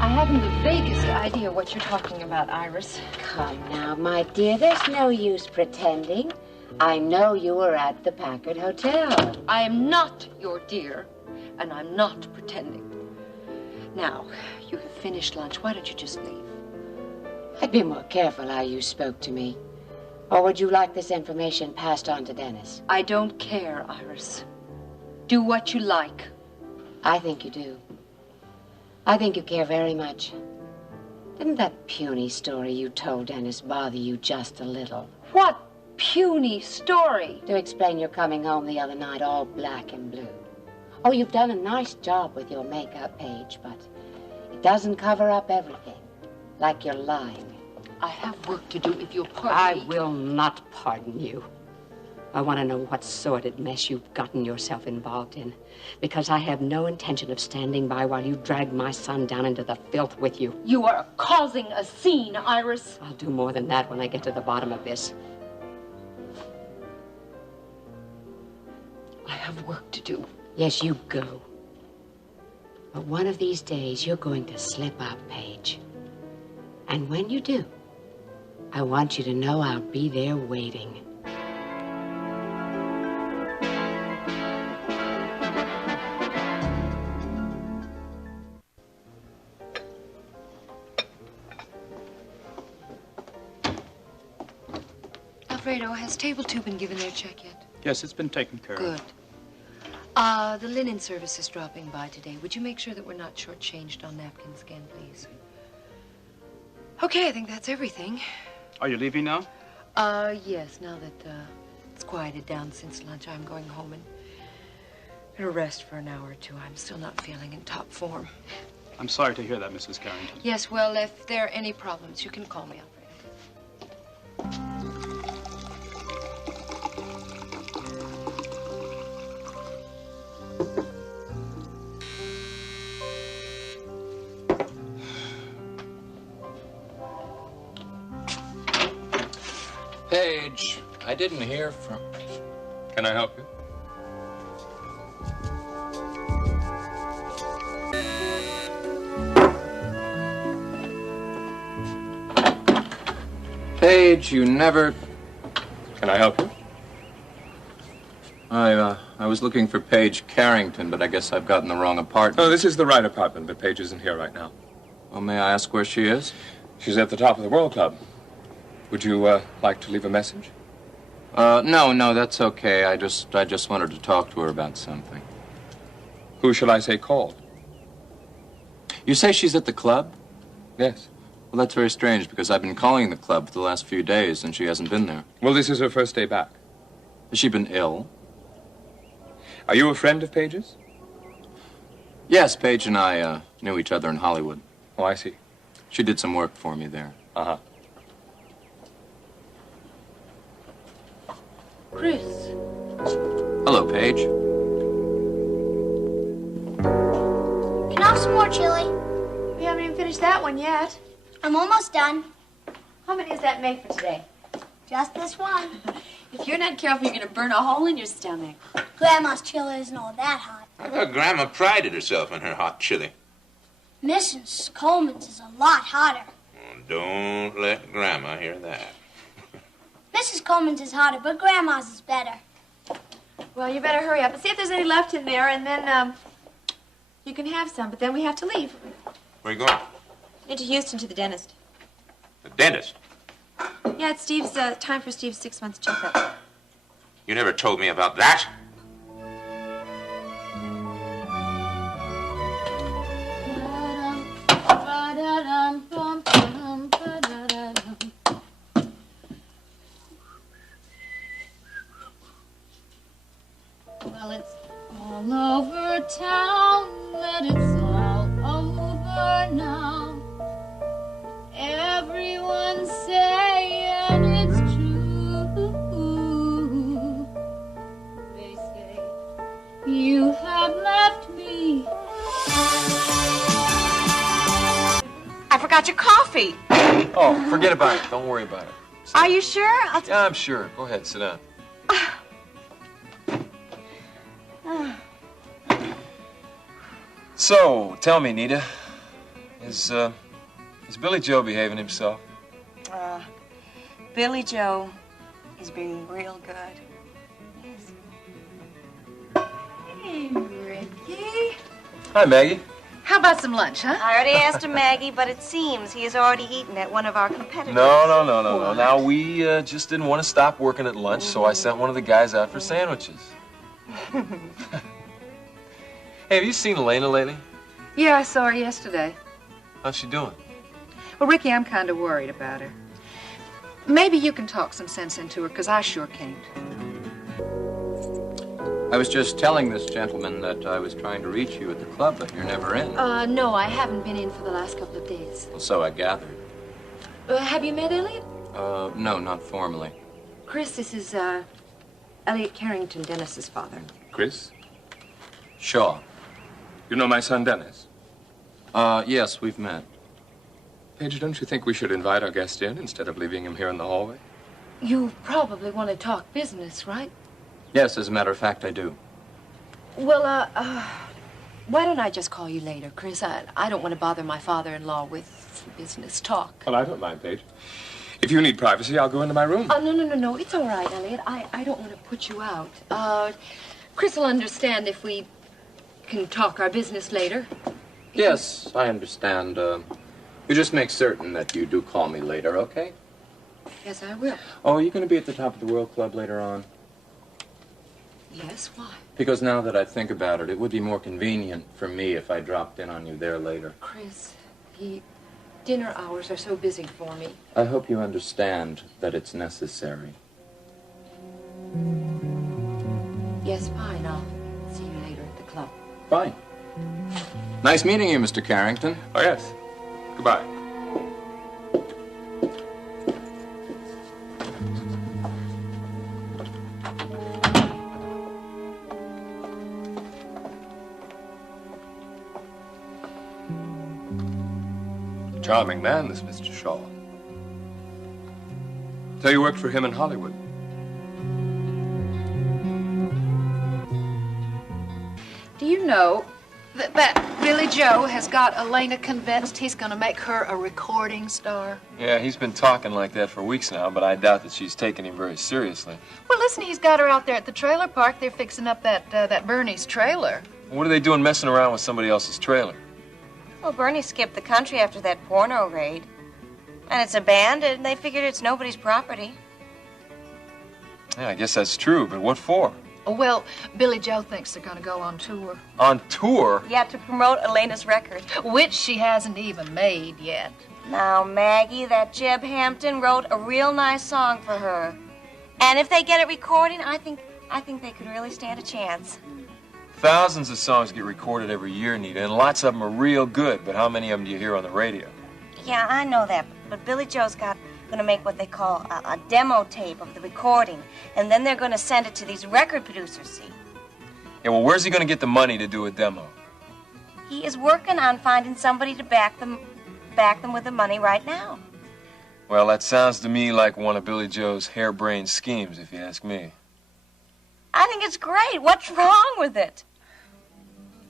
I haven't the vaguest idea what you're talking about, Iris. Come now, my dear, there's no use pretending. I know you were at the Packard Hotel. I am not your dear, and I'm not pretending. Now, you have finished lunch. Why don't you just leave? I'd be more careful how you spoke to me. Or would you like this information passed on to Dennis? I don't care, Iris. Do what you like. I think you do. I think you care very much. Didn't that puny story you told Dennis bother you just a little? What puny story? To explain your coming home the other night all black and blue. Oh, you've done a nice job with your makeup, Paige, but it doesn't cover up everything. Like you're lying. I have work to do if you'll pardon me. I will not pardon you. I want to know what sordid mess you've gotten yourself involved in. Because I have no intention of standing by while you drag my son down into the filth with you. You are causing a scene, Iris. I'll do more than that when I get to the bottom of this. I have work to do. Yes, you go. But one of these days, you're going to slip up, Paige. And when you do, I want you to know I'll be there waiting. Alfredo, has Table 2 been given their check yet? Yes, it's been taken care of. Good. The linen service is dropping by today. Would you make sure that we're not shortchanged on napkins again, please? Okay, I think that's everything. Are you leaving now? Yes, now that it's quieted down since lunch, I'm going home and gonna rest for an hour or two. I'm still not feeling in top form. I'm sorry to hear that, Mrs. Carrington. Yes, well, if there are any problems, you can call me, Alfredo. Paige, I didn't hear from... Can I help you? Paige, you never... Can I help you? I was looking for Paige Carrington, but I guess I've gotten the wrong apartment. No, this is the right apartment, but Paige isn't here right now. Well, may I ask where she is? She's at the top of the World Club. Would you like to leave a message? No, that's okay. I just wanted to talk to her about something. Who shall I say called? You say she's at the club? Yes. Well, that's very strange, because I've been calling the club for the last few days, and she hasn't been there. Well, this is her first day back. Has she been ill? Are you a friend of Paige's? Yes, Paige and I knew each other in Hollywood. Oh, I see. She did some work for me there. Uh-huh. Chris. Hello, Paige. Can I have some more chili? We haven't even finished that one yet. I'm almost done. How many does that make for today? Just this one. If you're not careful, you're going to burn a hole in your stomach. Grandma's chili isn't all that hot. I thought Grandma prided herself on her hot chili. Mrs. Coleman's is a lot hotter. Don't let Grandma hear that. Mrs. Coleman's is hotter, but Grandma's is better. Well, you better hurry up and see if there's any left in there, and then, you can have some, but then we have to leave. Where you going? Into Houston to the dentist. The dentist? Yeah, it's Steve's, time for Steve's 6-month checkup. You never told me about that. Well, it's all over town, but it's all over now. Everyone's saying it's true. They say you have left me. I forgot your coffee. Oh, forget about it. Don't worry about it. Are you sure? Yeah, I'm sure. Go ahead, sit down. So, tell me, Nita, is Billy Joe behaving himself? Billy Joe is being real good. Hey, Ricky. Hi, Maggie. How about some lunch, huh? I already asked him, Maggie, but it seems he has already eaten at one of our competitors. No. Now, we just didn't want to stop working at lunch, so I sent one of the guys out for sandwiches. Hey, have you seen Elena lately? Yeah, I saw her yesterday. How's she doing? Well, Ricky, I'm kind of worried about her. Maybe you can talk some sense into her, because I sure can't. I was just telling this gentleman that I was trying to reach you at the club, but you're never in. No, I haven't been in for the last couple of days. Well, so I gathered. Have you met Elliot? No, not formally. Chris, this is, Elliot Carrington, Dennis's father. Chris? Shaw. You know my son, Dennis? Yes, we've met. Paige, don't you think we should invite our guest in instead of leaving him here in the hallway? You probably want to talk business, right? Yes, as a matter of fact, I do. Well, why don't I just call you later, Chris? I don't want to bother my father-in-law with business talk. Well, I don't mind, Paige. If you need privacy, I'll go into my room. Oh, no. It's all right, Elliot. I don't want to put you out. Chris will understand if we can talk our business later. Yes, I understand. You just make certain that you do call me later, okay? Yes, I will. Oh, are you going to be at the Top of the World Club later on? Yes, why? Because now that I think about it, it would be more convenient for me if I dropped in on you there later. Chris, the dinner hours are so busy for me. I hope you understand that it's necessary. Yes, fine. I'll see you later at the club. Fine. Nice meeting you, Mr. Carrington. Oh, yes. Goodbye. Charming man, this Mr. Shaw. So you worked for him in Hollywood? Do you know that Billy Joe has got Elena convinced he's going to make her a recording star? Yeah, he's been talking like that for weeks now, but I doubt that she's taking him very seriously. Well, listen, he's got her out there at the trailer park. They're fixing up that Bernie's trailer. What are they doing messing around with somebody else's trailer? Well, Bernie skipped the country after that porno raid. And it's abandoned. They figured it's nobody's property. Yeah, I guess that's true, but what for? Oh, well, Billy Joe thinks they're going to go on tour. On tour? Yeah, to promote Elena's record. Which she hasn't even made yet. Now, Maggie, that Jeb Hampton wrote a real nice song for her. And if they get it recorded, I think they could really stand a chance. Thousands of songs get recorded every year, Nita, and lots of them are real good, but how many of them do you hear on the radio? Yeah, I know that, but Billy Joe's gonna make what they call a demo tape of the recording, and then they're gonna send it to these record producers, see? Yeah, well, where's he gonna get the money to do a demo? He is working on finding somebody to back them with the money right now. Well, that sounds to me like one of Billy Joe's harebrained schemes, if you ask me. I think it's great. What's wrong with it?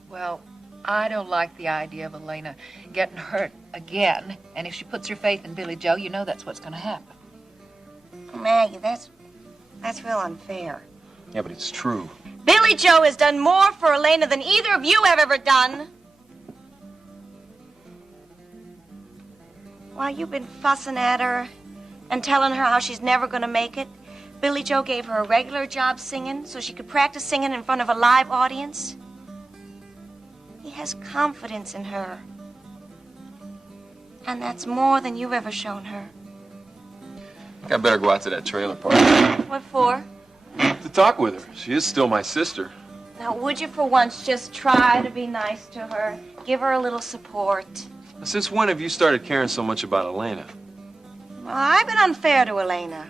Well, I don't like the idea of Elena getting hurt again. And if she puts her faith in Billy Joe, you know that's what's going to happen. Maggie, that's real unfair. Yeah, but it's true. Billy Joe has done more for Elena than either of you have ever done. While you've been fussing at her and telling her how she's never going to make it, Billy Joe gave her a regular job singing so she could practice singing in front of a live audience. He has confidence in her. And that's more than you've ever shown her. I think I better go out to that trailer park. What for? To talk with her. She is still my sister. Now, would you for once just try to be nice to her? Give her a little support. Since when have you started caring so much about Elena? Well, I've been unfair to Elena.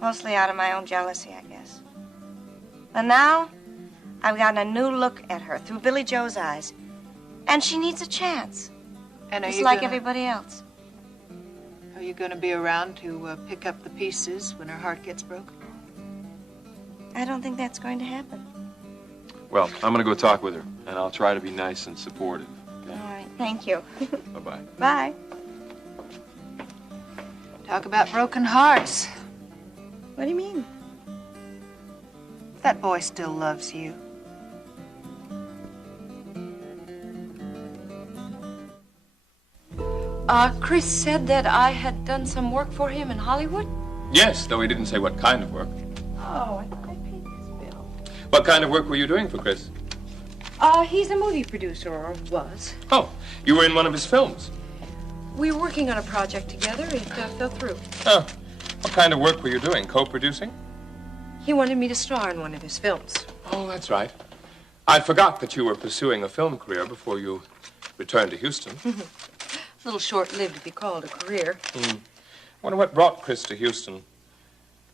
Mostly out of my own jealousy, I guess. But now, I've gotten a new look at her through Billy Joe's eyes. And she needs a chance. And just like everybody else. Are you going to be around to pick up the pieces when her heart gets broken? I don't think that's going to happen. Well, I'm going to go talk with her, and I'll try to be nice and supportive. All right, thank you. Bye-bye. Bye. Talk about broken hearts. What do you mean? That boy still loves you. Chris said that I had done some work for him in Hollywood? Yes, though he didn't say what kind of work. Oh, I thought I paid his bill. What kind of work were you doing for Chris? He's a movie producer, or was. Oh, you were in one of his films. We were working on a project together. It fell through. Oh, what kind of work were you doing? Co-producing? He wanted me to star in one of his films. Oh, that's right. I forgot that you were pursuing a film career before you returned to Houston. A little short-lived to be called a career. Wonder what brought Chris to Houston.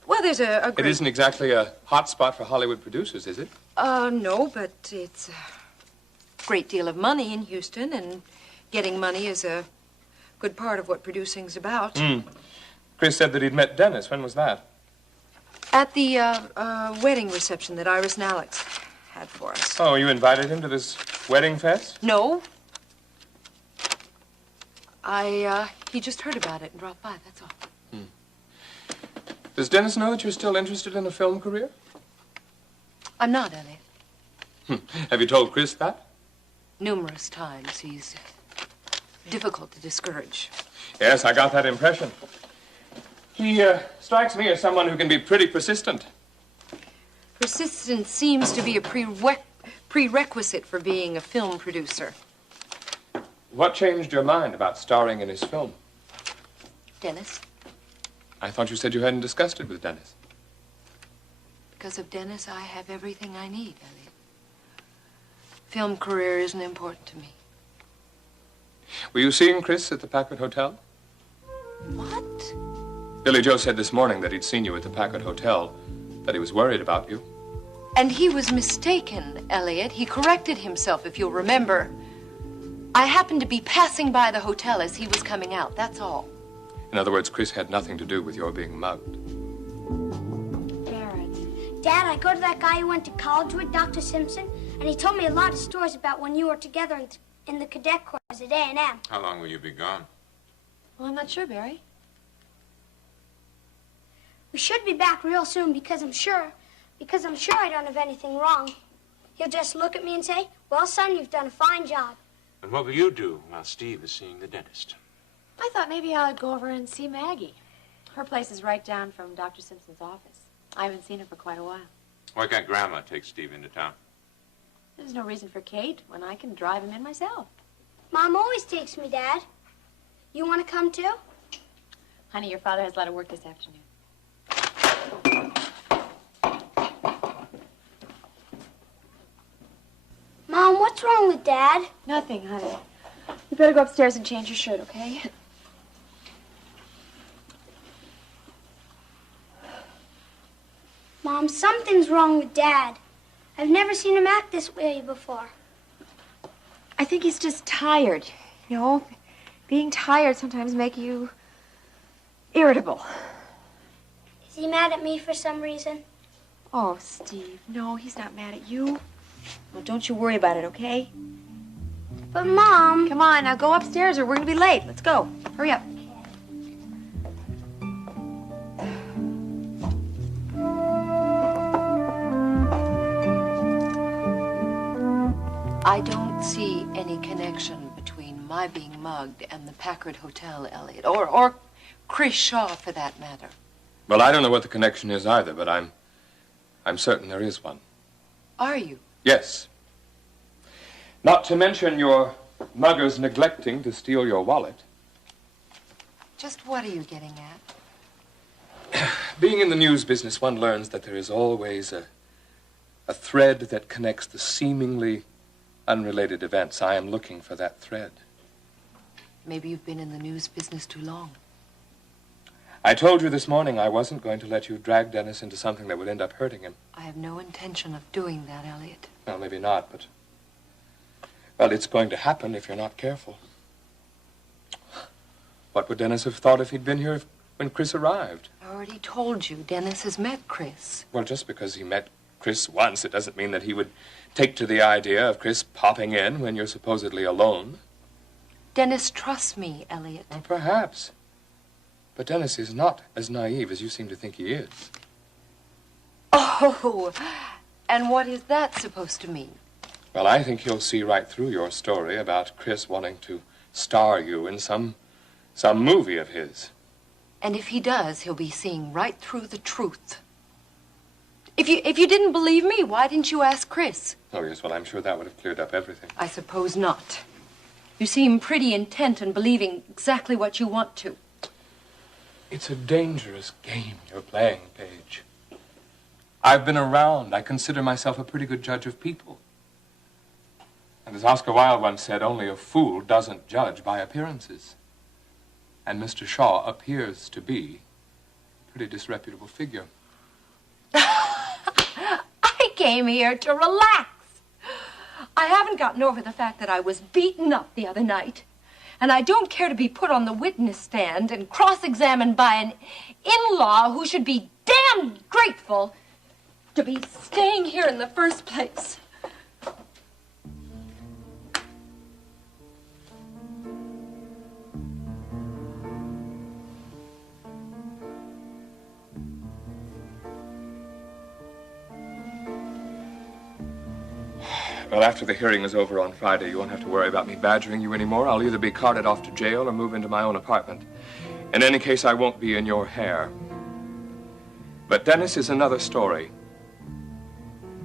Well, there's a great... It isn't exactly a hot spot for Hollywood producers, is it? No, but it's a great deal of money in Houston, and getting money is a good part of what producing's about. Chris said that he'd met Dennis. When was that? At the wedding reception that Iris and Alex had for us. Oh, you invited him to this wedding fest? No. He just heard about it and dropped by, that's all. Does Dennis know that you're still interested in a film career? I'm not, Elliot. Have you told Chris that? Numerous times. He's difficult to discourage. Yes, I got that impression. He strikes me as someone who can be pretty persistent. Persistence seems to be a prerequisite for being a film producer. What changed your mind about starring in his film? Dennis. I thought you said you hadn't discussed it with Dennis. Because of Dennis, I have everything I need, Elliot. Film career isn't important to me. Were you seeing Chris at the Packard Hotel? What? Billy Joe said this morning that he'd seen you at the Packard Hotel, that he was worried about you. And he was mistaken, Elliot. He corrected himself, if you'll remember. I happened to be passing by the hotel as he was coming out, that's all. In other words, Chris had nothing to do with your being mugged. Barrett. Dad, I go to that guy who went to college with, Dr. Simpson, and he told me a lot of stories about when you were together in the cadet corps at A&M. How long will you be gone? Well, I'm not sure, Barry. We should be back real soon because I'm sure I don't have anything wrong. He'll just look at me and say, "Well, son, you've done a fine job." And what will you do while Steve is seeing the dentist? I thought maybe I'd go over and see Maggie. Her place is right down from Dr. Simpson's office. I haven't seen her for quite a while. Why can't Grandma take Steve into town? There's no reason for Kate when I can drive him in myself. Mom always takes me, Dad. You want to come too? Honey, your father has a lot of work this afternoon. Mom, what's wrong with Dad? Nothing, honey. You better go upstairs and change your shirt, okay? Mom, something's wrong with Dad. I've never seen him act this way before. I think he's just tired. You know, being tired sometimes makes you irritable. Is he mad at me for some reason? Oh, Steve, no, he's not mad at you. Well, don't you worry about it, okay? But, Mom... Come on, now go upstairs or we're gonna be late. Let's go. Hurry up. I don't see any connection between my being mugged and the Packard Hotel, Elliot, or Chris Shaw, for that matter. Well, I don't know what the connection is either, but I'm certain there is one. Are you? Yes. Not to mention your mugger's neglecting to steal your wallet. Just what are you getting at? Being in the news business, one learns that there is always a thread that connects the seemingly unrelated events. I am looking for that thread. Maybe you've been in the news business too long. I told you this morning I wasn't going to let you drag Dennis into something that would end up hurting him. I have no intention of doing that, Elliot. Well, maybe not, but... Well, it's going to happen if you're not careful. What would Dennis have thought if he'd been here when Chris arrived? I already told you, Dennis has met Chris. Well, just because he met Chris once, it doesn't mean that he would take to the idea of Chris popping in when you're supposedly alone. Dennis trusts me, Elliot. Well, perhaps. But Dennis is not as naive as you seem to think he is. Oh, and what is that supposed to mean? Well, I think he'll see right through your story about Chris wanting to star you in some movie of his. And if he does, he'll be seeing right through the truth. If you didn't believe me, why didn't you ask Chris? Oh, yes, well, I'm sure that would have cleared up everything. I suppose not. You seem pretty intent on believing exactly what you want to. It's a dangerous game you're playing, Paige. I've been around. I consider myself a pretty good judge of people. And as Oscar Wilde once said, only a fool doesn't judge by appearances. And Mr. Shaw appears to be a pretty disreputable figure. I came here to relax. I haven't gotten over the fact that I was beaten up the other night. And I don't care to be put on the witness stand and cross-examined by an in-law who should be damn grateful to be staying here in the first place. Well, after the hearing is over on Friday, you won't have to worry about me badgering you anymore. I'll either be carted off to jail or move into my own apartment. In any case, I won't be in your hair. But Dennis is another story.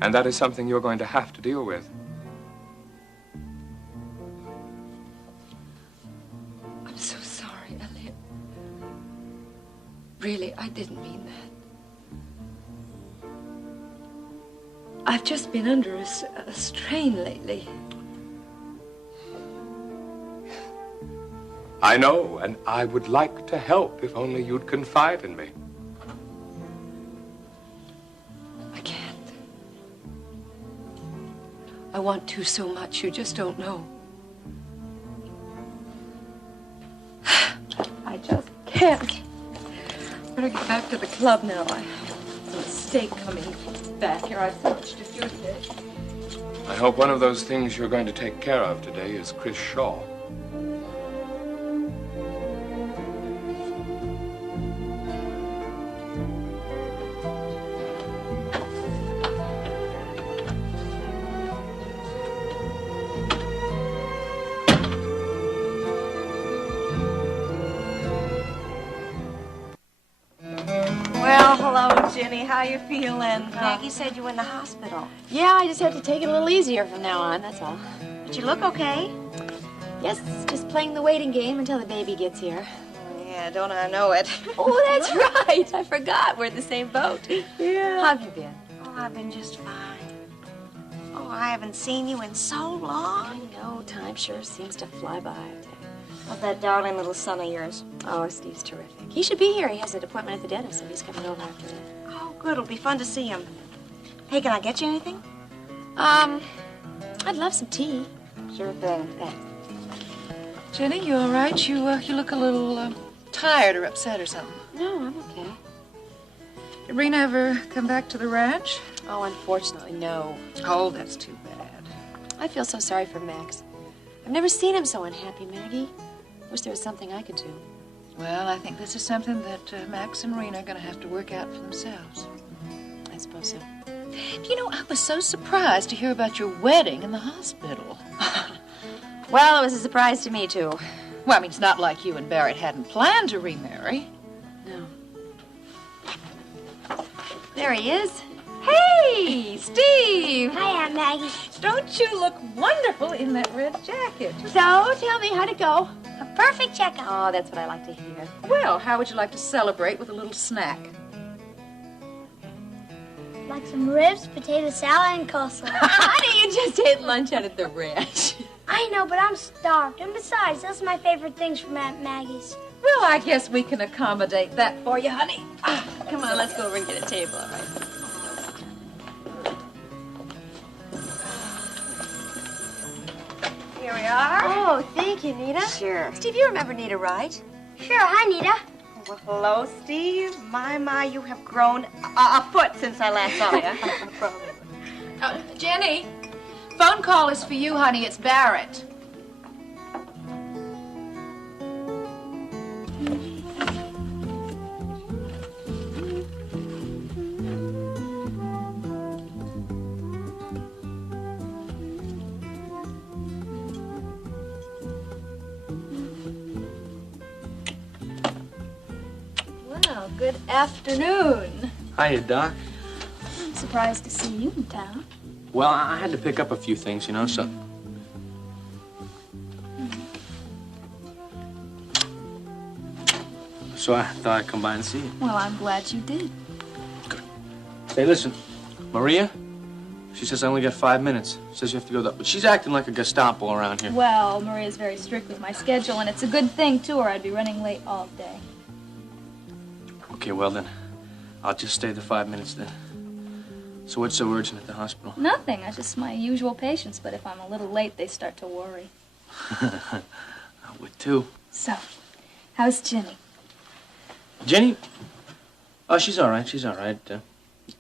And that is something you're going to have to deal with. I'm so sorry, Elliot. Really, I didn't mean that. I've just been under a strain lately. I know, and I would like to help if only you'd confide in me. I can't. I want to so much, you just don't know. I just can't. Better get back to the club now. I have a mistake coming back here. I've so much to do today. I hope one of those things you're going to take care of today is Chris Shaw. Well, hello, Ginny. How you feeling? Maggie said you were in the hospital. Yeah, I just have to take it a little easier from now on, that's all. But you look okay. Yes, just playing the waiting game until the baby gets here. Yeah, don't I know it. Oh, that's right. I forgot. We're in the same boat. Yeah. How have you been? Oh, I've been just fine. Oh, I haven't seen you in so long. I know. Time sure seems to fly by. How's that darling little son of yours? Oh, Steve's terrific. He should be here. He has an appointment at the dentist, so he's coming over after that. Oh, good. It'll be fun to see him. Hey, can I get you anything? I'd love some tea. Sure thing. Thanks. Jenny, you all right? You look a little tired or upset or something? No, I'm okay. Did Rena ever come back to the ranch? Oh, unfortunately, no. Oh, that's too bad. I feel so sorry for Max. I've never seen him so unhappy, Maggie. Wish there was something I could do. Well, I think this is something that Max and Rena are going to have to work out for themselves. I suppose so. You know, I was so surprised to hear about your wedding in the hospital. Well, it was a surprise to me, too. Well, I mean, it's not like you and Barrett hadn't planned to remarry. No. There he is. Hey, Steve! Hi, Aunt Maggie. Don't you look wonderful in that red jacket? So, tell me, how'd it go? A perfect checkup. Oh, that's what I like to hear. Well, how would you like to celebrate with a little snack? Like some ribs, potato salad, and coleslaw. Honey, you just ate lunch out at the ranch. I know, but I'm starved. And besides, those are my favorite things from Aunt Maggie's. Well, I guess we can accommodate that for you, honey. Come on, let's go over and get a table, all right? Here we are. Oh, thank you, Nita. Sure. Steve, you remember Nita, right? Sure, hi, Nita. Well, hello, Steve. My, you have grown a foot since I last saw you. Jenny, phone call is for you, honey. It's Barrett. Well, good afternoon. Hiya, Doc. I'm surprised to see you in town. Well, I had to pick up a few things, you know, so... So I thought I'd come by and see you. Well, I'm glad you did. Hey, listen, Maria, she says I only got 5 minutes. Says you have to go but she's acting like a Gestapo around here. Well, Maria's very strict with my schedule, and it's a good thing, too, or I'd be running late all day. Okay, well then, I'll just stay the 5 minutes then. So what's so urgent at the hospital? Nothing. It's just my usual patients, but if I'm a little late, they start to worry. I would too. So, how's Jenny? Jenny? Oh, she's all right. She's all right.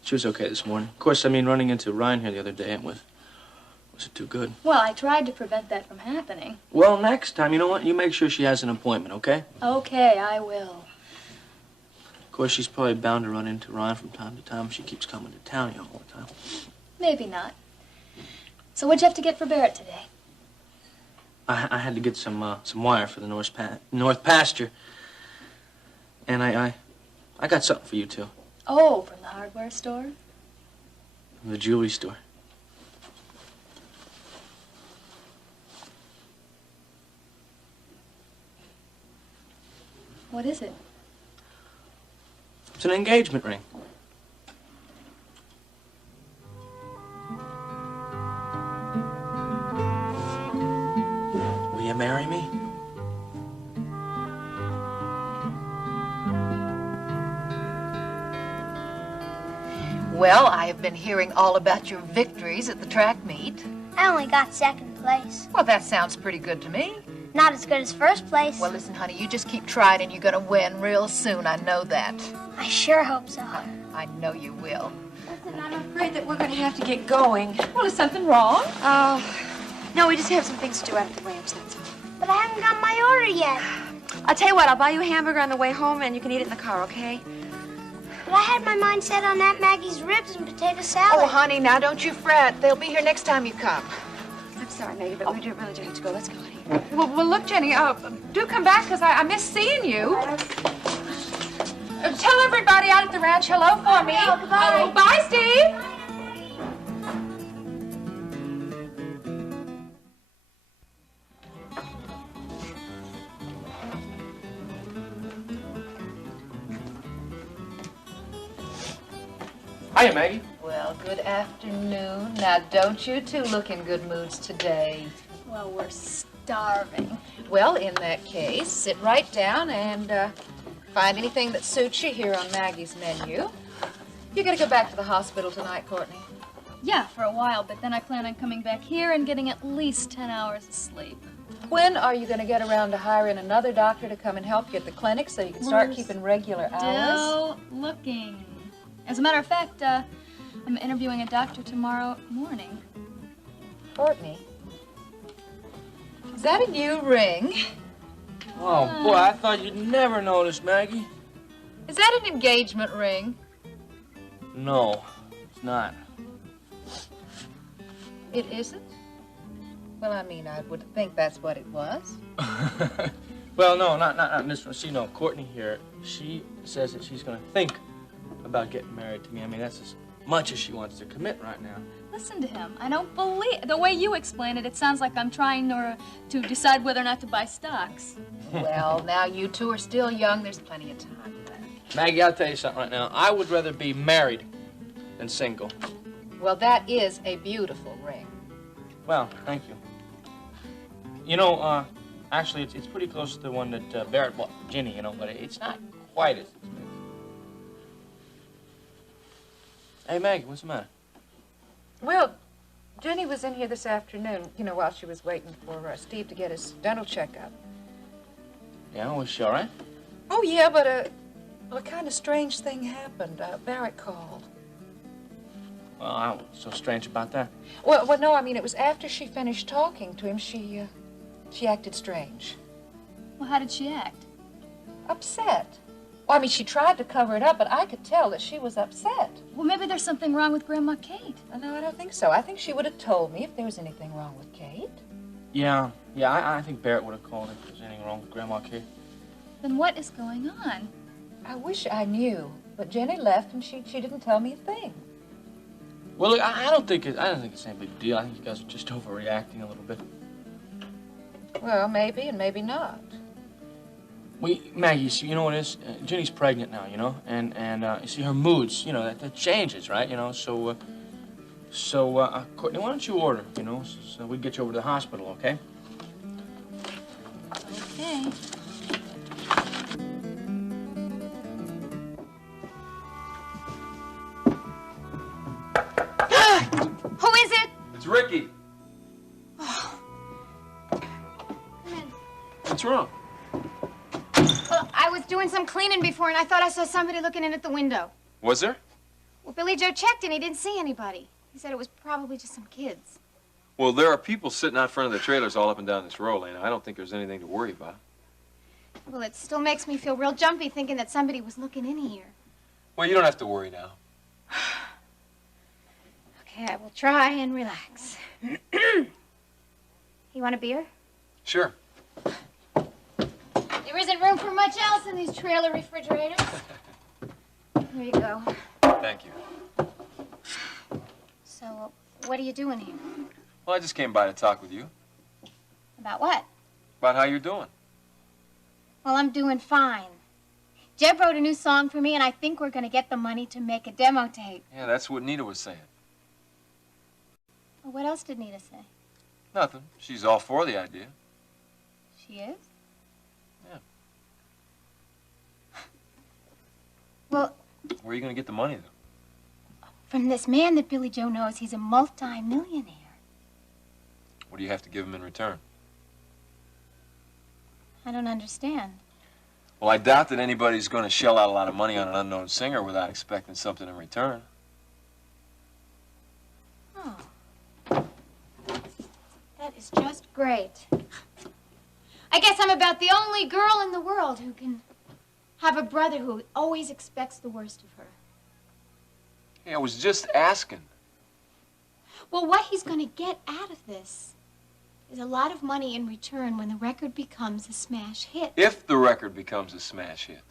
She was okay this morning. Of course, I mean, running into Ryan here the other day, it wasn't too good. Well, I tried to prevent that from happening. Well, next time, you know what? You make sure she has an appointment, okay? Okay, I will. Of course, she's probably bound to run into Ryan from time to time. She keeps coming to town here all the time. Maybe not. So what'd you have to get for Barrett today? I had to get some wire for the north pasture. And I got something for you, too. Oh, from the hardware store? From the jewelry store. What is it? It's an engagement ring. Will you marry me? Well, I have been hearing all about your victories at the track meet. I only got second place. Well, that sounds pretty good to me. Not as good as first place. Well, listen, honey, you just keep trying and you're going to win real soon. I know that. I sure hope so. I know you will. Listen, I'm afraid that we're going to have to get going. Well, is something wrong? No, we just have some things to do out at the ranch, that's all. But I haven't got my order yet. I'll tell you what, I'll buy you a hamburger on the way home and you can eat it in the car, okay? But I had my mind set on Aunt Maggie's ribs and potato salad. Oh, honey, now don't you fret. They'll be here next time you come. I'm sorry, Maggie, but we really do have to go. Let's go, honey. Well, look, Jenny, do come back, because I miss seeing you. Tell everybody out at the ranch hello for me. Goodbye. Oh, bye, Steve. Hiya, Maggie. Well, good afternoon. Now, don't you two look in good moods today. Well, we're starving. Well, in that case, sit right down and find anything that suits you here on Maggie's menu. You gotta go back to the hospital tonight, Courtney. Yeah, for a while, but then I plan on coming back here and getting at least 10 hours of sleep. When are you going to get around to hiring another doctor to come and help you at the clinic so you can start keeping regular hours? Still looking. As a matter of fact, I'm interviewing a doctor tomorrow morning. Courtney, is that a new ring? Oh, boy, I thought you'd never notice, Maggie. Is that an engagement ring? No, it's not. It isn't? Well, I mean, I would think that's what it was. Well, no, not this one. See, no, Courtney here, she says that she's going to think about getting married to me. I mean, that's as much as she wants to commit right now. Listen to him. I don't believe... The way you explain it, it sounds like I'm trying to decide whether or not to buy stocks. Well, now you two are still young. There's plenty of time left. Maggie, I'll tell you something right now. I would rather be married than single. Well, that is a beautiful ring. Well, thank you. You know, actually, it's pretty close to the one that Barrett bought for Ginny, you know, but it's not quite as expensive. Hey, Maggie, what's the matter? Well, Jenny was in here this afternoon, you know, while she was waiting for Steve to get his dental checkup. Yeah, was she all right? Oh, yeah, but a kind of strange thing happened. Barrett called. Well, what's so strange about that? Well, no, I mean, it was after she finished talking to him, she acted strange. Well, how did she act? Upset. Well, I mean, she tried to cover it up, but I could tell that she was upset. Well, maybe there's something wrong with Grandma Kate. No, I don't think so. I think she would have told me if there was anything wrong with Kate. Yeah, I think Barrett would have called if there's anything wrong with Grandma Kate. Then what is going on? I wish I knew, but Jenny left and she didn't tell me a thing. Well, look, I don't think it's any big deal. I think you guys are just overreacting a little bit. Well, maybe and maybe not. Maggie, see, you know what it is? Jenny's pregnant now, you know, and you see her moods, you know, that changes, right? You know, so Courtney, why don't you order, you know, so we get you over to the hospital, okay? Okay. Who is it? It's Ricky. What's wrong? Well, I was doing some cleaning before, and I thought I saw somebody looking in at the window. Was there? Well, Billy Joe checked, and he didn't see anybody. He said it was probably just some kids. Well, there are people sitting out front of the trailers all up and down this row, Lena. I don't think there's anything to worry about. Well, it still makes me feel real jumpy thinking that somebody was looking in here. Well, you don't have to worry now. Okay, I will try and relax. You want a beer? Sure. There isn't room for much else in these trailer refrigerators. Here you go. Thank you. So, what are you doing here? Well, I just came by to talk with you About what? about how you're doing. Well, I'm doing fine. Jeb wrote a new song for me, and I think we're going to get the money to make a demo tape. Yeah, that's what Nita was saying. Well, what else did Nita say? Nothing. She's all for the idea. She is? Yeah. Well, Where are you going to get the money, though? from this man that Billy Joe knows, he's a multi-millionaire. What do you have to give him in return? I don't understand. Well, I doubt that anybody's going to shell out a lot of money on an unknown singer without expecting something in return. Oh. That is just great. I guess I'm about the only girl in the world who can have a brother who always expects the worst of her. Hey, I was just asking. Well, what he's going to get out of this is a lot of money in return when the record becomes a smash hit. If the record becomes a smash hit.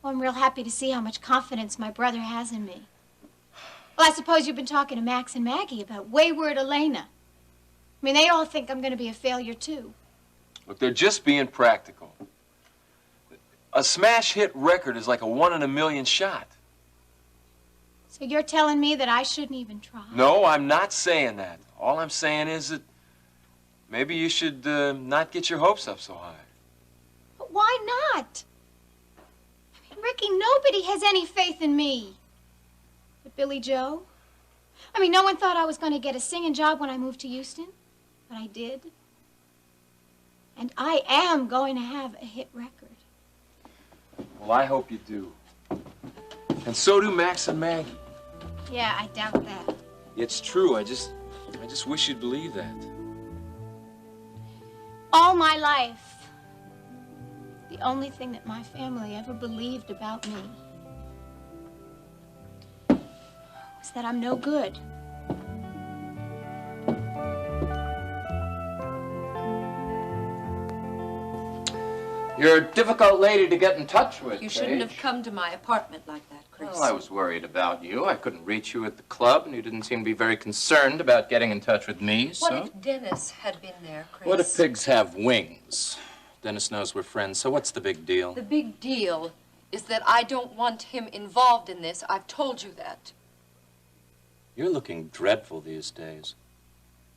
Well, I'm real happy to see how much confidence my brother has in me. Well, I suppose you've been talking to Max and Maggie about Wayward Elena. I mean, they all think I'm going to be a failure, too. Look, they're just being practical. A smash hit record is like a 1 in a million shot. So you're telling me that I shouldn't even try? No, I'm not saying that. All I'm saying is that maybe you should not get your hopes up so high. But why not? I mean, Ricky, nobody has any faith in me. But Billy Joe? I mean, no one thought I was going to get a singing job when I moved to Houston, but I did. And I am going to have a hit record. Well, I hope you do. And so do Max and Maggie. Yeah, I doubt that. It's true. I just wish you'd believe that. All my life, the only thing that my family ever believed about me was that I'm no good. You're a difficult lady to get in touch with, You shouldn't Paige. have come to my apartment like that, Chris. Well, I was worried about you. I couldn't reach you at the club, and you didn't seem to be very concerned about getting in touch with me, What so... if Dennis had been there, Chris? What if pigs have wings? Dennis knows we're friends, so what's the big deal? The big deal is that I don't want him involved in this. I've told you that. You're looking dreadful these days.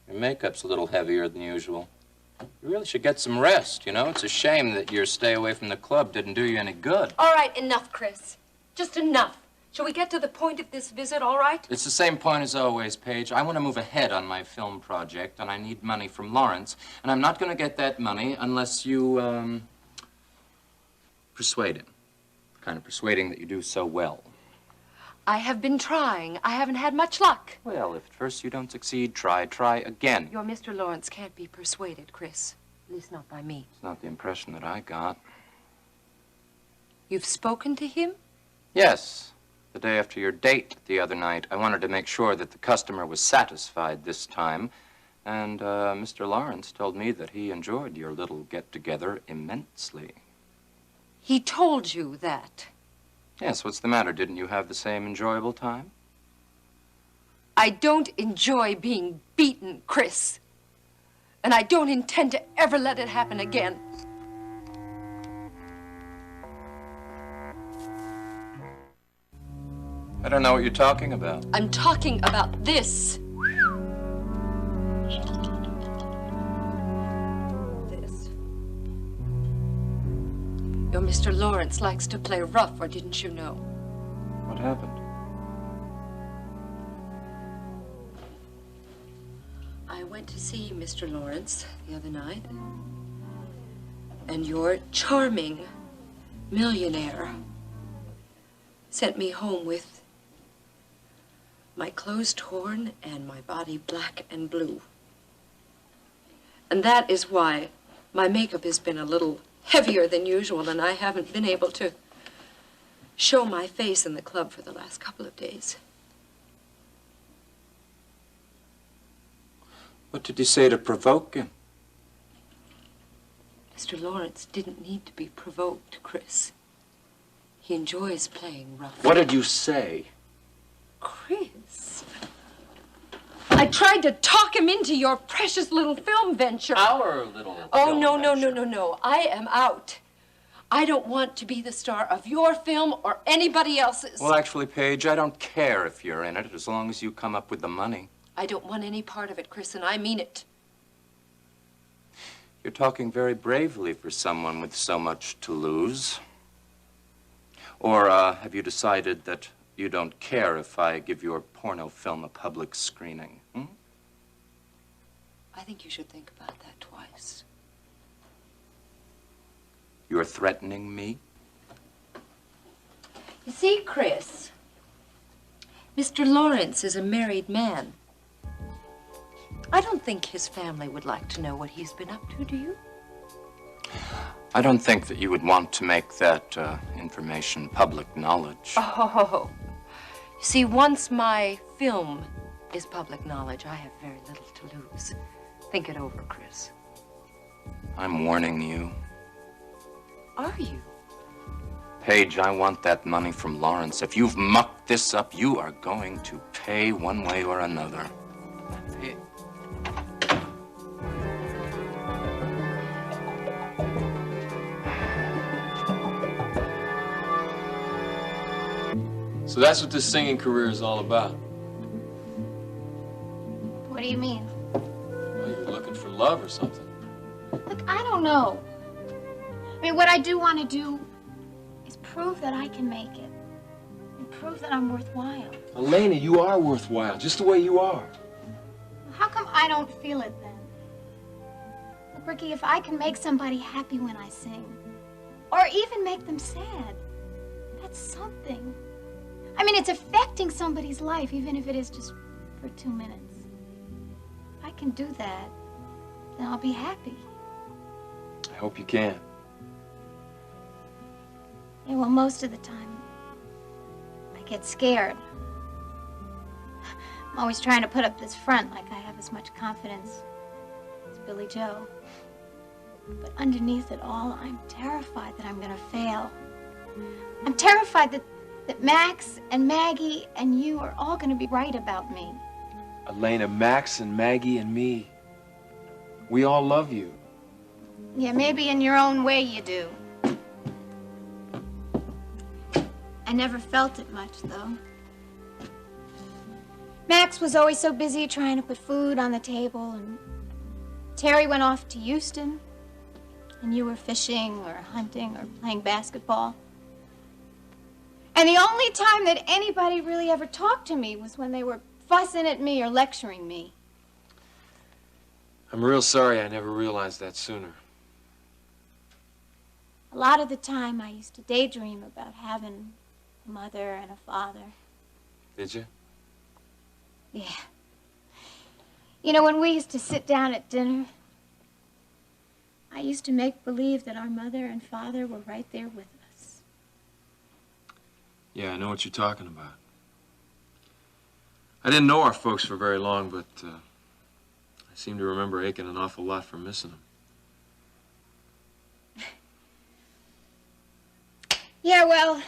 Your makeup's a little heavier than usual. You really should get some rest, you know? It's a shame that your stay away from the club didn't do you any good. All right, enough, Chris. Just enough. Shall we get to the point of this visit, all right? It's the same point as always, Paige. I want to move ahead on my film project, and I need money from Lawrence. And I'm not going to get that money unless you, persuade him. The kind of persuading that you do so well. I have been trying. I haven't had much luck. Well, if at first you don't succeed, try again. Your Mr. Lawrence can't be persuaded, Chris. At least not by me. It's not the impression that I got. You've spoken to him? Yes. The day after your date the other night, I wanted to make sure that the customer was satisfied this time. And Mr. Lawrence told me that he enjoyed your little get-together immensely. He told you that? Yes, what's the matter? Didn't you have the same enjoyable time? I don't enjoy being beaten, Chris. And I don't intend to ever let it happen again. I don't know what you're talking about. I'm talking about this. This. Your Mr. Lawrence likes to play rough, or didn't you know? What happened? I went to see Mr. Lawrence the other night, and your charming millionaire sent me home with my clothes torn and my body black and blue. And that is why my makeup has been a little heavier than usual, and I haven't been able to show my face in the club for the last couple of days. What did you say to provoke him? Mr. Lawrence didn't need to be provoked, Chris. He enjoys playing rough. What did you say? Chris, I tried to talk him into your precious little film venture. Our little Oh, film no, no, venture. no, no, no. I am out. I don't want to be the star of your film or anybody else's. Well, actually, Paige, I don't care if you're in it as long as you come up with the money. I don't want any part of it, Chris, and I mean it. You're talking very bravely for someone with so much to lose. Or have you decided that you don't care if I give your porno film a public screening? Hmm? I think you should think about that twice. You're threatening me? You see, Chris, Mr. Lawrence is a married man. I don't think his family would like to know what he's been up to, do you? I don't think that you would want to make that information public knowledge. Oh, you see, once my film is public knowledge, I have very little to lose. Think it over, Chris. I'm warning you. Are you? Paige, I want that money from Lawrence. If you've mucked this up, you are going to pay one way or another. So that's what this singing career is all about. What do you mean? Well, you're looking for love or something. Look, I don't know. I mean, what I do want to do is prove that I can make it. And prove that I'm worthwhile. Elena, you are worthwhile, just the way you are. How come I don't feel it then? Look, Ricky, if I can make somebody happy when I sing, or even make them sad, that's something. I mean, it's affecting somebody's life, even if it is just for 2 minutes. If I can do that, then I'll be happy. I hope you can. Yeah, well, most of the time, I get scared. I'm always trying to put up this front like I have as much confidence as Billy Joe. But underneath it all, I'm terrified that I'm gonna fail. I'm terrified that Max and Maggie and you are all gonna be right about me. Elena, Max and Maggie and me, we all love you. Yeah, maybe in your own way you do. I never felt it much, though. Max was always so busy trying to put food on the table, and Terry went off to Houston, and you were fishing or hunting or playing basketball. And the only time that anybody really ever talked to me was when they were fussing at me or lecturing me. I'm real sorry I never realized that sooner. A lot of the time I used to daydream about having a mother and a father. Did you? Yeah. You know, when we used to sit down at dinner, I used to make believe that our mother and father were right there with us. Yeah, I know what you're talking about. I didn't know our folks for very long, but I seem to remember aching an awful lot for missing them. Yeah, well,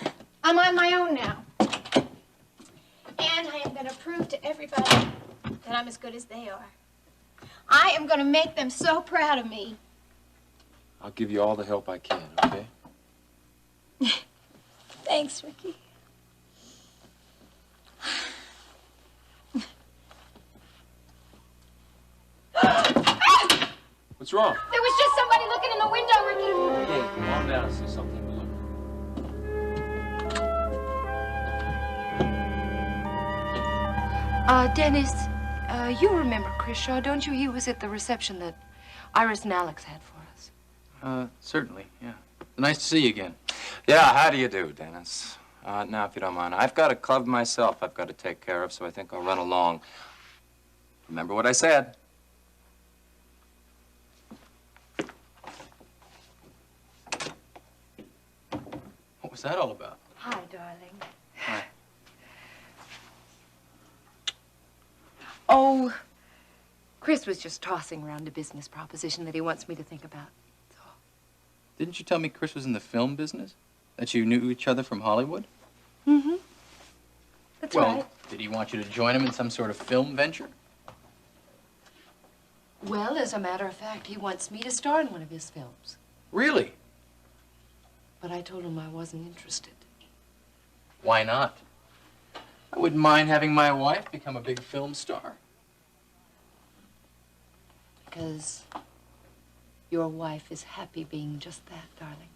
I'm on my own now. And I am going to prove to everybody that I'm as good as they are. I am going to make them so proud of me. I'll give you all the help I can, okay? Thanks, Ricky. What's wrong? There was just somebody looking in the window, Ricky. Hey, calm down and see something to look at. Dennis, you remember Chris Shaw, don't you? He was at the reception that Iris and Alex had for us. Certainly, yeah. Nice to see you again. Yeah, how do you do, Dennis? Now, if you don't mind, I've got a club myself I've got to take care of, so I think I'll run along. Remember what I said. What was that all about? Hi, darling. Hi. Oh, Chris was just tossing around a business proposition that he wants me to think about. Didn't you tell me Chris was in the film business? That you knew each other from Hollywood? Mm-hmm. That's Well, right. did he want you to join him in some sort of film venture? Well, as a matter of fact, he wants me to star in one of his films. Really? But I told him I wasn't interested. Why not? I wouldn't mind having my wife become a big film star. Because your wife is happy being just that, darling.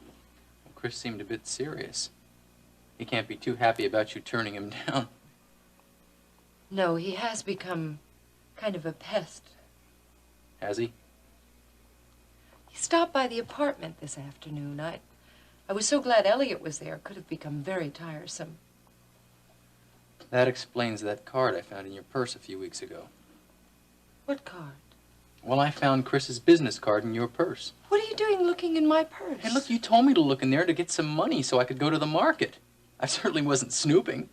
Well, Chris seemed a bit serious. He can't be too happy about you turning him down. No, he has become kind of a pest. Has he? He stopped by the apartment this afternoon. I was so glad Elliot was there. It could have become very tiresome. That explains that card I found in your purse a few weeks ago. What card? Well, I found Chris's business card in your purse. What are you doing looking in my purse? Hey, look, you told me to look in there to get some money so I could go to the market. I certainly wasn't snooping.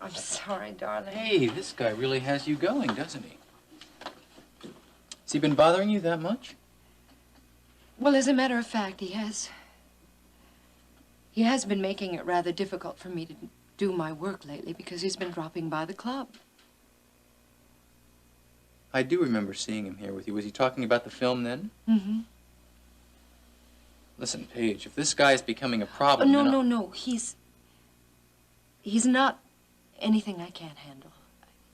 I'm sorry, darling. Hey, this guy really has you going, doesn't he? Has he been bothering you that much? Well, as a matter of fact, he has. He has been making it rather difficult for me to do my work lately because he's been dropping by the club. I do remember seeing him here with you. Was he talking about the film then? Mm-hmm. Listen, Paige, if this guy is becoming a Oh, problem... no. He's not anything I can't handle.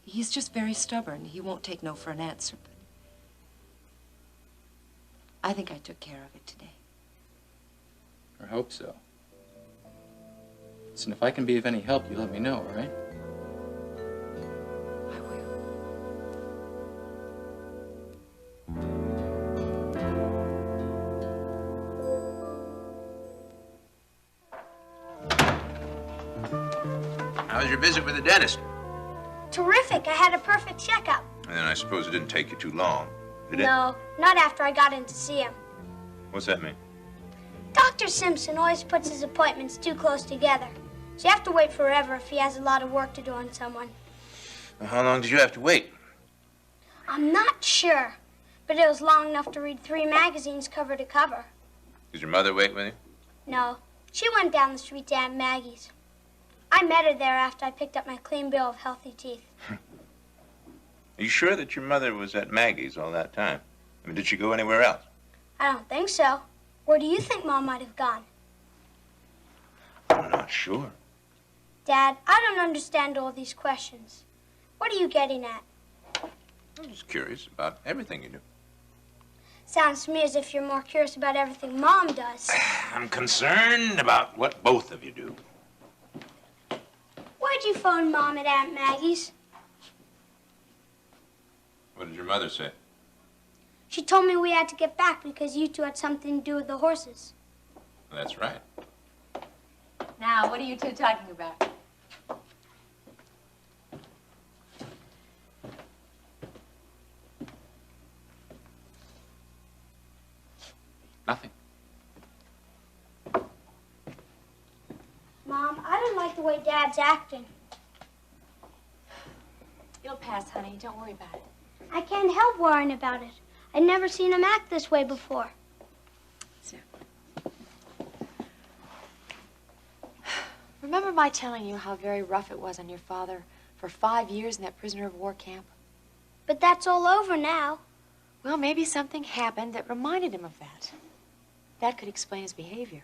He's just very stubborn. He won't take no for an answer, but I think I took care of it today. I hope so. Listen, if I can be of any help, you let me know, all right? How was your visit with the dentist? Terrific. I had a perfect checkup. And I suppose it didn't take you too long, did it? No, not after I got in to see him. What's that mean? Dr. Simpson always puts his appointments too close together. So you have to wait forever if he has a lot of work to do on someone. Well, how long did you have to wait? I'm not sure, but it was long enough to read 3 magazines cover to cover. Did your mother wait with you? No, she went down the street to Aunt Maggie's. I met her there after I picked up my clean bill of healthy teeth. Are you sure that your mother was at Maggie's all that time? I mean, did she go anywhere else? I don't think so. Where do you think Mom might have gone? I'm not sure. Dad, I don't understand all these questions. What are you getting at? I'm just curious about everything you do. Sounds to me as if you're more curious about everything Mom does. I'm concerned about what both of you do. Why'd you phone Mom at Aunt Maggie's? What did your mother say? She told me we had to get back because you two had something to do with the horses. That's right. Now, what are you two talking about? Nothing. Mom, I don't like the way Dad's acting. It'll pass, honey. Don't worry about it. I can't help worrying about it. I'd never seen him act this way before. So. Remember my telling you how very rough it was on your father for 5 years in that prisoner of war camp? But that's all over now. Well, maybe something happened that reminded him of that. That could explain his behavior.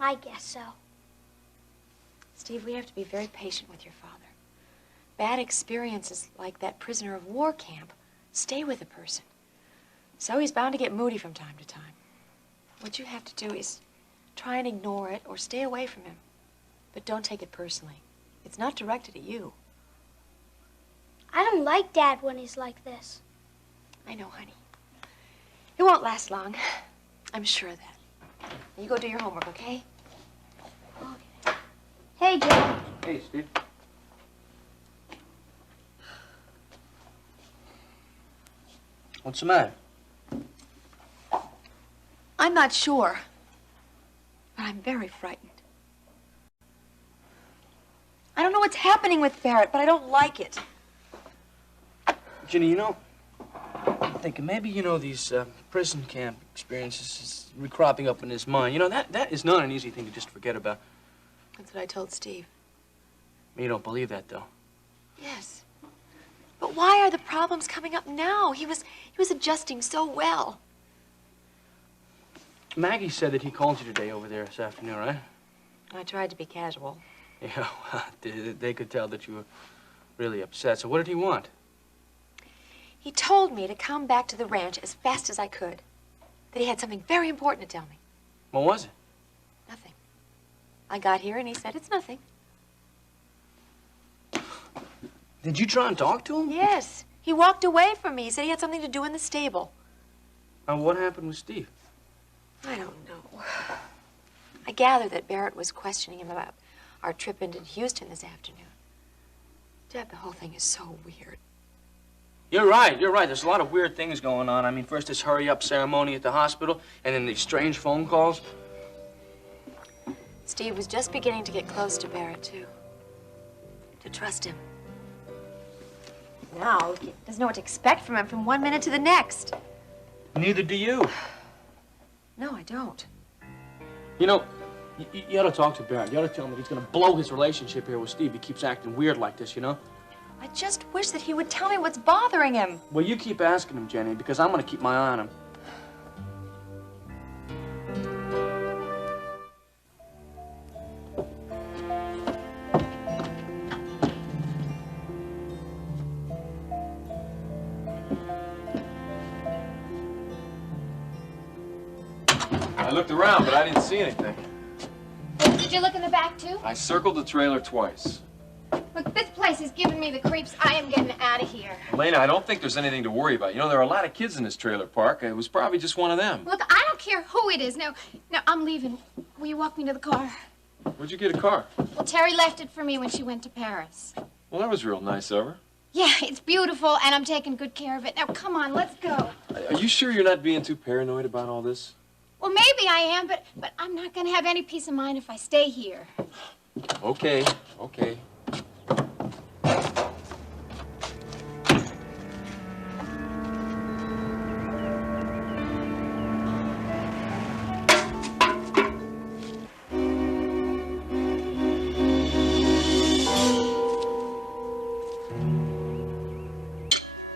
I guess so. Steve, we have to be very patient with your father. Bad experiences like that prisoner of war camp stay with a person. So he's bound to get moody from time to time. What you have to do is try and ignore it or stay away from him. But don't take it personally. It's not directed at you. I don't like Dad when he's like this. I know, honey. It won't last long. I'm sure of that. You go do your homework, okay? Okay. Hey, Dad. Hey, Steve. What's the matter? I'm not sure, but I'm very frightened. I don't know what's happening with Barrett, but I don't like it. Ginny, you know, I'm thinking maybe, you know, these prison camp experiences is recropping up in his mind. You know, that is not an easy thing to just forget about. That's what I told Steve. You don't believe that, though. Yes. But why are the problems coming up now? He was adjusting so well. Maggie said that he called you today over there this afternoon, right? I tried to be casual. Yeah, they could tell that you were really upset. So what did he want? He told me to come back to the ranch as fast as I could. That he had something very important to tell me. What was it? Nothing. I got here and he said, it's nothing. Did you try and talk to him? Yes. He walked away from me. He said he had something to do in the stable. And what happened with Steve? I don't know. I gather that Barrett was questioning him about our trip into Houston this afternoon. Deb, the whole thing is so weird. You're right. There's a lot of weird things going on. I mean, first this hurry-up ceremony at the hospital, and then these strange phone calls. Steve was just beginning to get close to Barrett, too. To trust him. Now, he doesn't know what to expect from him from one minute to the next. Neither do you. No, I don't. You know, you ought to talk to Barrett. You ought to tell him that he's going to blow his relationship here with Steve. He keeps acting weird like this, you know? I just wish that he would tell me what's bothering him. Well, you keep asking him, Jenny, because I'm going to keep my eye on him. I looked around, but I didn't see anything. Did you look in the back, too? I circled the trailer twice. Look, this place is giving me the creeps. I am getting out of here. Elena, I don't think there's anything to worry about. You know, there are a lot of kids in this trailer park. It was probably just one of them. Look, I don't care who it is. Now, I'm leaving. Will you walk me to the car? Where'd you get a car? Well, Terry left it for me when she went to Paris. Well, that was real nice of her. Yeah, it's beautiful, and I'm taking good care of it. Now, come on, let's go. Are you sure you're not being too paranoid about all this? Well, maybe I am, but I'm not going to have any peace of mind if I stay here. Okay, okay.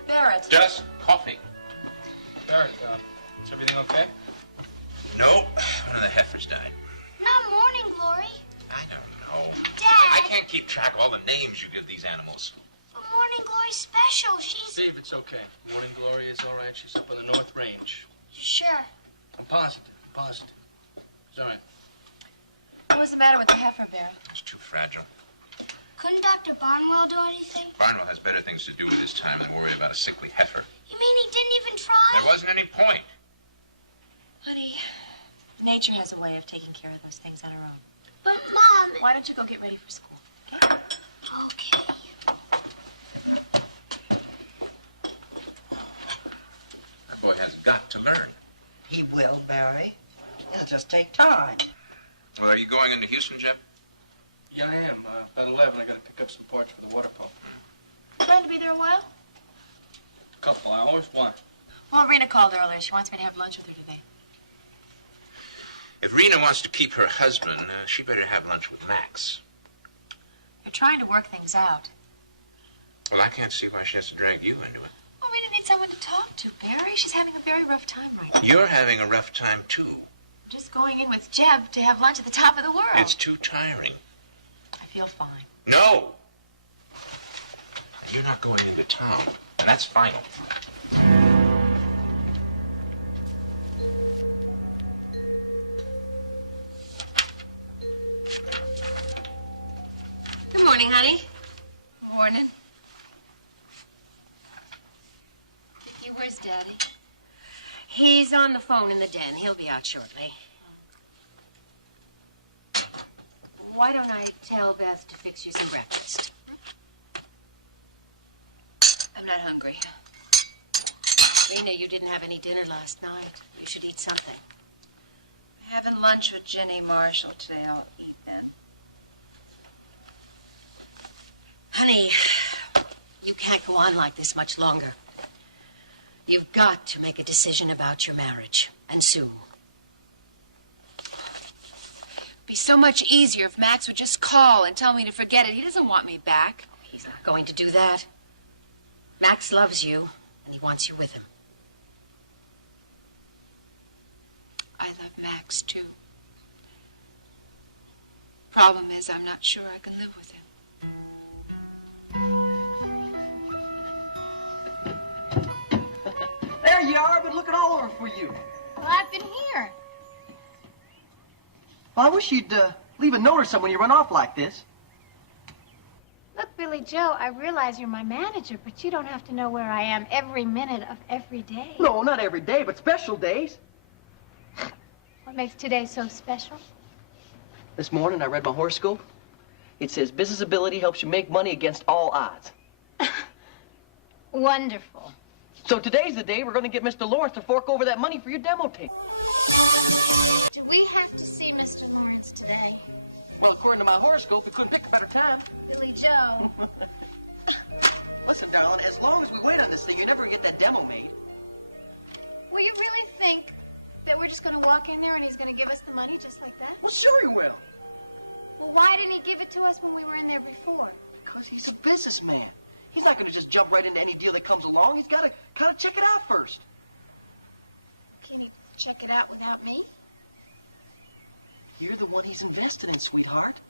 Barrett. Just coffee. Barrett, is everything okay? No, one of the heifers died. Not Morning Glory. I don't know. Dad. I can't keep track of all the names you give these animals. But Morning Glory's special. She's... Steve, it's okay. Morning Glory is all right. She's up on the North Range. Sure. I'm positive. I'm positive. It's all right. What was the matter with the heifer, Barrett? It's too fragile. Couldn't Dr. Barnwell do anything? Barnwell has better things to do with his time than worry about a sickly heifer. You mean he didn't even try? There wasn't any point. Honey, nature has a way of taking care of those things on her own. But, Mom... Why don't you go get ready for school, Okay. That boy has got to learn. He will, Barry. It'll just take time. Well, are you going into Houston, Jeff? Yeah, I am. About 11, I got to pick up some parts for the water pump. Plan to be there a while? A couple hours. Why? Well, Rena called earlier. She wants me to have lunch with her today. If Rena wants to keep her husband, she better have lunch with Max. You're trying to work things out. Well, I can't see why she has to drag you into it. Well, Rena needs someone to talk to, Barry. She's having a very rough time right now. You're having a rough time, too. I'm just going in with Jeb to have lunch at the top of the world. It's too tiring. I feel fine. No! You're not going into town, and that's final. Good morning, honey. Morning. Vicky, where's Daddy? He's on the phone in the den. He'll be out shortly. Why don't I tell Beth to fix you some breakfast? I'm not hungry. Rena, you didn't have any dinner last night. You should eat something. Having lunch with Jenny Marshall today. I'll eat then. Honey, you can't go on like this much longer. You've got to make a decision about your marriage, and soon. It'd be so much easier if Max would just call and tell me to forget it. He doesn't want me back. He's not going to do that. Max loves you, and he wants you with him. I love Max, too. Problem is, I'm not sure I can live with him. There you are. I've been looking all over for you. Well, I've been here. Well, I wish you'd leave a note or something when you run off like this. Look, Billy Joe, I realize you're my manager, but you don't have to know where I am every minute of every day. No, not every day, but special days. What makes today so special? This morning I read my horoscope. It says business ability helps you make money against all odds. Wonderful. So today's the day we're going to get Mr. Lawrence to fork over that money for your demo tape. Do we have to see Mr. Lawrence today? Well, according to my horoscope, we couldn't pick a better time. Billy Joe. Listen, darling, as long as we wait on this thing, you're never going to get that demo made. Will you really think that we're just going to walk in there and he's going to give us the money just like that? Well, sure he will. Well, why didn't he give it to us when we were in there before? Because he's a businessman. He's not going to just jump right into any deal that comes along. He's got to kind of check it out first. Can he check it out without me? You're the one he's invested in, sweetheart.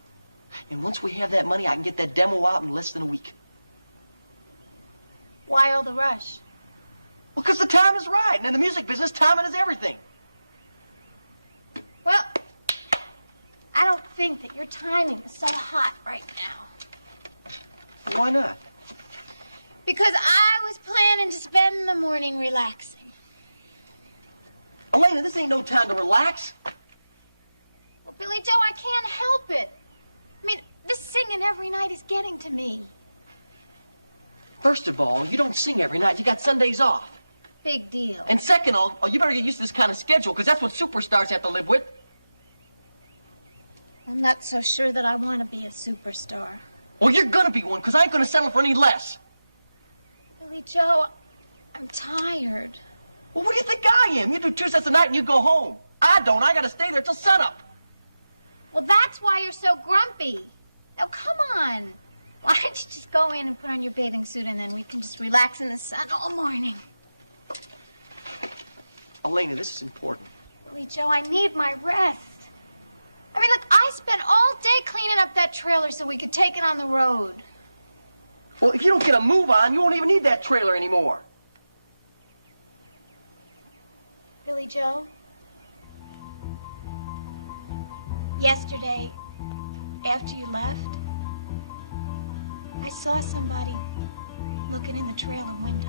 And once we have that money, I can get that demo out in less than a week. Why all the rush? Well, because the time is right. And in the music business, timing is everything. Well, I don't think that your timing is so hot right now? Why not? Because I was planning to spend the morning relaxing. Elena, this ain't no time to relax. Well, Billy Joe, I can't help it. I mean, this singing every night is getting to me. First of all, you don't sing every night. You got Sundays off. Big deal. And second of all, you better get used to this kind of schedule, because that's what superstars have to live with. I'm not so sure that I want to be a superstar. Well, you're gonna be one, because I ain't gonna settle for any less. Billy Joe, I'm tired. Well, what do you think I am? You do 2 sets a night and you go home. I don't. I gotta stay there till sunup. Well, that's why you're so grumpy. Now, come on. Why don't you just go in and put on your bathing suit and then we can just relax in the sun all morning? Elena, this is important. Billy Joe, I need my rest. I mean, look, I spent all day cleaning up that trailer so we could take it on the road. Well, if you don't get a move on, you won't even need that trailer anymore. Billy Joe, yesterday, after you left, I saw somebody looking in the trailer window.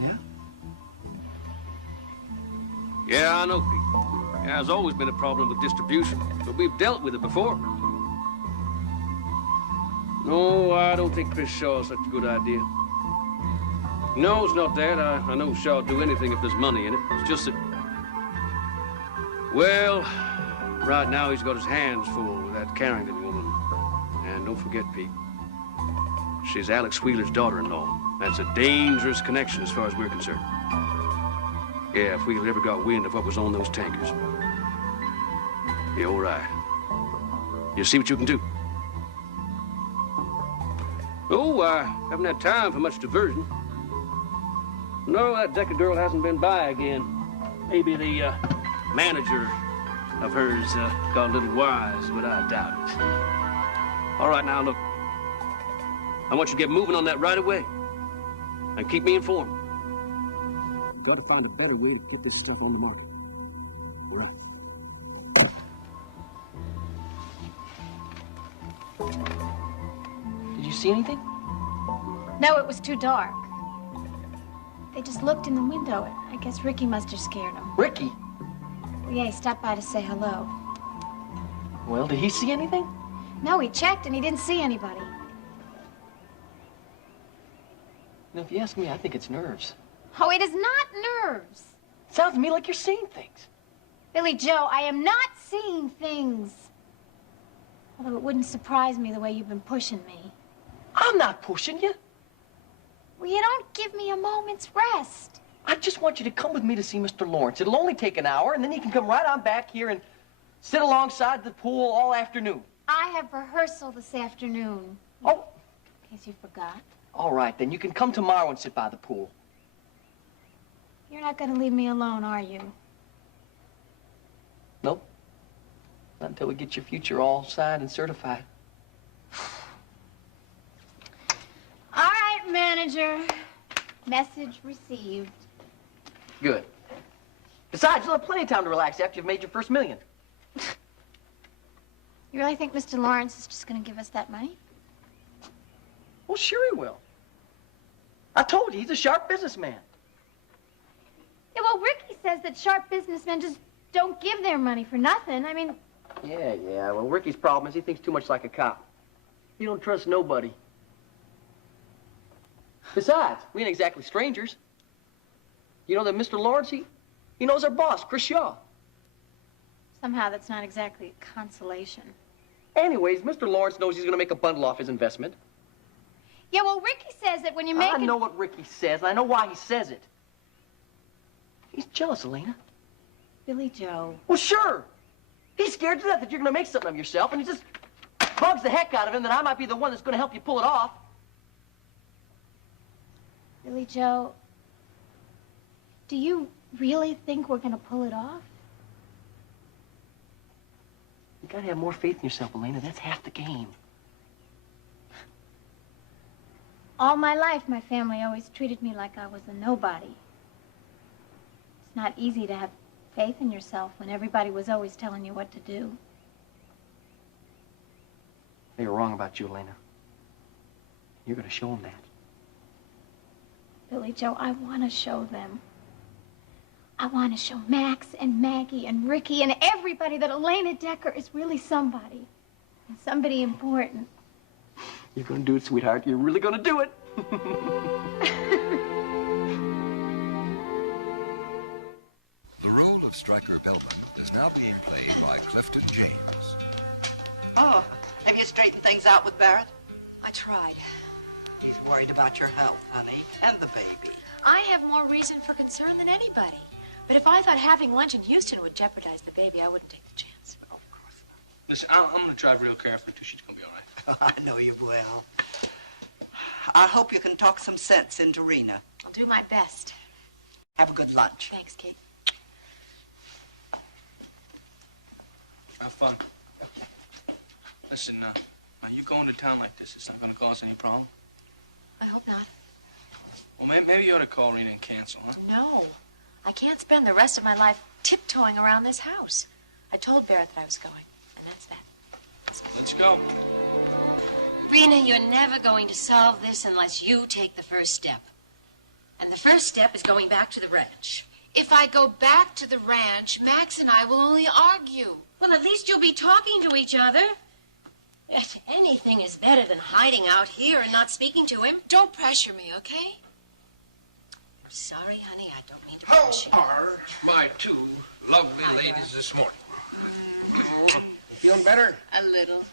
Yeah? Yeah, I know, Pete. Yeah, there's always been a problem with distribution, but we've dealt with it before. No, I don't think Chris Shaw is such a good idea. No, it's not that. I know Shaw'd do anything if there's money in it. It's just that... Well, right now he's got his hands full with that Carrington woman. And don't forget, Pete, she's Alex Wheeler's daughter-in-law. That's a dangerous connection as far as we're concerned. Yeah, if Wheeler ever got wind of what was on those tankers. Yeah, all right. You see what you can do. Oh, I haven't had time for much diversion. No, that Decker girl hasn't been by again. Maybe the manager of hers got a little wise, but I doubt it. All right, now, look. I want you to get moving on that right away. And keep me informed. We've got to find a better way to get this stuff on the market. All right. Did you see anything? No, it was too dark. They just looked in the window. I guess Ricky must have scared them. Ricky? Well, yeah, he stopped by to say hello. Well, did he see anything? No, he checked and he didn't see anybody. You know, if you ask me, I think it's nerves. Oh, it is not nerves. Sounds to me like you're seeing things. Billy Joe, I am not seeing things. Although it wouldn't surprise me the way you've been pushing me. I'm not pushing you. Well, you don't give me a moment's rest. I just want you to come with me to see Mr. Lawrence. It'll only take an hour, and then you can come right on back here and sit alongside the pool all afternoon. I have rehearsal this afternoon. Oh. In case you forgot. All right, then. You can come tomorrow and sit by the pool. You're not going to leave me alone, are you? Nope. Not until we get your future all signed and certified. All right, manager. Message received. Good. Besides, you'll have plenty of time to relax after you've made your first $1 million. You really think Mr. Lawrence is just going to give us that money? Well, sure he will. I told you, he's a sharp businessman. Yeah, well, Ricky says that sharp businessmen just don't give their money for nothing. I mean... Yeah. Well, Ricky's problem is he thinks too much like a cop. He don't trust nobody. Besides, we ain't exactly strangers. You know that Mr. Lawrence, he knows our boss, Chris Shaw. Somehow that's not exactly a consolation. Anyways, Mr. Lawrence knows he's going to make a bundle off his investment. Yeah, well, Ricky says that when you make I know what Ricky says, and I know why he says it. He's jealous, Elena. Billy Joe. Well, sure. He's scared to death that you're going to make something of yourself, and he just bugs the heck out of him that I might be the one that's going to help you pull it off. Billy Joe, do you really think we're going to pull it off? You got to have more faith in yourself, Elena. That's half the game. All my life, my family always treated me like I was a nobody. It's not easy to have faith in yourself when everybody was always telling you what to do. They were wrong about you, Elena. You're going to show them that. Billy Joe, I want to show them. I want to show Max and Maggie and Ricky and everybody that Elena Dekker is really somebody. And somebody important. You're going to do it, sweetheart. You're really going to do it. The role of Stryker Bellman is now being played by Clifton James. Oh, have you straightened things out with Barrett? I tried. He's worried about your health, honey, and the baby. I have more reason for concern than anybody. But if I thought having lunch in Houston would jeopardize the baby, I wouldn't take the chance. Of course Listen, I'm going to drive real carefully, too. She's going to be all right. not. I know you will. I hope you can talk some sense into Rena. I'll do my best. Have a good lunch. Thanks, Kate. Have fun. Listen, now you going to town like this, it's not going to cause any problem? I hope not. Well, maybe you ought to call Rena and cancel, huh? No. I can't spend the rest of my life tiptoeing around this house. I told Barrett that I was going, and that's that. Let's go. Rena, you're never going to solve this unless you take the first step. And the first step is going back to the ranch. If I go back to the ranch, Max and I will only argue. Well, at least you'll be talking to each other. If anything is better than hiding out here and not speaking to him. Don't pressure me, okay? I'm sorry, honey. I don't mean to How push you. are my two lovely ladies this morning? You feeling better? A little.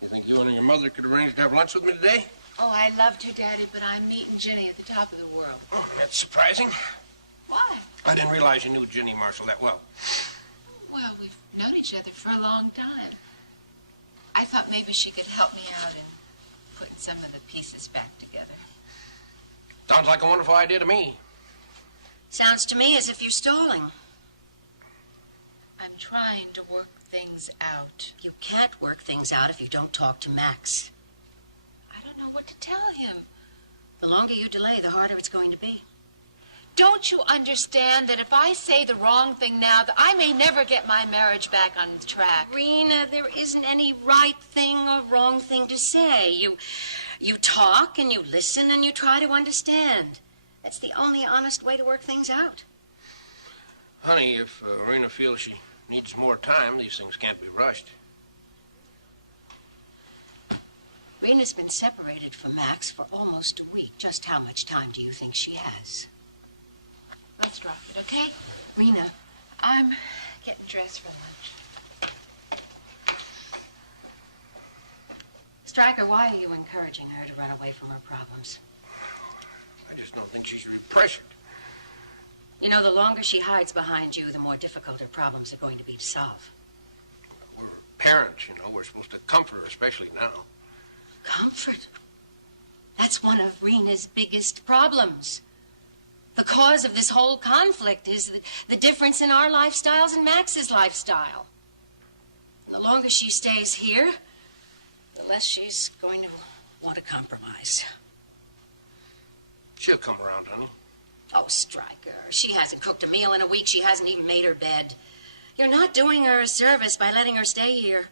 You think you and your mother could arrange to have lunch with me today? Oh, I love to, Daddy, but I'm meeting Ginny at the top of the world. Oh, that's surprising. Why? I didn't realize you knew Ginny Marshall that well. Well, we've known each other for a long time. I thought maybe she could help me out in putting some of the pieces back together. Sounds like a wonderful idea to me. Sounds to me as if you're stalling. I'm trying to work things out. You can't work things out if you don't talk to Max. I don't know what to tell him. The longer you delay, the harder it's going to be. Don't you understand that if I say the wrong thing now, that I may never get my marriage back on track? Rena, there isn't any right thing or wrong thing to say. You talk and you listen and you try to understand. That's the only honest way to work things out. Honey, if Rena feels she needs more time, these things can't be rushed. Rena's been separated from Max for almost a week. Just how much time do you think she has? Let's drop it, okay? Rena. I'm getting dressed for lunch. Stryker, why are you encouraging her to run away from her problems? I just don't think she should be pressured. You know, the longer she hides behind you, the more difficult her problems are going to be to solve. We're parents, you know. We're supposed to comfort her, especially now. Comfort? That's one of Rena's biggest problems. The cause of this whole conflict is the difference in our lifestyles and Max's lifestyle. And the longer she stays here, the less she's going to want to compromise. She'll come around, honey. Oh, Stryker, she hasn't cooked a meal in a week. She hasn't even made her bed. You're not doing her a service by letting her stay here.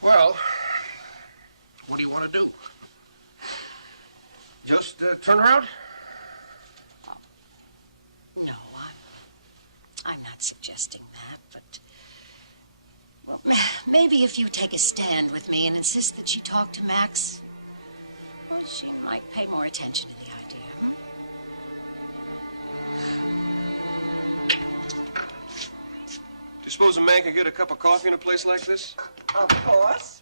Well, what do you want to do? Just turn her out? Oh. No, I'm not suggesting that, but... Well, maybe if you take a stand with me and insist that she talk to Max, well, she might pay more attention to the idea, hmm? Do you suppose a man can get a cup of coffee in a place like this? Of course.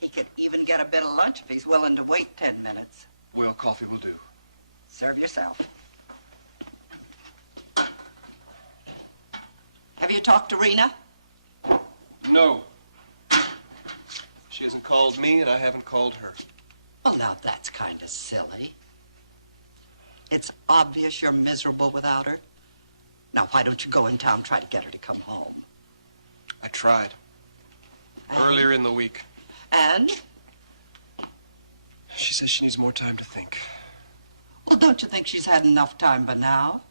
He could even get a bit of lunch if he's willing to wait 10 minutes. Well, coffee will do. Serve yourself. Have you talked to Rena? No. She hasn't called me, and I haven't called her. Well, now that's kind of silly. It's obvious you're miserable without her. Now, why don't you go in town and try to get her to come home? I tried. Earlier in the week. And? She says she needs more time to think. Well, don't you think she's had enough time by now?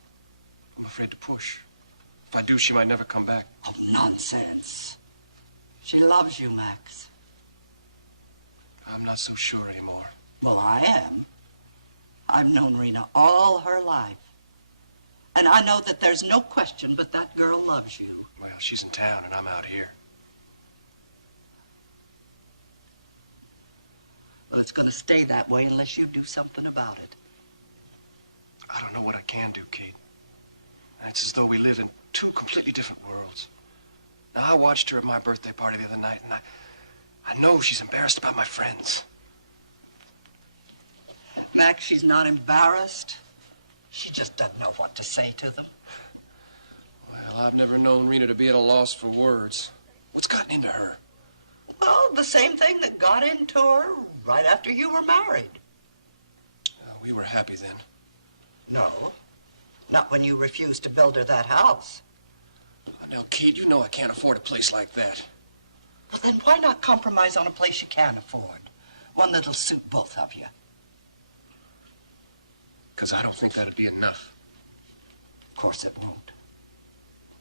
I'm afraid to push. If I do, she might never come back. Oh, nonsense. She loves you, Max. I'm not so sure anymore. Well, I am. I've known Rena all her life. And I know that there's no question but that girl loves you. Well, she's in town and I'm out here. Well, it's going to stay that way unless you do something about it. I don't know what I can do, Kate. It's as though we live in two completely different worlds. Now, I watched her at my birthday party the other night, and I know she's embarrassed about my friends. Max, she's not embarrassed. She just doesn't know what to say to them. Well, I've never known Rena to be at a loss for words. What's gotten into her? Well, the same thing that got into her right after you were married. We were happy then. No, not when you refused to build her that house. Now, Kate, you know I can't afford a place like that. Well, then why not compromise on a place you can afford? One that'll suit both of you. Because I don't think that'd be enough. Of course it won't.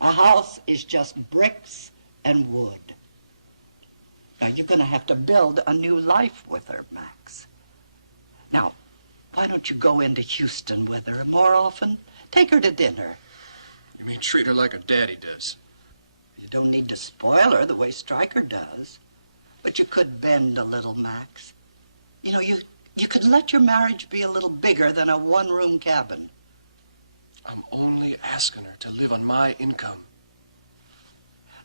A house is just bricks and wood. Now, you're going to have to build a new life with her, Max. Now, why don't you go into Houston with her more often? Take her to dinner. You mean treat her like her daddy does? You don't need to spoil her the way Stryker does. But you could bend a little, Max. You know, you could let your marriage be a little bigger than a one-room cabin. I'm only asking her to live on my income.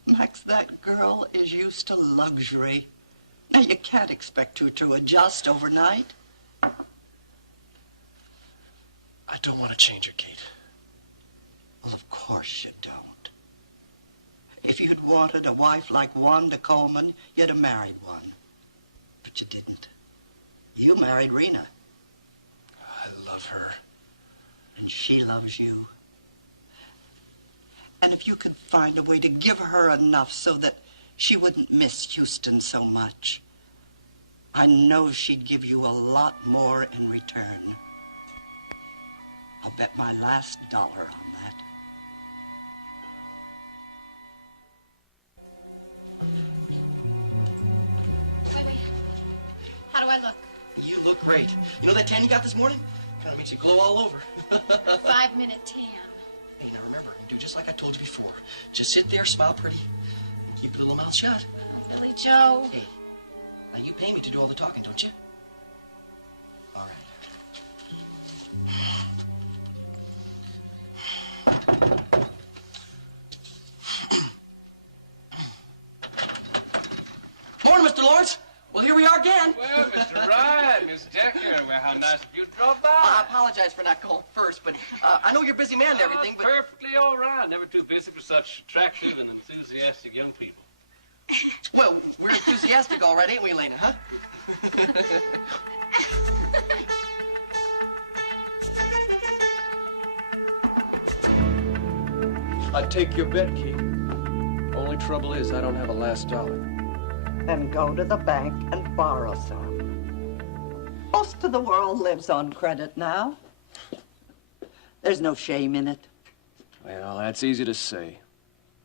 Max, that girl is used to luxury. Now, you can't expect her to adjust overnight. I don't want to change her, Kate. Well, of course you don't. If you'd wanted a wife like Wanda Coleman, you'd have married one. But you didn't. You married Rena. I love her. And she loves you. And if you could find a way to give her enough so that she wouldn't miss Houston so much, I know she'd give you a lot more in return. I'll bet my last dollar on that. Wait. How do I look? You look great. You know that tan you got this morning? Kind of makes you glow all over. 5-minute tan. Hey, now remember, do just like I told you before. Just sit there, smile pretty, and keep your little mouth shut. Oh, Billy Joe. Hey, now you pay me to do all the talking, don't you? All right. Morning, Mr. Lawrence. Well, here we are again. Well, Mr. Ryan, Miss Decker, well, how nice of you to drop by. I apologize for not calling first, but I know you're a busy man and everything, but... Perfectly all right. Never too busy for such attractive and enthusiastic young people. Well, we're enthusiastic all right, ain't we, Elena, huh? I'd take your bet, Kate. Only trouble is I don't have a last dollar. Then go to the bank and borrow some. Most of the world lives on credit now. There's no shame in it. Well, that's easy to say.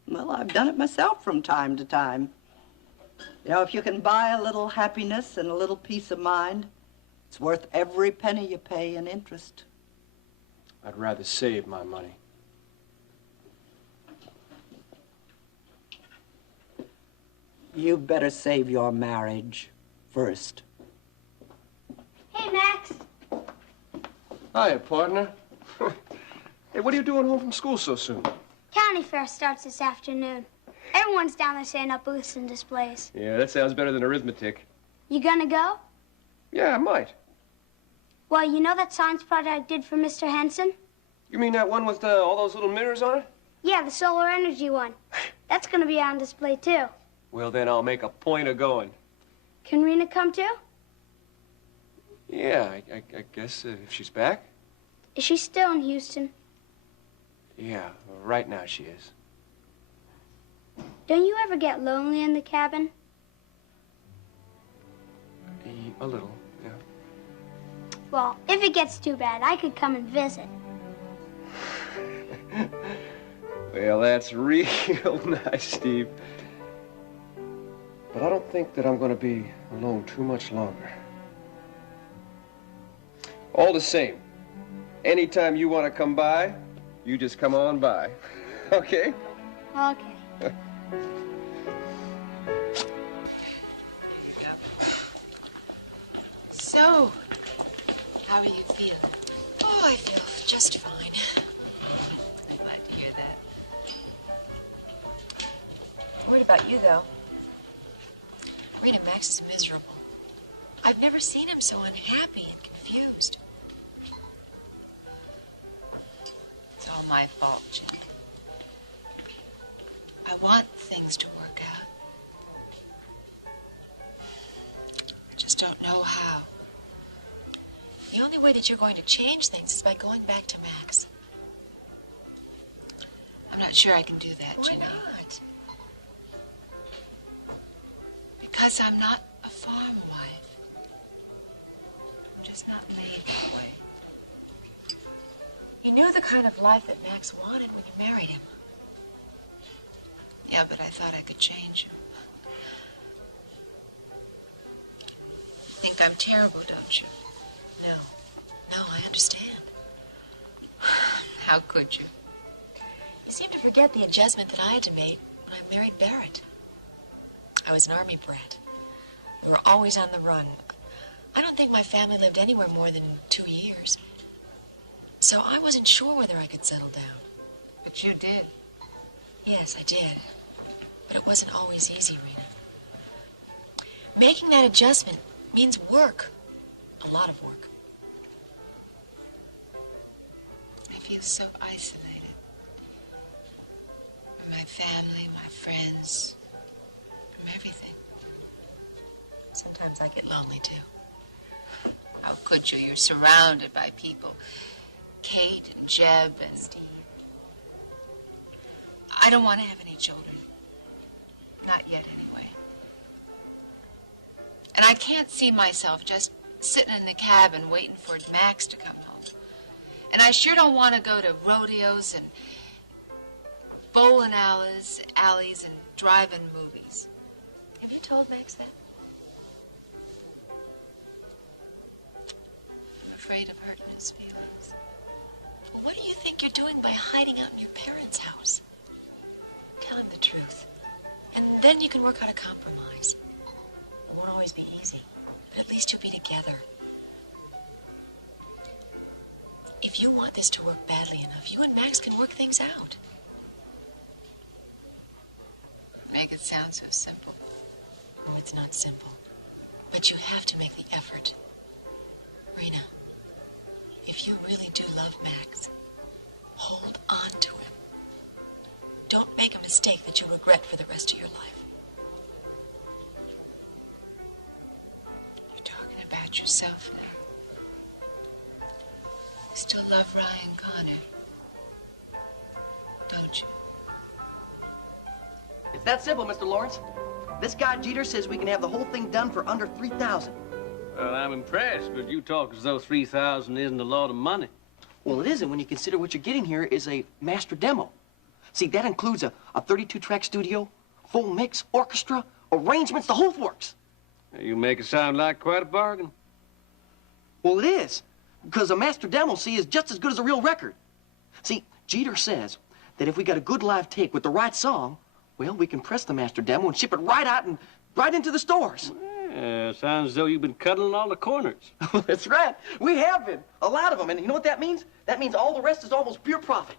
Well, I've done it myself from time to time. You know, if you can buy a little happiness and a little peace of mind, it's worth every penny you pay in interest. I'd rather save my money. You better save your marriage first. Hey, Max. Hiya, partner. Hey, what are you doing home from school so soon? County fair starts this afternoon. Everyone's down there setting up booths and displays. Yeah, that sounds better than arithmetic. You gonna go? Yeah, I might. Well, you know that science project I did for Mr. Henson? You mean that one with all those little mirrors on it? Yeah, the solar energy one. That's gonna be on display, too. Well, then I'll make a point of going. Can Rena come, too? Yeah, I guess if she's back. Is she still in Houston? Yeah, right now she is. Don't you ever get lonely in the cabin? A little, yeah. Well, if it gets too bad, I could come and visit. Well, that's real nice, Steve. But I don't think that I'm going to be alone too much longer. All the same, anytime you want to come by, you just come on by. Okay? Okay. There you go. So, how are you feeling? Oh, I feel just fine. I'm glad to hear that. Worried about you, though. Rena, Max is miserable. I've never seen him so unhappy and confused. It's all my fault, Jenny. I want things to work out. I just don't know how. The only way that you're going to change things is by going back to Max. I'm not sure I can do that, Why Jenny. not? Because I'm not a farm wife. I'm just not made that way. You knew the kind of life that Max wanted when you married him. Yeah, but I thought I could change him. You think I'm terrible, don't you? No. No, I understand. How could you? You seem to forget the adjustment that I had to make when I married Barrett. I was an army brat. We were always on the run. I don't think my family lived anywhere more than 2 years. So I wasn't sure whether I could settle down. But you did. Yes, I did. But it wasn't always easy, Rena. Making that adjustment means work. A lot of work. I feel so isolated. From my family, my friends, from everything. Sometimes I get lonely, too. How could you? You're surrounded by people. Kate and Jeb and Steve. I don't want to have any children. Not yet, anyway. And I can't see myself just sitting in the cabin waiting for Max to come home. And I sure don't want to go to rodeos and bowling alleys and drive-in movies. Have you told Max that? I'm afraid of hurting his feelings. Well, what do you think you're doing by hiding out in your parents' house? Tell him the truth. And then you can work out a compromise. It won't always be easy, but at least you'll be together. If you want this to work badly enough, you and Max can work things out. Make it sound so simple. Oh, it's not simple. But you have to make the effort. Rena, if you really do love Max, hold on to him. Don't make a mistake that you'll regret for the rest of your life. You're talking about yourself now. You still love Ryan Connor, don't you? It's that simple, Mr. Lawrence. This guy Jeter says we can have the whole thing done for under $3,000. Well, I'm impressed, but you talk as though $3,000 isn't a lot of money. Well, it isn't when you consider what you're getting here is a master demo. See, that includes a 32-track studio, full mix, orchestra, arrangements, the whole works. You make it sound like quite a bargain. Well, it is, because a master demo, see, is just as good as a real record. See, Jeter says that if we got a good live take with the right song, well, we can press the master demo and ship it right out and right into the stores. Yeah, sounds as though you've been cuddling all the corners. That's right. We have been. A lot of them. And you know what that means? That means all the rest is almost pure profit.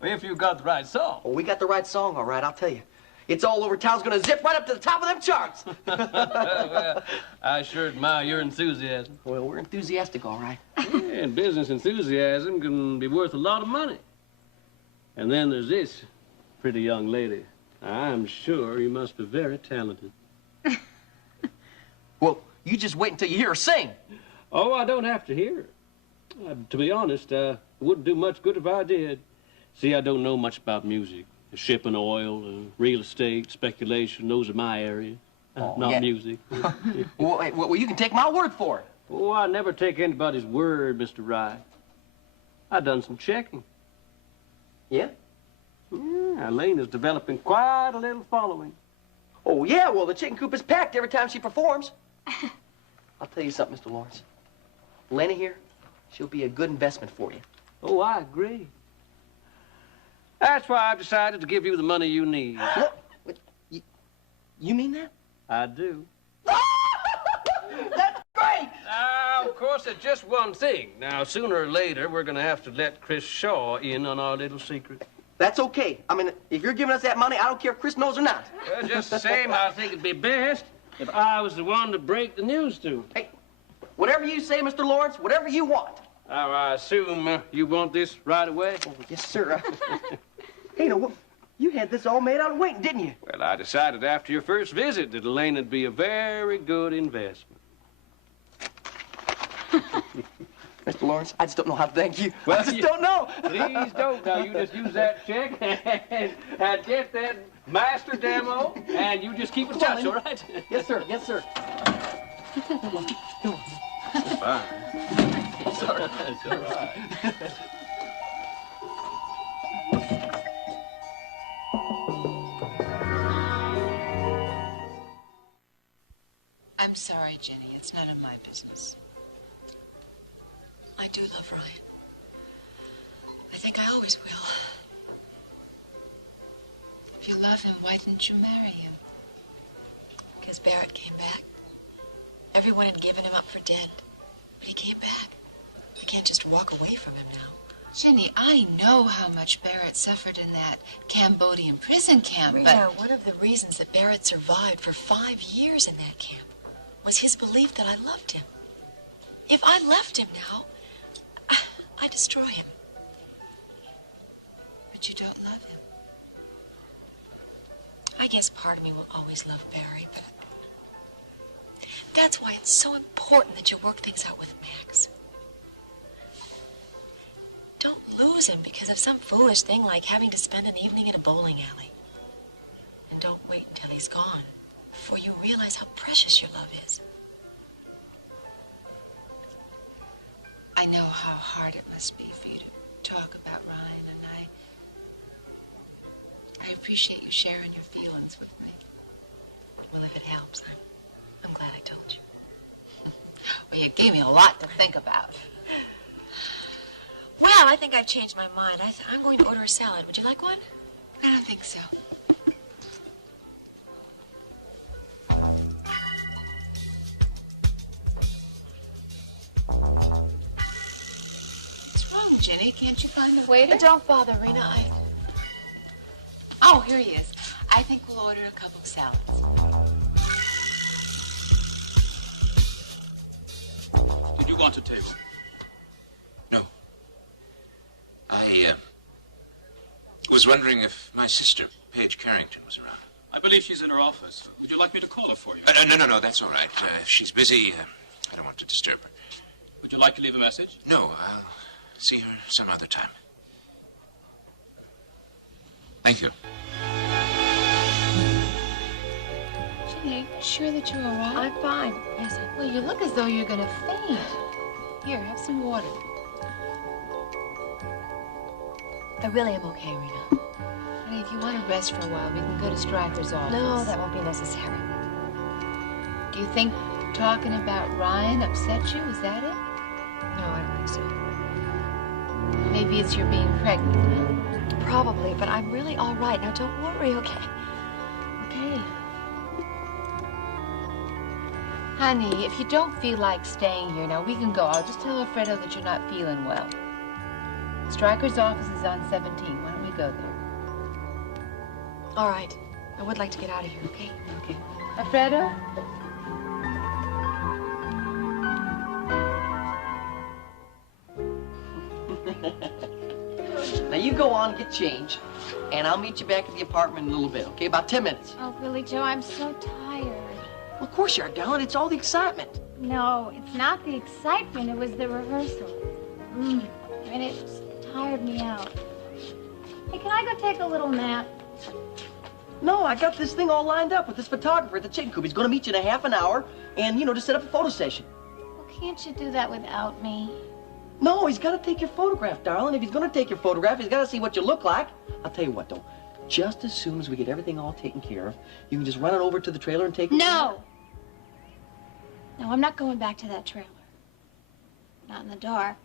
If you got the right song. Oh, we got the right song, all right, I'll tell you. It's all over town's gonna zip right up to the top of them charts. Well, I sure admire your enthusiasm. Well, we're enthusiastic, all right. Yeah, and business enthusiasm can be worth a lot of money. And then there's this pretty young lady. I'm sure you must be very talented. Well, you just wait until you hear her sing. Oh, I don't have to hear her. To be honest, it wouldn't do much good if I did. See, I don't know much about music. Shipping oil, real estate, speculation, those are my areas. Not yeah. music. Well, you can take my word for it. Oh, I never take anybody's word, Mr. Wright. I done some checking. Yeah? Yeah, Elena's developing quite a little following. Oh, yeah, well, the chicken coop is packed every time she performs. I'll tell you something, Mr. Lawrence. Elena here, she'll be a good investment for you. Oh, I agree. That's why I've decided to give you the money you need. What? You mean that? I do. That's great! Now, of course, there's just one thing. Now, sooner or later, we're going to have to let Chris Shaw in on our little secret. That's okay. I mean, if you're giving us that money, I don't care if Chris knows or not. Well, just the same, I think it'd be best if I was the one to break the news to. Hey, whatever you say, Mr. Lawrence, whatever you want. Now, I assume you want this right away? Oh, yes, sir. Hey, no, you had this all made out of waiting, didn't you? Well, I decided after your first visit that Elena'd be a very good investment. Mr. Lawrence, I just don't know how to thank you. Well, I just don't know. Please don't. Now, you just use that check and get that master demo, and you just keep in touch, all right? Yes, sir. Yes, sir. Come on. Fine. It's all right. It's all right. I'm sorry, Jenny. It's none of my business. I do love Ryan. I think I always will. If you love him, why didn't you marry him? Because Barrett came back. Everyone had given him up for dead. But he came back. I can't just walk away from him now. Jenny, I know how much Barrett suffered in that Cambodian prison camp, Rena, but... one of the reasons that Barrett survived for 5 years in that camp was his belief that I loved him. If I left him now, I'd destroy him. But you don't love him. I guess part of me will always love Barry, but that's why it's so important that you work things out with Max. Don't lose him because of some foolish thing like having to spend an evening at a bowling alley. And don't wait until he's gone before you realize how precious your love is. I know how hard it must be for you to talk about Ryan, and I appreciate you sharing your feelings with me. Well, if it helps, I'm glad I told you. Well, you gave me a lot to think about. Well, I think I've changed my mind. I'm going to order a salad. Would you like one? I don't think so. What's wrong, Jenny? Can't you find the waiter? Don't bother, Rena. Oh, here he is. I think we'll order a couple of salads. Did you want a table? No. I was wondering if my sister, Paige Carrington, was around. I believe she's in her office. Would you like me to call her for you? No, that's all right. If she's busy, I don't want to disturb her. Would you like to leave a message? No, I'll see her some other time. Thank you. Jenny, are you sure that you're all right? I'm fine. Yes, I'm fine. Well, you look as though you're going to faint. Here, have some water. I really am okay, Rena. Jenny, if you want to rest for a while, we can go to Stryker's office. No, that won't be necessary. Do you think talking about Ryan upset you? Is that it? No, I don't think so. Maybe it's your being pregnant, huh? Probably, but I'm really all right. Now, don't worry, okay? Okay. Honey, if you don't feel like staying here, now we can go. I'll just tell Alfredo that you're not feeling well. Stryker's office is on 17. Why don't we go there? All right. I would like to get out of here, okay? Okay. Alfredo? Now, you go on and get change, and I'll meet you back at the apartment in a little bit, okay? About 10 minutes. Oh, really, Joe, I'm so tired. Well, of course you are, darling. It's all the excitement. No, it's not the excitement. It was the rehearsal. And it just tired me out. Hey, can I go take a little nap? No, I got this thing all lined up with this photographer at the chicken coop. He's going to meet you in a half an hour and, to set up a photo session. Well, can't you do that without me? No, he's got to take your photograph, darling. If he's going to take your photograph, he's got to see what you look like. I'll tell you what, though. Just as soon as we get everything all taken care of, you can just run it over to the trailer and take it. No! No, I'm not going back to that trailer. Not in the dark.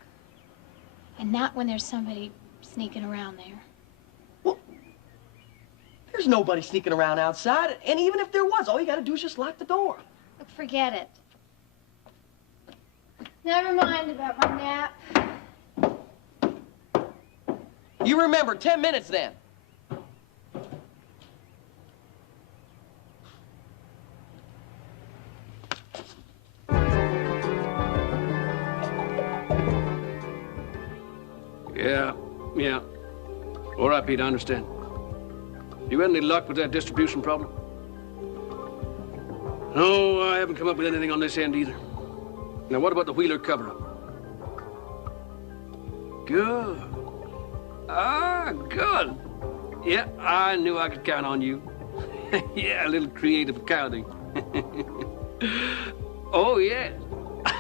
And not when there's somebody sneaking around there. There's nobody sneaking around outside, and even if there was, all you got to do is just lock the door. Look, forget it. Never mind about my nap. You remember, 10 minutes then. Yeah. All right, Pete, I understand. You had any luck with that distribution problem? No, I haven't come up with anything on this end either. Now, what about the Wheeler cover-up? Good. Good. Yeah, I knew I could count on you. Yeah, a little creative accounting. Oh, yeah.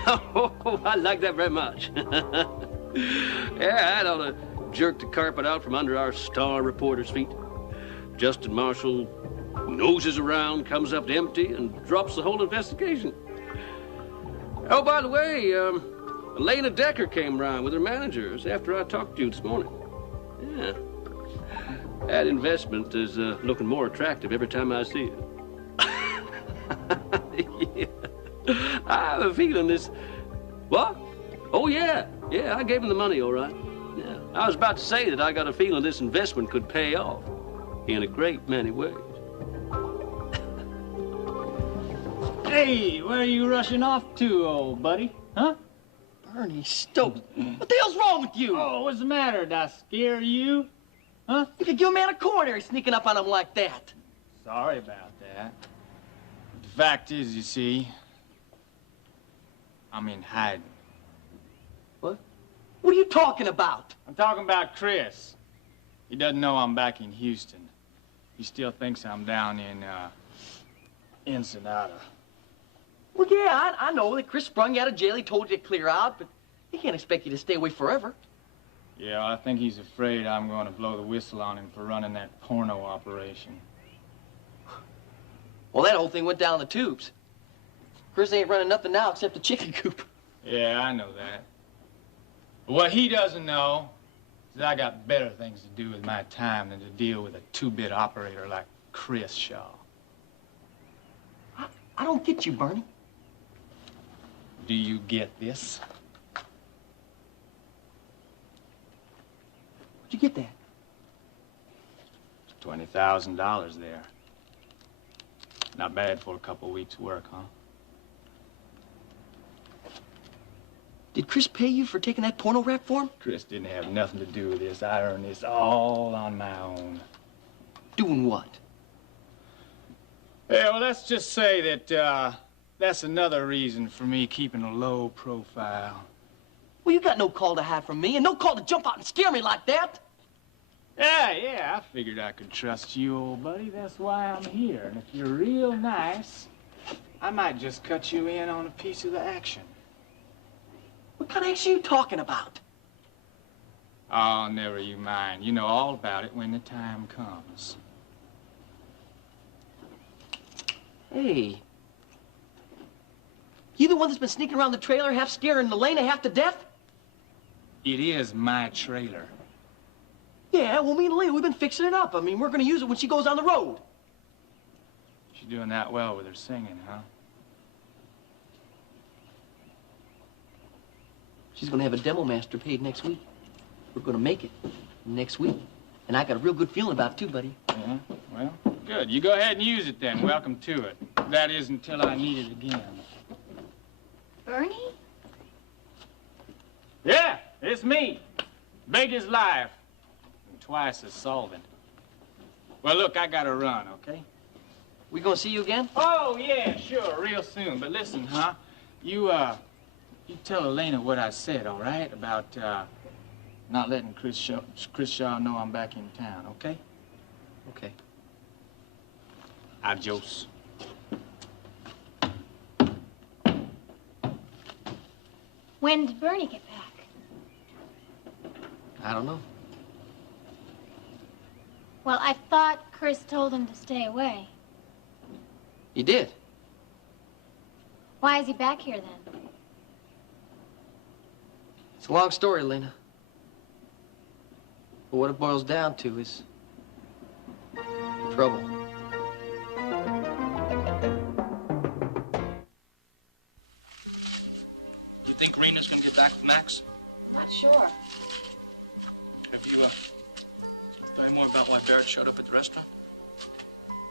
Oh, I like that very much. Yeah, I'd ought to jerk the carpet out from under our star reporter's feet. Justin Marshall noses around, comes up empty, and drops the whole investigation. Oh, by the way, Elena DEKKER came around with her managers after I talked to you this morning. Yeah. That investment is looking more attractive every time I see it. Yeah. I have a feeling this... What? Oh, yeah. Yeah, I gave him the money, all right. Yeah. I was about to say that I got a feeling this investment could pay off in a great many ways. Hey, where are you rushing off to, old buddy? Huh? Bernie Stokes, what the hell's wrong with you? Oh, what's the matter? Did I scare you? Huh? You could give a man a coronary sneaking up on him like that. Sorry about that. But the fact is, you see, I'm in hiding. What? What are you talking about? I'm talking about Chris. He doesn't know I'm back in Houston. He still thinks I'm down in, Ensenada. Well, yeah, I know that Chris sprung you out of jail. He told you to clear out, but he can't expect you to stay away forever. Yeah, I think he's afraid I'm going to blow the whistle on him for running that porno operation. Well, that whole thing went down the tubes. Chris ain't running nothing now except the chicken coop. Yeah, I know that. But what he doesn't know is I got better things to do with my time than to deal with a two-bit operator like Chris Shaw. I don't get you, Bernie. Do you get this? Where'd you get that? $20,000 there. Not bad for a couple weeks' work, huh? Did Chris pay you for taking that porno rap for him? Chris didn't have nothing to do with this. I earned this all on my own. Doing what? Yeah, well, let's just say that, that's another reason for me keeping a low profile. Well, you got no call to hide from me and no call to jump out and scare me like that. Yeah, I figured I could trust you, old buddy. That's why I'm here. And if you're real nice, I might just cut you in on a piece of the action. What kind of action are you talking about? Oh, never you mind. You know all about it when the time comes. Hey. You the one that's been sneaking around the trailer, half scaring Elena half to death? It is my trailer. Yeah, well, me and Elena, we've been fixing it up. I mean, we're gonna use it when she goes on the road. She's doing that well with her singing, huh? She's gonna have a demo master paid next week. We're gonna make it next week. And I got a real good feeling about it, too, buddy. Yeah, well, good. You go ahead and use it then. Welcome to it. That is until I need it again. Bernie? Yeah, it's me. Big as life. And twice as solvent. Well, look, I gotta run, okay? We gonna see you again? Oh, yeah, sure, real soon. But listen, huh? You tell Elena what I said, all right? About, not letting Chris Shaw know I'm back in town, okay? Okay. Adios. When did Bernie get back? I don't know. Well, I thought Chris told him to stay away. He did. Why is he back here then? It's a long story, Lena. But what it boils down to is trouble. You think Rena's gonna get back with Max? I'm not sure. Have you, tell me more about why Barrett showed up at the restaurant?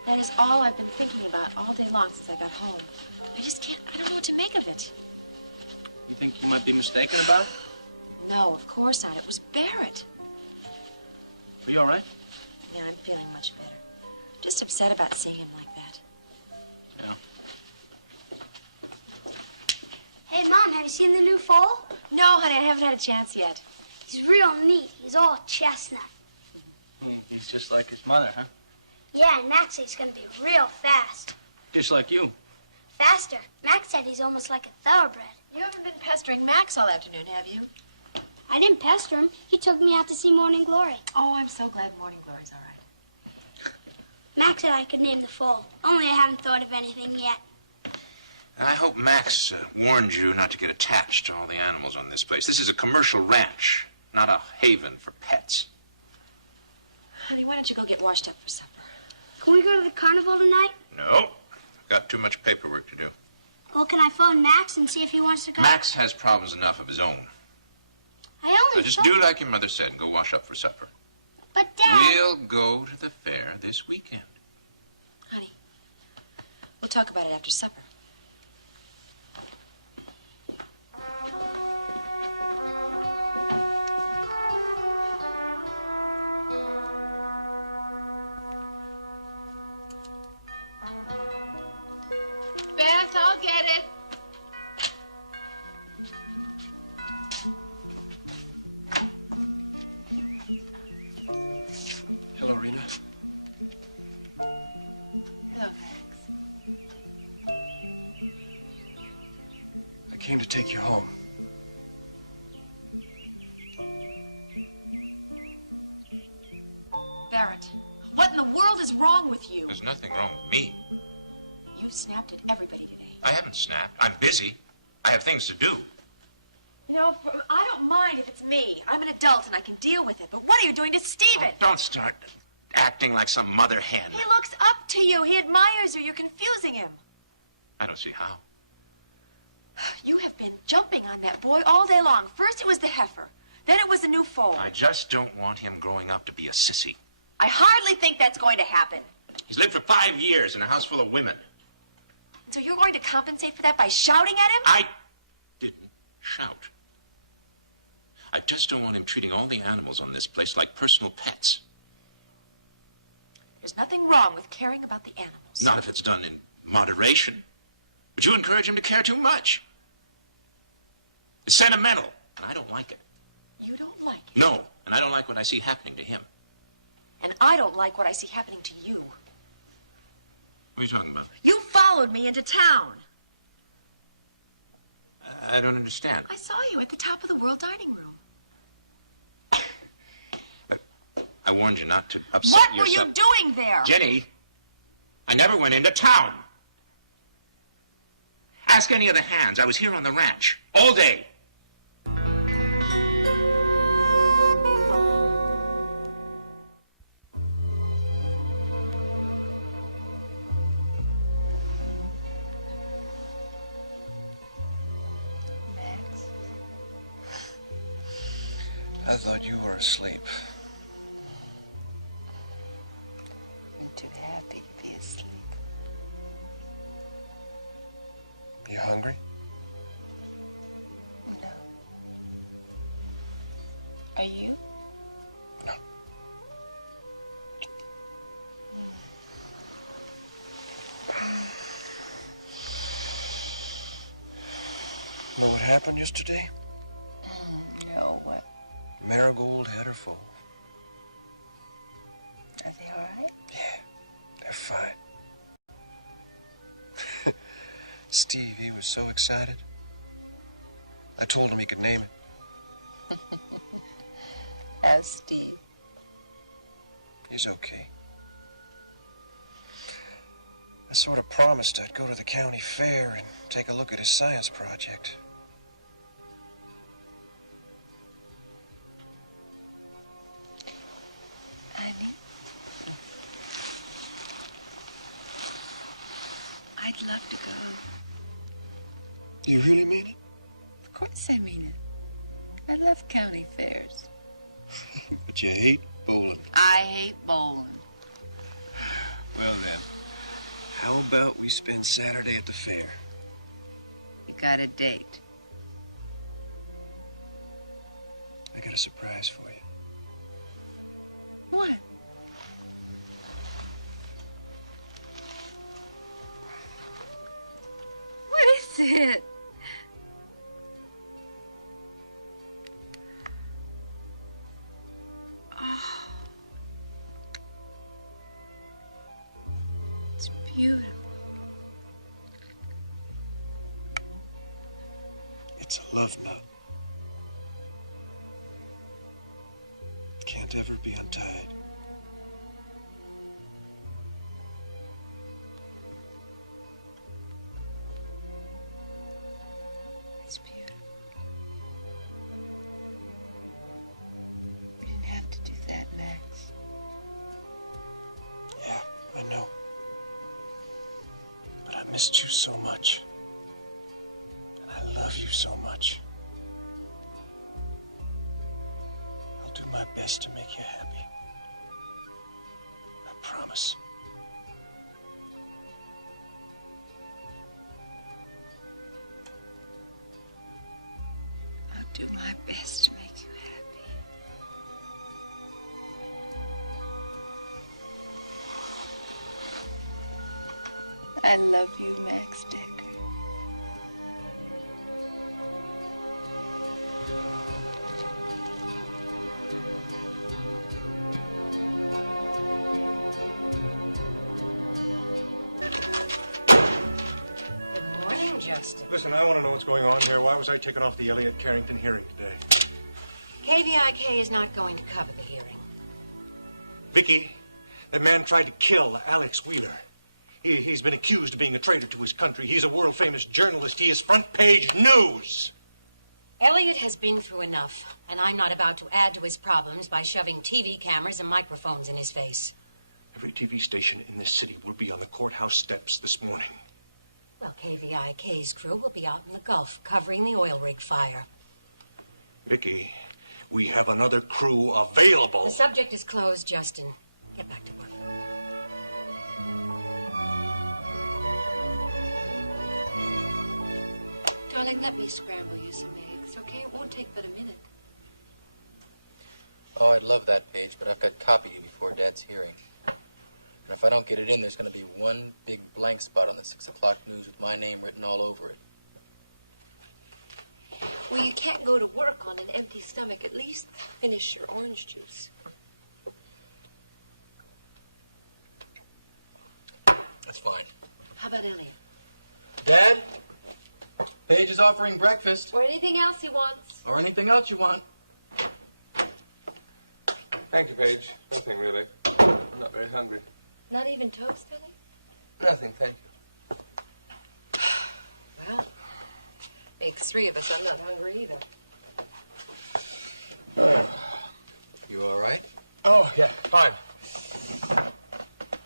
That is all I've been thinking about all day long since I got home. I don't know what to make of it. You think you might be mistaken about it? No, of course not. It was Barrett. Are you all right? Yeah, I'm feeling much better. Just upset about seeing him like that. Yeah. Hey, Mom, have you seen the new foal? No, honey, I haven't had a chance yet. He's real neat. He's all chestnut. He's just like his mother, huh? Yeah, and Max said he's gonna be real fast. Just like you. Faster. Max said he's almost like a thoroughbred. You haven't been pestering Max all afternoon, have you? I didn't pester him. He took me out to see Morning Glory. Oh, I'm so glad Morning Glory's all right. Max said I could name the foal. Only I haven't thought of anything yet. I hope Max warned you not to get attached to all the animals on this place. This is a commercial ranch, not a haven for pets. Honey, why don't you go get washed up for supper? Can we go to the carnival tonight? No, got too much paperwork to do. Well, can I phone Max and see if he wants to go? Max has problems enough of his own. I only So just do like your mother said and go wash up for supper. But, Dad... We'll go to the fair this weekend. Honey, we'll talk about it after supper. Beth, I'll get it. Hello, Rena. Hello, Max. I came to take you home. Barrett, what in the world is wrong with you? There's nothing wrong with me. You snapped at everybody today. I haven't snapped. I'm busy. I have things to do. You know, I don't mind if it's me. I'm an adult and I can deal with it. But what are you doing to Steven? Don't start acting like some mother hen. He looks up to you. He admires you. You're confusing him. I don't see how. You have been jumping on that boy all day long. First it was the heifer. Then it was the new foal. I just don't want him growing up to be a sissy. I hardly think that's going to happen. He's lived for 5 years in a house full of women. So you're going to compensate for that by shouting at him? I didn't shout. I just don't want him treating all the animals on this place like personal pets. There's nothing wrong with caring about the animals. Not if it's done in moderation. But you encourage him to care too much. It's sentimental, and I don't like it. You don't like it. No, and I don't like what I see happening to him. And I don't like what I see happening to you. What are you talking about? You followed me into town. I don't understand. I saw you at the top of the world dining room. Look, I warned you not to upset What yourself. were you doing there? Jenny, I never went into town. Ask any of the hands. I was here on the ranch all day. I thought you were asleep. I'm too happy to be asleep. You hungry? No. Are you? No. Know what happened yesterday? No, what? Marigold had her foal. Are they all right? Yeah, they're fine. Steve, he was so excited. I told him he could name it. How's Steve? He's okay. I sort of promised I'd go to the county fair and take a look at his science project. Honey, I'd love to go. You really mean it? Of course I mean it. I love county fairs. But you hate bowling. I hate bowling. Well then, how about we spend Saturday at the fair? You got a date. I got a surprise for you. What? What is it? Oh. It's beautiful. It's a love knot. Can't ever be untied. It's beautiful. We didn't have to do that, Max. Yeah, I know. But I missed you so much. And I love you so much. I'll do my best to make you happy. I promise. I'll do my best to make you happy. I love you, Max Dekker. Good morning, Justin. Listen, I want to know what's going on here. Why was I taken off the Elliott Carrington hearing today? KVIK is not going to cover the hearing. Vicky, that man tried to kill Alex Wheeler. He's been accused of being a traitor to his country. He's a world-famous journalist. He is front-page news. Elliot has been through enough, and I'm not about to add to his problems by shoving TV cameras and microphones in his face. Every TV station in this city will be on the courthouse steps this morning. Well, KVIK's crew will be out in the Gulf covering the oil rig fire. Vicky, we have another crew available. The subject is closed, Justin. Get back to work. Darling, let me scramble you some eggs, okay? It won't take but a minute. Oh, I'd love that, Paige, but I've got to copy you before Dad's hearing. And if I don't get it in, there's going to be one big blank spot on the 6 o'clock news with my name written all over it. Well, you can't go to work on an empty stomach. At least finish your orange juice. That's fine. How about Elliot? Dad, Paige is offering breakfast. Or anything else he wants. Or anything else you want. Thank you, Paige. Nothing, really. I'm not very hungry. Not even toast, honey? Nothing, thank you. Well, makes three of us. I'm not hungry either. You all right? Oh, yeah, fine.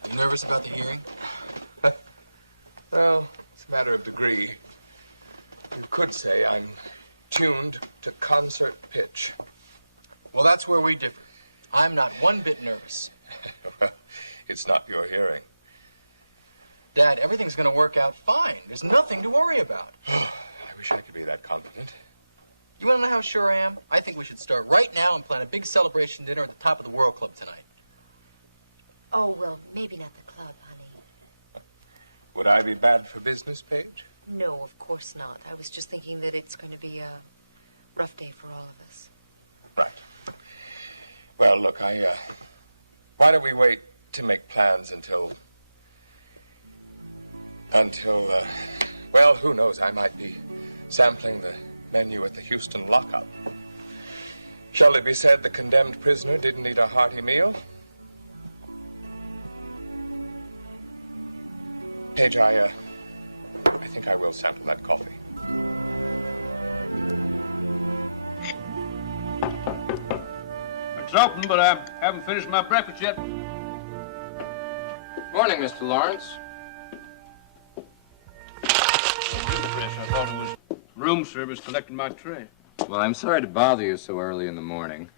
You nervous about the hearing? Well, it's a matter of degree. You could say I'm tuned to concert pitch. Well, that's where we differ. I'm not one bit nervous. Well, it's not your hearing. Dad, everything's going to work out fine. There's nothing to worry about. I wish I could be that confident. You want to know how sure I am? I think we should start right now and plan a big celebration dinner at the top of the World Club tonight. Oh, well, maybe not the club, honey. Would I be bad for business, Paige? No, of course not. I was just thinking that it's going to be a rough day for all of us. Right. Well, look, why don't we wait to make plans until, well, who knows, I might be sampling the menu at the Houston lockup. Shall Shall it be said the condemned prisoner didn't eat a hearty meal? Paige, I think I will sample that coffee. It's open, but I haven't finished my breakfast yet. Morning, Mr. Lawrence. Oh, shoot, Chris. I thought it was room service collecting my tray. Well, I'm sorry to bother you so early in the morning.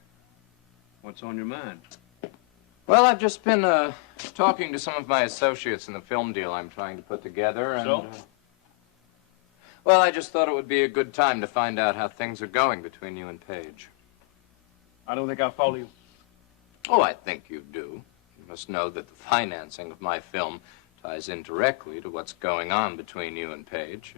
What's on your mind? Well, I've just been talking to some of my associates in the film deal I'm trying to put together, and... So? Well, I just thought it would be a good time to find out how things are going between you and Paige. I don't think I'll follow you. Oh, I think you do. You must know that the financing of my film ties in directly to what's going on between you and Paige.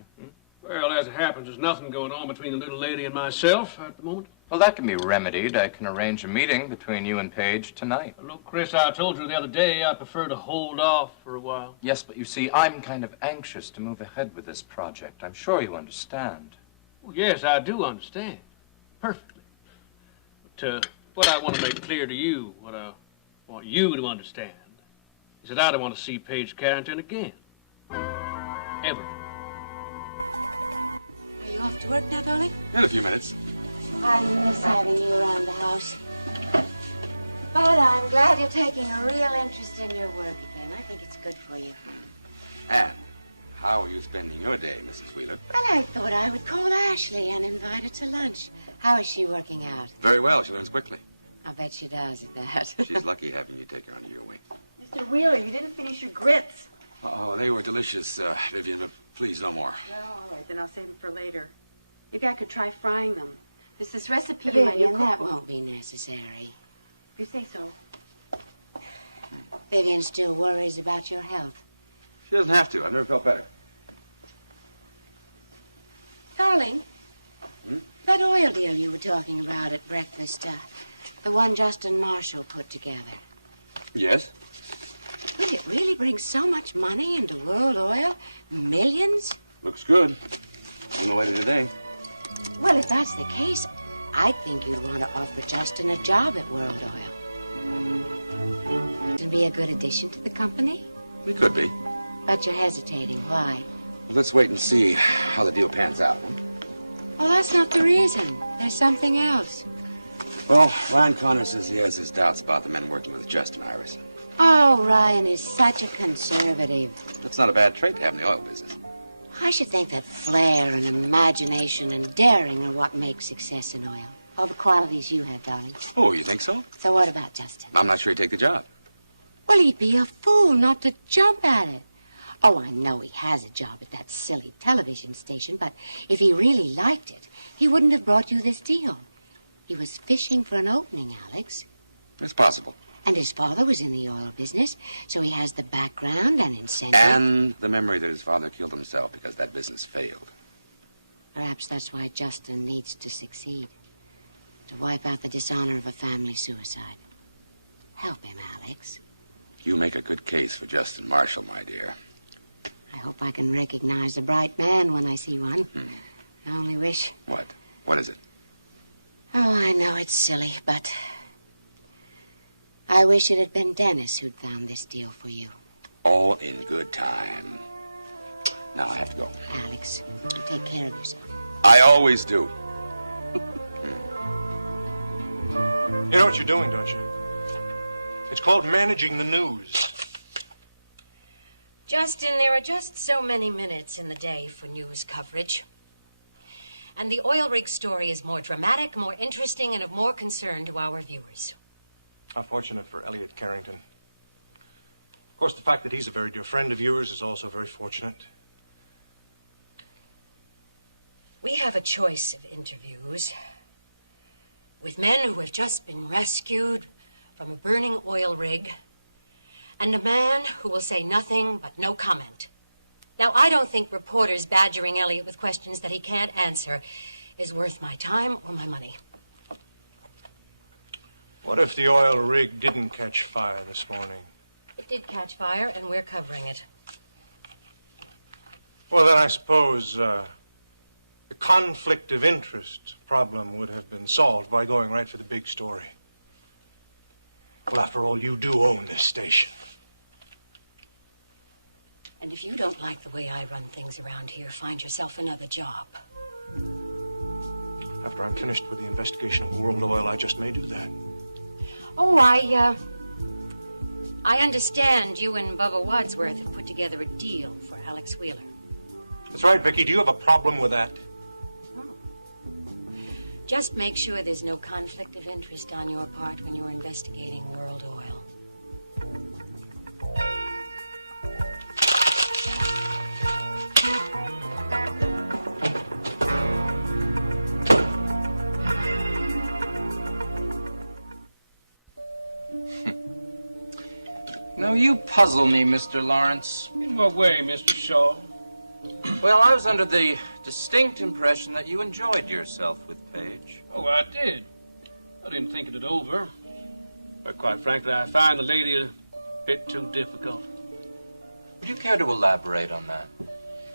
Well, as it happens, there's nothing going on between the little lady and myself at the moment. Well, that can be remedied. I can arrange a meeting between you and Paige tonight. Look, Chris, I told you the other day I prefer to hold off for a while. Yes, but you see, I'm kind of anxious to move ahead with this project. I'm sure you understand. Well, yes, I do understand. Perfectly. But what I want to make clear to you, what I want you to understand, is that I don't want to see Paige Carrington again. Ever. Are you off to work now, darling? In a few minutes. I miss having you around the house. But I'm glad you're taking a real interest in your work again. I think it's good for you. And how are you spending your day, Mrs. Wheeler? Well, I thought I would call Ashley and invite her to lunch. How is she working out? Very well. She learns quickly. I bet she does at that. She's lucky having you take her under your wing. Mr. Wheeler, you didn't finish your grits. Oh, they were delicious, Vivian, but please, no more. Well, all right, then I'll save them for later. Maybe I could try frying them. There's this recipe in my Vivian, new that cookbook. won't be necessary. If you say so. Vivian still worries about your health. She doesn't have to. I've never felt better. Darling, that oil deal you were talking about at breakfast, the one Justin Marshall put together. Yes? Will it really bring so much money into World Oil? Millions? Looks good. On the way to today. Well, if that's the case, I think you'd want to offer Justin a job at World Oil. It'd be a good addition to the company. It could be. But you're hesitating. Why? Well, let's wait and see how the deal pans out. Well, that's not the reason. There's something else. Well, Ryan Connor says he has his doubts about the men working with Justin, Iris. Oh, Ryan is such a conservative. That's not a bad trait to have in the oil business. I should think that flair and imagination and daring are what make success in oil. All the qualities you have, darling. Oh, you think so? So what about Justin? I'm not sure he'd take the job. Well, he'd be a fool not to jump at it. Oh, I know he has a job at that silly television station, but if he really liked it, he wouldn't have brought you this deal. He was fishing for an opening, Alex. It's possible. And his father was in the oil business, so he has the background and incentive. And the memory that his father killed himself because that business failed. Perhaps that's why Justin needs to succeed. To wipe out the dishonor of a family suicide. Help him, Alex. You make a good case for Justin Marshall, my dear. I hope I can recognize a bright man when I see one. I only wish... What? What is it? Oh, I know it's silly, but... I wish it had been Dennis who'd found this deal for you. All in good time. Now I have to go. Alex, you take care of yourself. I always do. You know what you're doing, don't you? It's called managing the news. Justin, there are just so many minutes in the day for news coverage. And the oil rig story is more dramatic, more interesting, and of more concern to our viewers. How fortunate for Elliot Carrington. Of course, the fact that he's a very dear friend of yours is also very fortunate. We have a choice of interviews with men who have just been rescued from a burning oil rig, and a man who will say nothing but no comment. Now, I don't think reporters badgering Elliot with questions that he can't answer is worth my time or my money. What if the oil rig didn't catch fire this morning? It did catch fire, and we're covering it. Well, then I suppose the conflict of interest problem would have been solved by going right for the big story. Well, after all, you do own this station. And if you don't like the way I run things around here, find yourself another job. After I'm finished with the investigation of World Oil, I just may do that. Oh, I understand you and Bubba Wadsworth have put together a deal for Alex Wheeler. That's right, Vicky. Do you have a problem with that? Just make sure there's no conflict of interest on your part when you're investigating World Oil. No, you puzzle me, Mr. Lawrence. In what way, Mr. Shaw? Well, I was under the distinct impression that you enjoyed yourself with Paige. Oh, I did. I didn't think it over. But quite frankly, I find the lady a bit too difficult. Would you care to elaborate on that?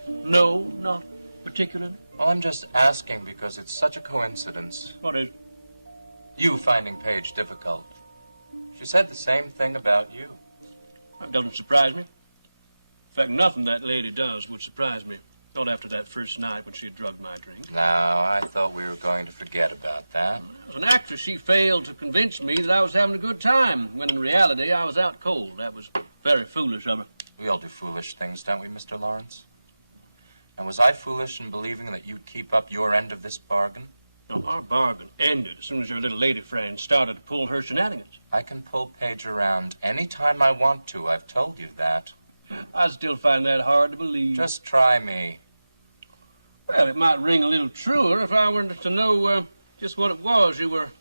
No, not particularly. Well, I'm just asking because it's such a coincidence. What is? You finding Paige difficult. She said the same thing about you. That doesn't surprise me. In fact, nothing that lady does would surprise me. Not after that first night when she drugged my drink. Now, I thought we were going to forget about that. As an actress, she failed to convince me that I was having a good time, when in reality I was out cold. That was very foolish of her. We all do foolish things, don't we, Mr. Lawrence? And was I foolish in believing that you'd keep up your end of this bargain? No, our bargain ended as soon as your little lady friend started to pull her shenanigans. I can pull Paige around any time I want to. I've told you that. I still find that hard to believe. Just try me. Well, it might ring a little truer if I were to know just what it was you were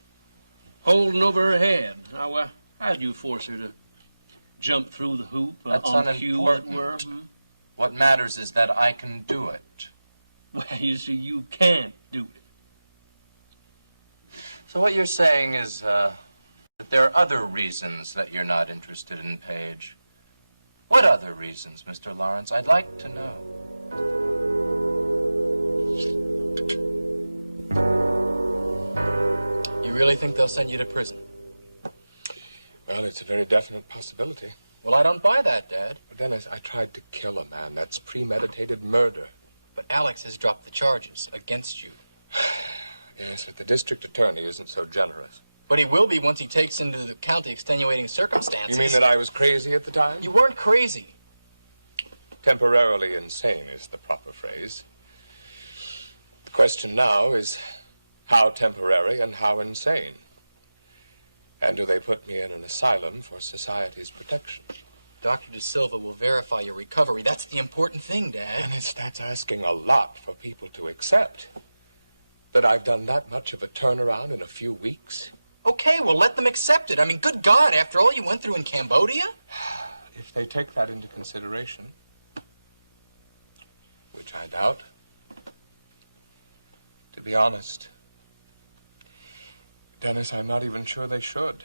holding over her head. Now, how did you force her to jump through the hoop That's on cue, as it were? unimportant. What matters is that I can do it. Well, you see, you can't do it. So what you're saying is that there are other reasons that you're not interested in Paige. What other reasons, Mr. Lawrence? I'd like to know. You really think they'll send you to prison? Well, it's a very definite possibility. Well, I don't buy that, Dad. Dennis, I tried to kill a man. That's premeditated murder. But Alex has dropped the charges against you. Yes, but the district attorney isn't so generous. But he will be once he takes into the county extenuating circumstances. You mean that I was crazy at the time? You weren't crazy. Temporarily insane is the proper phrase. The question now is how temporary and how insane. And do they put me in an asylum for society's protection? Dr. De Silva will verify your recovery. That's the important thing, Dad. And that's asking a lot for people to accept. That I've done that much of a turnaround in a few weeks. Okay, well, let them accept it. I mean, good God, after all you went through in Cambodia? If they take that into consideration, which I doubt, to be honest, Dennis, I'm not even sure they should.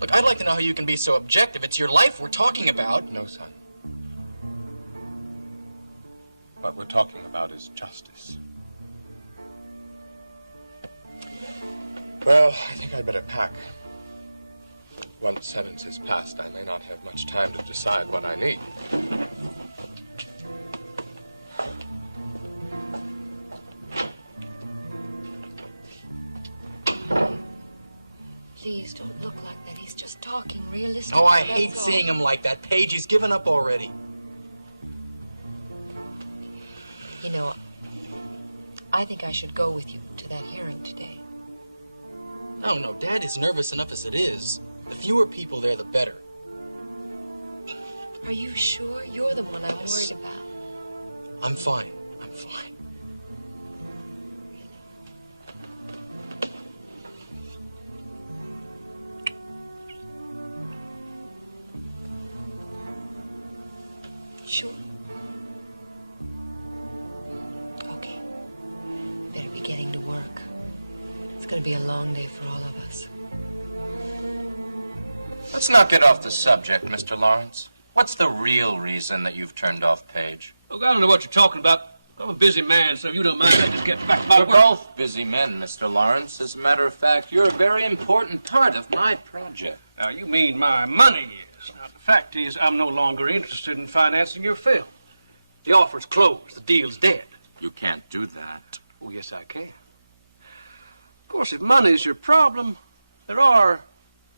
Look, I'd like to know how you can be so objective. It's your life we're talking about. No, son. What we're talking about is justice. Well, I think I'd better pack. Once sentence is passed, I may not have much time to decide what I need. Please don't look like that. He's just talking realistically. Oh, I hate seeing him like that. Paige, he's given up already. You know, I think I should go with you to that hearing today. No, Dad is nervous enough as it is. The fewer people there, the better. Are you sure? You're the one I'm worried about. I'm fine. I'm fine. Sure. Okay. Better be getting to work. It's going to be a long day for all of us. Let's not get off the subject, Mr. Lawrence. What's the real reason that you've turned off Paige? Look, I don't know what you're talking about. I'm a busy man, so if you don't mind, I just get back to my We're work. both busy men, Mr. Lawrence. As a matter of fact, you're a very important part of my project. Now, you mean my money is. Now, the fact is, I'm no longer interested in financing your film. The offer's closed. The deal's dead. You can't do that. Oh, yes, I can. Of course, if money's your problem, there are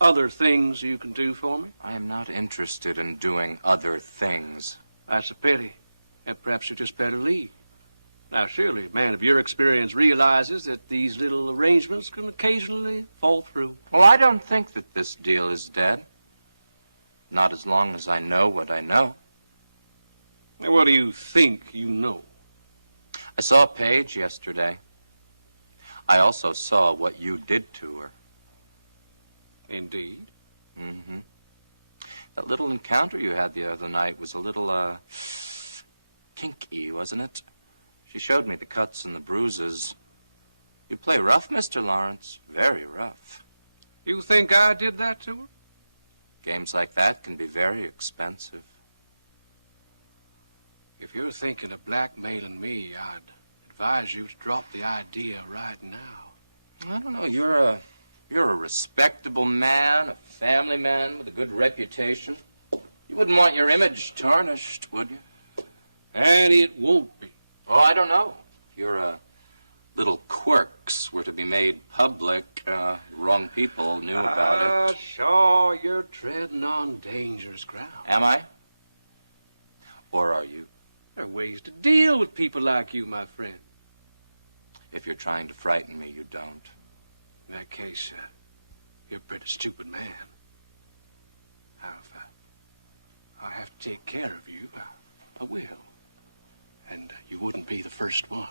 other things you can do for me. I am not interested in doing other things. That's a pity. And perhaps you just better leave. Now, surely a man of your experience realizes that these little arrangements can occasionally fall through. Well, I don't think that this deal is dead. Not as long as I know what I know. Now, what do you think you know? I saw Paige yesterday. I also saw what you did to her. Indeed? Mm-hmm. That little encounter you had the other night was a little, kinky, wasn't it? She showed me the cuts and the bruises. You play rough, Mr. Lawrence. Very rough. You think I did that to her? Games like that can be very expensive. If you're thinking of blackmailing me, I'd advise you to drop the idea right now. I don't know. You're a respectable man, a family man with a good reputation. You wouldn't want your image tarnished, would you? And it won't be. Oh, I don't know. Your little quirks were to be made public. Wrong people knew about it. Sure, you're treading on dangerous ground. Am I? Or are you? There are ways to deal with people like you, my friend. If you're trying to frighten me, you don't. In that case, you're a pretty stupid man. Now, if I have to take care of you, I will. And you wouldn't be the first one.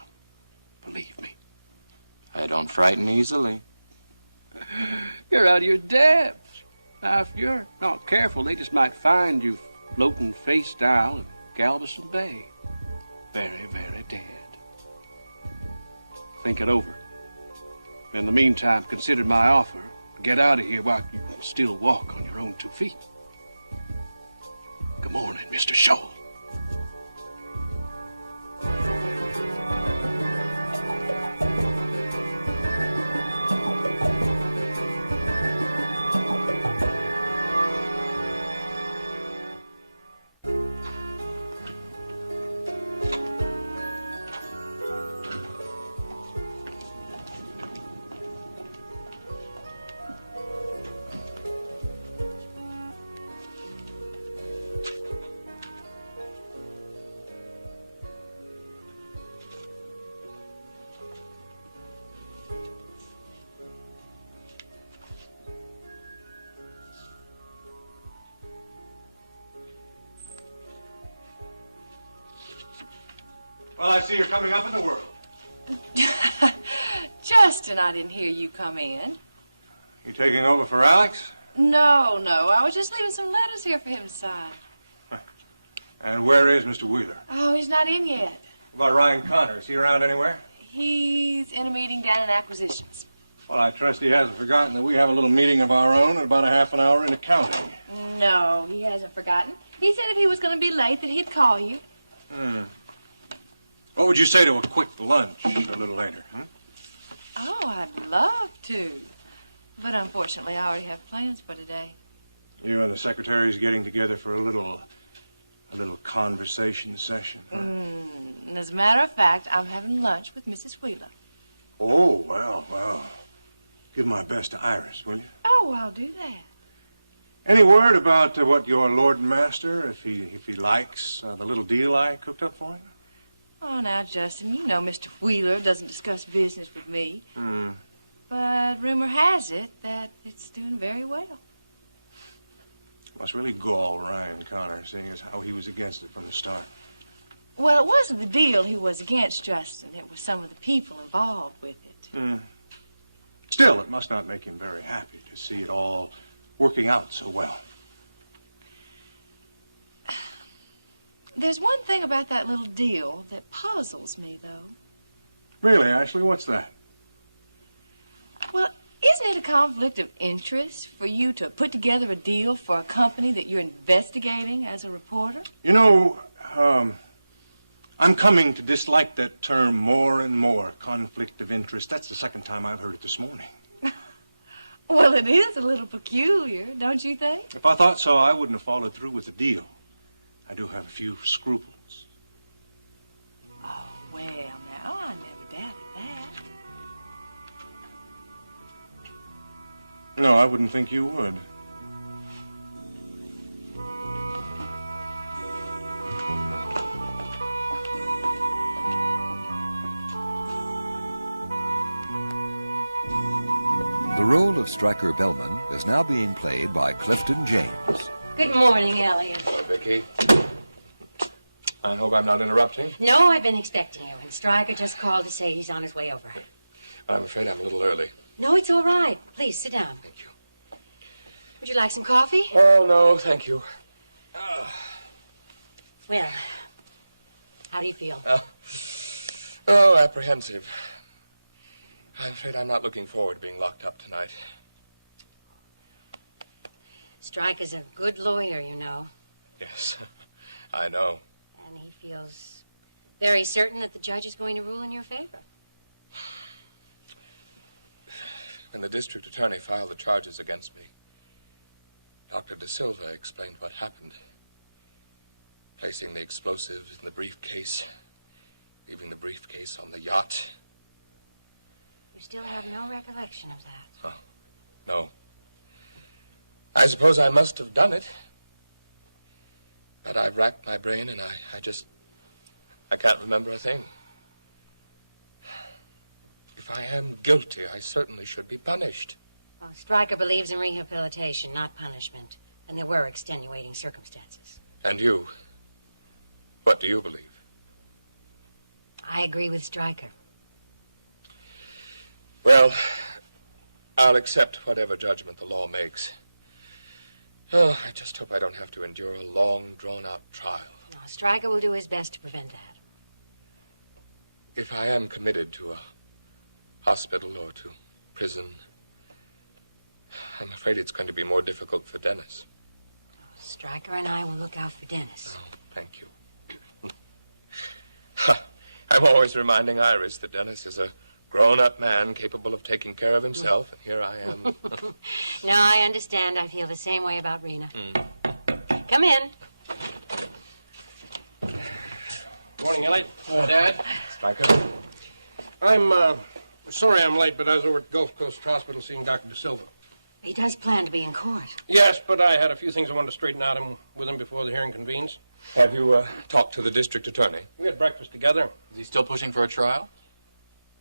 Believe me. I don't frighten easily. You're out of your depth. Now, if you're not careful, they just might find you floating face down in Galveston Bay. Very, very dead. Think it over. In the meantime, consider my offer to get out of here while you can still walk on your own 2 feet. Good morning, Mr. Shaw. Well, I see you're coming up in the world. Justin, I didn't hear you come in. You taking over for Alex? No, I was just leaving some letters here for him to sign. And where is Mr. Wheeler? Oh, he's not in yet. What about Ryan Connor? Is he around anywhere? He's in a meeting down in acquisitions. Well, I trust he hasn't forgotten that we have a little meeting of our own in about a half an hour in accounting. No, he hasn't forgotten. He said if he was going to be late that he'd call you. What would you say to a quick lunch a little later? Oh, I'd love to. But unfortunately, I already have plans for today. You and the secretary's getting together for a little conversation session. And as a matter of fact, I'm having lunch with Mrs. Wheeler. Oh, well. Give my best to Iris, will you? Oh, I'll do that. Any word about what your lord and master, if he likes the little deal I cooked up for him? Oh, now, Justin, you know Mr. Wheeler doesn't discuss business with me. But rumor has it that it's doing very well. Must really gall Ryan Connor, seeing as how he was against it from the start. Well, it wasn't the deal he was against, Justin. It was some of the people involved with it. Still, it must not make him very happy to see it all working out so well. There's one thing about that little deal that puzzles me, though. Really, Ashley? What's that? Well, isn't it a conflict of interest for you to put together a deal for a company that you're investigating as a reporter? You know, I'm coming to dislike that term more and more, conflict of interest. That's the second time I've heard it this morning. Well, it is a little peculiar, don't you think? If I thought so, I wouldn't have followed through with the deal. I do have a few scruples. Oh, well, now, I never doubted that. No, I wouldn't think you would. The role of Stryker Bellman is now being played by Clifton James. Good morning, Elliot. Hello, Vicky. I hope I'm not interrupting. No, I've been expecting you, and Stryker just called to say he's on his way over. Well, I'm afraid I'm a little early. No, it's all right. Please, sit down. Thank you. Would you like some coffee? Oh, no, thank you. Well, how do you feel? Apprehensive. I'm afraid I'm not looking forward to being locked up tonight. Stryker's a good lawyer, you know. Yes, I know. And he feels very certain that the judge is going to rule in your favor. When the district attorney filed the charges against me, Dr. De Silva explained what happened. Placing the explosives in the briefcase, leaving the briefcase on the yacht. You still have no recollection of that. Oh, no. I suppose I must have done it. But I've racked my brain and I can't remember a thing. If I am guilty, I certainly should be punished. Well, Stryker believes in rehabilitation, not punishment. And there were extenuating circumstances. And you? What do you believe? I agree with Stryker. Well, I'll accept whatever judgment the law makes. Oh, I just hope I don't have to endure a long, drawn-out trial. No, Stryker will do his best to prevent that. If I am committed to a hospital or to prison, I'm afraid it's going to be more difficult for Dennis. Stryker and I will look out for Dennis. Oh, thank you. I'm always reminding Iris that Dennis is a grown-up man capable of taking care of himself, and here I am. No, I understand. I feel the same way about Rena. Come in. Morning, Elliot. Dad. Stryker. I'm sorry I'm late, but I was over at Gulf Coast Hospital seeing Dr. De Silva. He does plan to be in court. Yes, but I had a few things I wanted to straighten out with him before the hearing convenes. Have you talked to the district attorney? We had breakfast together. Is he still pushing for a trial?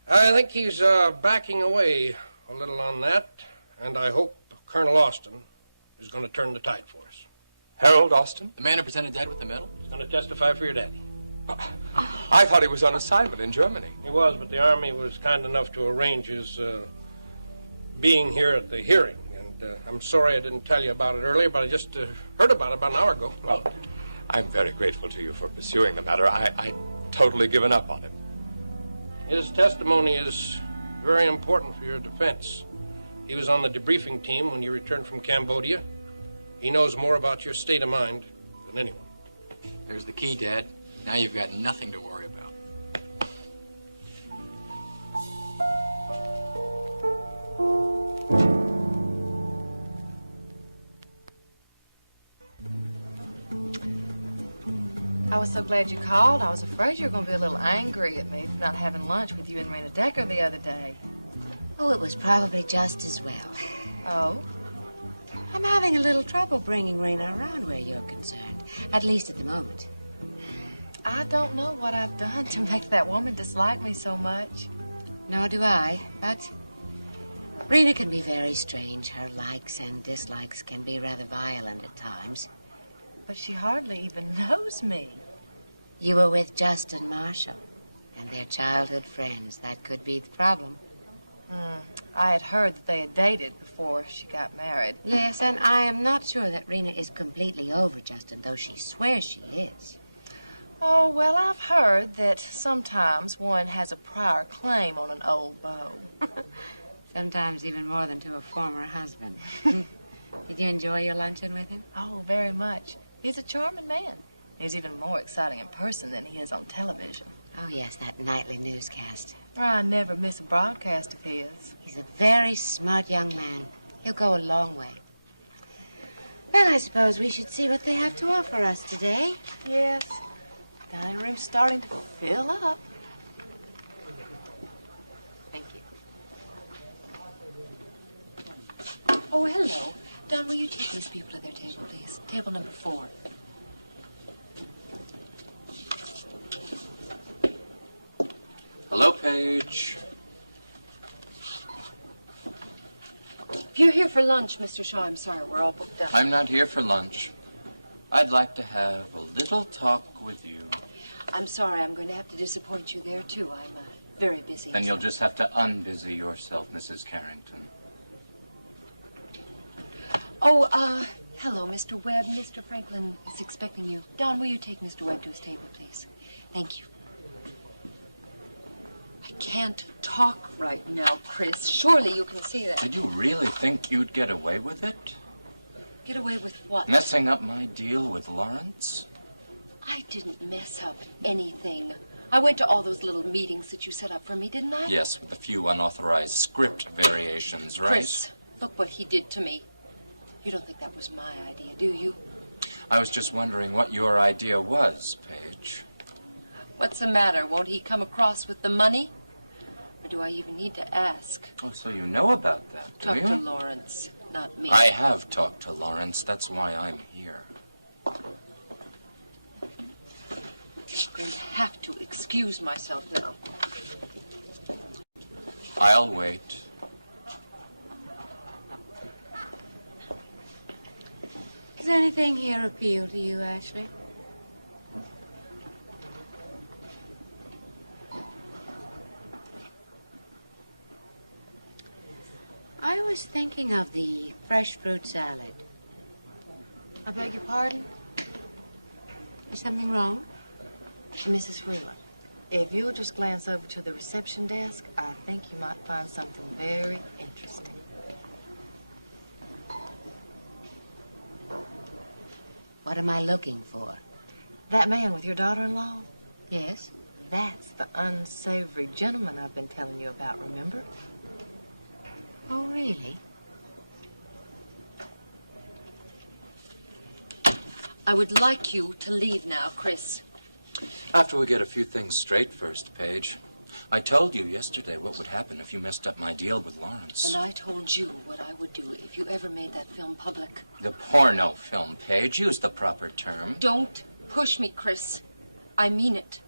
I think he's backing away a little on that, and I hope Colonel Austin is going to turn the tide for us. Harold Austin? The man who presented Dad with the medal? He's going to testify for your daddy. I thought he was on assignment in Germany. He was, but the Army was kind enough to arrange his being here at the hearing. And I'm sorry I didn't tell you about it earlier, but I just heard about it about an hour ago. Well, I'm very grateful to you for pursuing the matter. I'd totally given up on him. His testimony is very important for your defense. He was on the debriefing team when you returned from Cambodia. He knows more about your state of mind than anyone. There's the key, Dad. Now you've got nothing to worry about. I was so glad you called. I was afraid you were going to be a little angry at me for not having lunch with you and Rena Dekker the other day. Oh, it was probably just as well. Oh? I'm having a little trouble bringing Rena around where you're concerned, at least at the moment. I don't know what I've done to make that woman dislike me so much. Nor do I, but Rena can be very strange. Her likes and dislikes can be rather violent at times. But she hardly even knows me. You were with Justin Marshall, and they're childhood friends. That could be the problem. I had heard that they had dated before she got married. Yes, and I am not sure that Rena is completely over Justin, though she swears she is. Oh, well, I've heard that sometimes one has a prior claim on an old beau. Sometimes even more than to a former husband. Did you enjoy your luncheon with him? Oh, very much. He's a charming man. He's even more exciting in person than he is on television. Oh, yes, that nightly newscast. I never miss a broadcast of his. He's a very smart young man. He'll go a long way. Well, I suppose we should see what they have to offer us today. Yes. Dining room's starting to fill up. Thank you. Oh, hello. Don, will you take these people to their table, please? Table number 4. Hello, Paige. If you're here for lunch, Mr. Shaw, I'm sorry, we're all booked up. I'm not here for lunch. I'd like to have a little talk with you. I'm sorry, I'm going to have to disappoint you there, too. I'm very busy. Then you'll just have to unbusy yourself, Mrs. Carrington. Oh, hello, Mr. Webb. Mr. Franklin is expecting you. Don, will you take Mr. Webb to his table, please? Thank you. I can't talk right now, Chris. Surely you can see that. Did you really think you'd get away with it? Get away with what? Messing up my deal with Lawrence? I didn't mess up anything. I went to all those little meetings that you set up for me, didn't I? Yes, with a few unauthorized script variations, right? Chris, look what he did to me. You don't think that was my idea, do you? I was just wondering what your idea was, Paige. What's the matter? Won't he come across with the money? Or do I even need to ask? Oh, so you know about that, do Talk you? to Lawrence, not me. I have talked to Lawrence. That's why I'm here. I'm going to have to excuse myself now. I'll wait. Does anything here appeal to you, Ashley? I was thinking of the fresh fruit salad. I beg your pardon? Is something wrong? Mrs. Wheeler, if you'll just glance over to the reception desk, I think you might find something very interesting. What am I looking for? That man with your daughter-in-law? Yes? That's the unsavory gentleman I've been telling you about, remember? Oh, really? I would like you to leave now, Chris. After we get a few things straight first, Paige. I told you yesterday what would happen if you messed up my deal with Lawrence. And I told you what I would do if you ever made that film public. The porno film, Paige. Use the proper term. Don't push me, Chris. I mean it.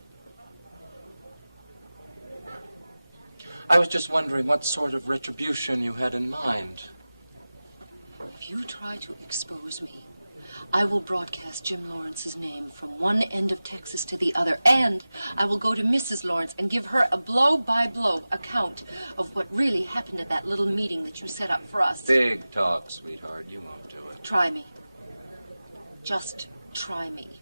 I was just wondering what sort of retribution you had in mind. If you try to expose me, I will broadcast Jim Lawrence's name from one end of Texas to the other, and I will go to Mrs. Lawrence and give her a blow-by-blow account of what really happened at that little meeting that you set up for us. Big talk, sweetheart. You won't do it. Try me. Just try me.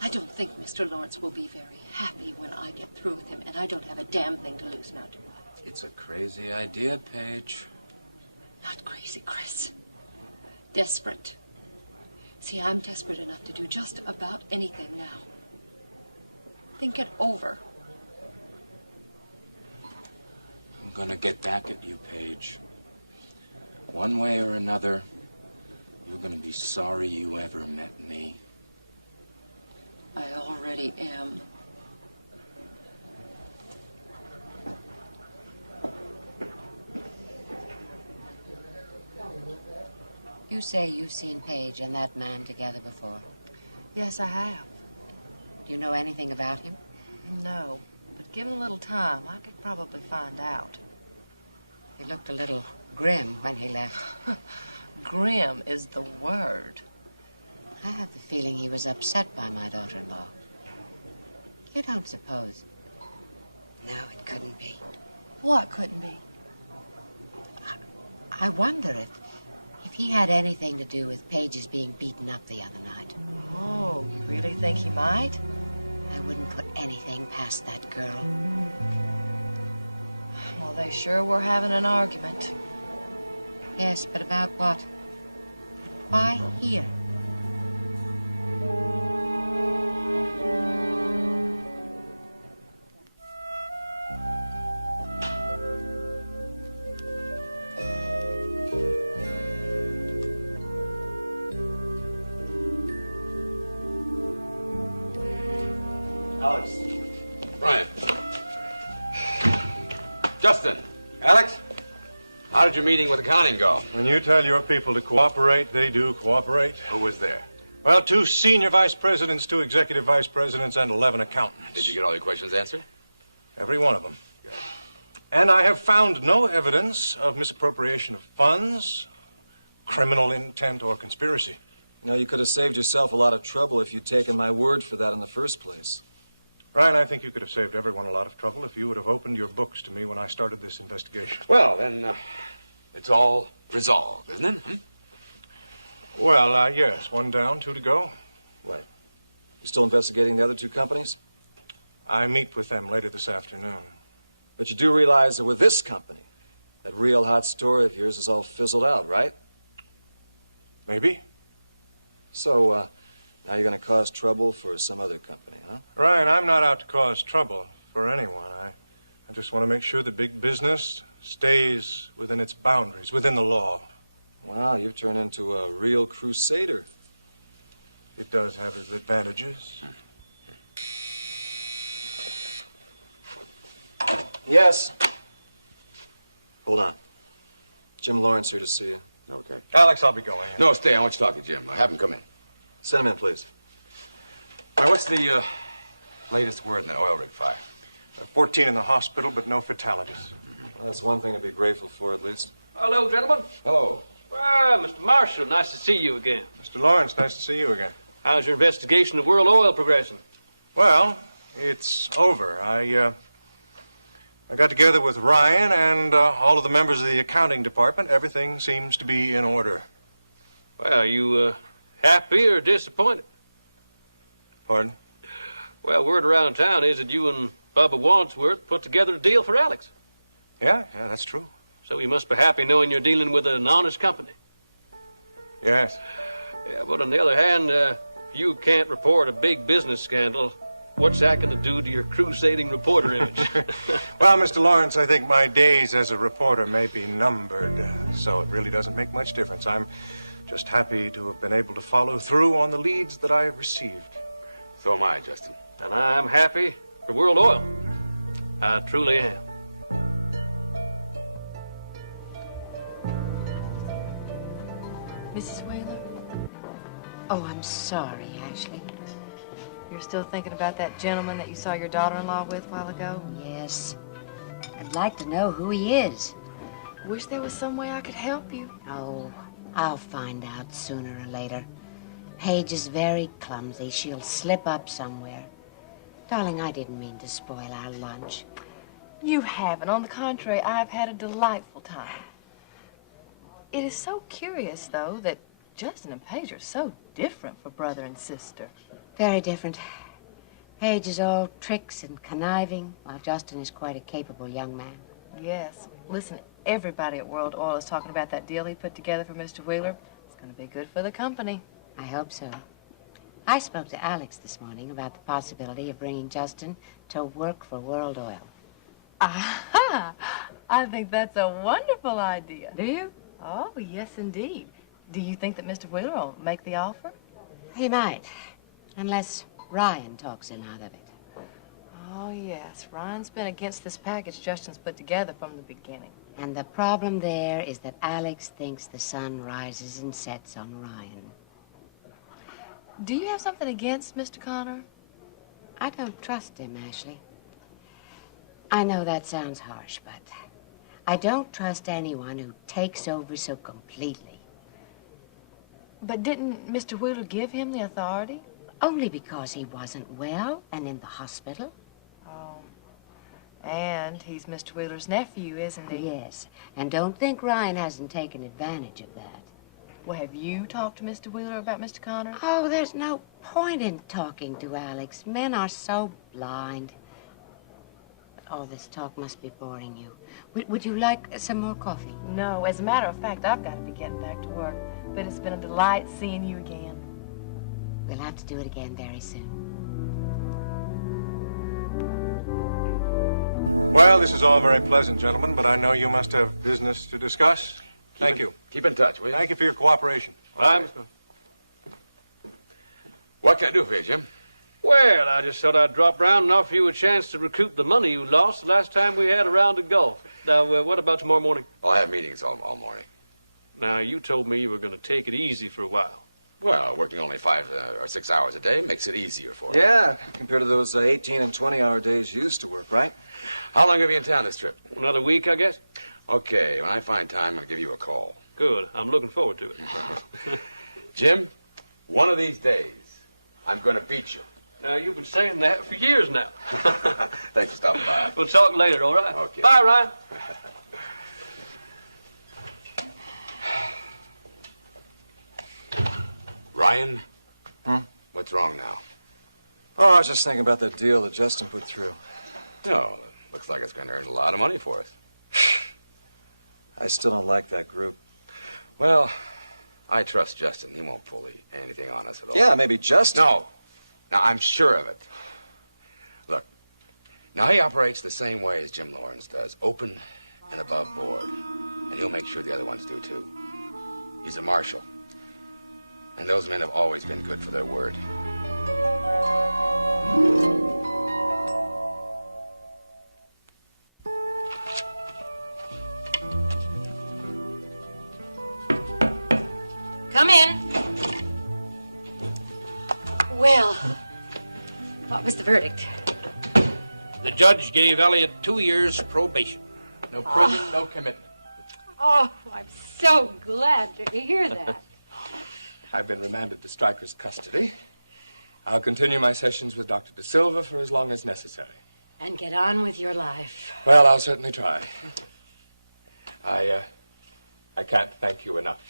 I don't think Mr. Lawrence will be very happy when I get through with him, and I don't have a damn thing to lose now, do I? It's a crazy idea, Paige. Not crazy, Chris. Desperate. See, I'm desperate enough to do just about anything now. Think it over. I'm gonna get back at you, Paige. One way or another, you're gonna be sorry you ever met me. I already am. You say you've seen Paige and that man together before. Yes, I have. Do you know anything about him? No, but given a little time, I could probably find out. He looked a little grim when he left. Grim is the word. I have the feeling he was upset by my daughter-in-law. You don't suppose? No, it couldn't be. What couldn't be? I wonder if he had anything to do with Paige's being beaten up the other night. Oh, you really think he might? I wouldn't put anything past that girl. Well, they sure were having an argument. Yes, but about what? Why here? Alex. Brian. Justin. Alex. How did your meeting with accounting go? When you tell your people to cooperate, they do cooperate. Who was there? Well, 2 senior vice presidents, 2 executive vice presidents, and 11 accountants. Did you get all your questions answered? Every one of them. Good. And I have found no evidence of misappropriation of funds, criminal intent, or conspiracy. You know, you could have saved yourself a lot of trouble if you'd taken my word for that in the first place. Ryan, I think you could have saved everyone a lot of trouble if you would have opened your books to me when I started this investigation. Well, then, it's all resolved, isn't it? Hmm? Well, yes. 1 down, 2 to go. Wait. You still investigating the other 2 companies? I meet with them later this afternoon. But you do realize that with this company, that real hot story of yours is all fizzled out, right? Maybe. So, now you're going to cause trouble for some other company, huh? Ryan, I'm not out to cause trouble for anyone. I just want to make sure the big business stays within its boundaries, within the law. Wow, you've turned into a real crusader. It does have its advantages. Yes. Hold on. Jim Lawrence here to see you. Okay. Alex, I'll be going. No, stay. I want you to talk to Jim. Have him come in. Send him in, please. Now, what's the latest word in the oil rig fire? 14 in the hospital, but no fatalities. Well, that's one thing to be grateful for, at least. Hello, gentlemen. Hello. Well, Mr. Marshall, nice to see you again. Mr. Lawrence, nice to see you again. How's your investigation of World Oil progressing? Well, it's over. I got together with Ryan and all of the members of the accounting department. Everything seems to be in order. Well, are you happy or disappointed? Pardon? Well, word around town is that you and Bubba Wadsworth put together a deal for Alex. Yeah, that's true. So you must be happy knowing you're dealing with an honest company. Yes. Yeah, but on the other hand, if you can't report a big business scandal, what's that going to do to your crusading reporter image? Well, Mr. Lawrence, I think my days as a reporter may be numbered, so it really doesn't make much difference. I'm just happy to have been able to follow through on the leads that I have received. So am I, Justin. And I'm happy for World Oil. I truly am. Mrs. Wheeler, Oh, I'm sorry, Ashley. you're still thinking about that gentleman that you saw your daughter-in-law with a while ago? Yes. I'd like to know who he is. Wish there was some way I could help you. Oh, I'll find out sooner or later. Paige is very clumsy. She'll slip up somewhere. Darling, I didn't mean to spoil our lunch. You haven't. On the contrary, I've had a delightful time. It is so curious, though, that Justin and Paige are so different for brother and sister. Very different. Paige is all tricks and conniving, while Justin is quite a capable young man. Yes. Listen, everybody at World Oil is talking about that deal he put together for Mr. Wheeler. It's going to be good for the company. I hope so. I spoke to Alex this morning about the possibility of bringing Justin to work for World Oil. Aha! I think that's a wonderful idea. Do you? Oh, yes, indeed. Do you think that Mr. Wheeler will make the offer? He might, unless Ryan talks him out of it. Oh, yes. Ryan's been against this package Justin's put together from the beginning. And the problem there is that Alex thinks the sun rises and sets on Ryan. Do you have something against Mr. Connor? I don't trust him, Ashley. I know that sounds harsh, but I don't trust anyone who takes over so completely. But didn't Mr. Wheeler give him the authority? Only because he wasn't well and in the hospital. Oh. And he's Mr. Wheeler's nephew, isn't he? Yes. And don't think Ryan hasn't taken advantage of that. Well, have you talked to Mr. Wheeler about Mr. Connor? Oh, there's no point in talking to Alex. Men are so blind. But all this talk must be boring you. Would you like some more coffee? No. As a matter of fact, I've got to be getting back to work. But it's been a delight seeing you again. We'll have to do it again very soon. Well, this is all very pleasant, gentlemen, but I know you must have business to discuss. Thank you. Keep in touch, will you? Thank you for your cooperation. Bye. What can I do for you, Jim? Well, I just thought I'd drop round and offer you a chance to recoup the money you lost the last time we had a round of golf. Now, what about tomorrow morning? I'll have meetings all morning. Now, you told me you were going to take it easy for a while. Well, working only 5 or 6 hours a day makes it easier for you. Yeah, compared to those 18 and 20-hour days you used to work, right? How long have you in town this trip? Another week, I guess. Okay, when I find time, I'll give you a call. Good. I'm looking forward to it. Jim, one of these days, I'm going to beat you. Now, you've been saying that for years now. Thanks for stopping by. We'll talk later, all right? Okay. Bye, Ryan. Ryan? What's wrong now? Oh, I was just thinking about that deal that Justin put through. No, it looks like it's going to earn a lot of money for us. I still don't like that group. Well, I trust Justin. He won't pull anything on us at all. Yeah, maybe Justin. No. Now, I'm sure of it. Look, now he operates the same way as Jim Lawrence does, open and above board. And he'll make sure the other ones do, too. He's a marshal. And those men have always been good for their word. Come in. Well, what was the verdict? The judge gave Elliot 2 years probation. No prison, no commitment. Oh, I'm so glad to hear that. I've been remanded to Stryker's custody. I'll continue my sessions with Dr. De Silva for as long as necessary. And get on with your life. Well, I'll certainly try. I can't thank you enough.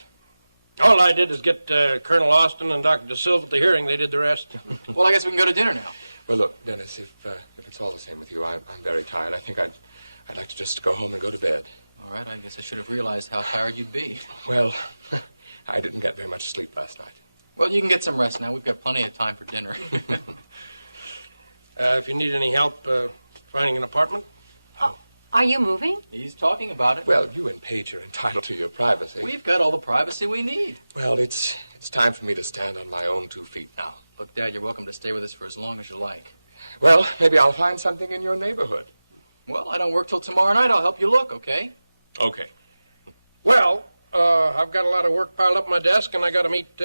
All I did is get Colonel Austin and Dr. De Silva at the hearing. They did the rest. Well, I guess we can go to dinner now. Well, look, Dennis, if it's all the same with you, I'm very tired. I think I'd like to just go home and go to bed. All right, I guess I should have realized how tired you'd be. Well, I didn't get very much sleep last night. Well, you can get some rest now. We've got plenty of time for dinner. If you need any help finding an apartment. Are you moving? He's talking about it. Well, you and Paige are entitled to your privacy. We've got all the privacy we need. Well, it's time for me to stand on my own 2 feet now. Look, Dad, you're welcome to stay with us for as long as you like. Well, maybe I'll find something in your neighborhood. Well, I don't work till tomorrow night. I'll help you look, okay? Okay. Well, I've got a lot of work piled up on my desk, and I got to meet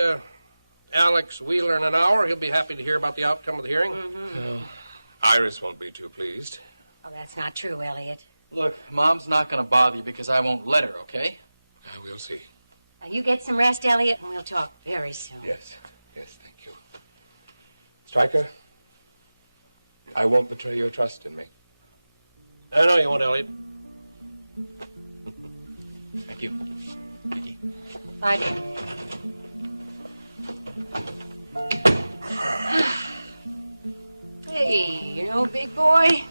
Alex Wheeler in an hour. He'll be happy to hear about the outcome of the hearing. Well, Iris won't be too pleased. Oh, that's not true, Elliot. Look, Mom's not going to bother you because I won't let her, okay? We'll see. Now, you get some rest, Elliot, and we'll talk very soon. Yes, thank you. Stryker, I won't betray your trust in me. I know you won't, Elliot. Thank you. Vicky. Bye, dear. Hey, you know, big boy,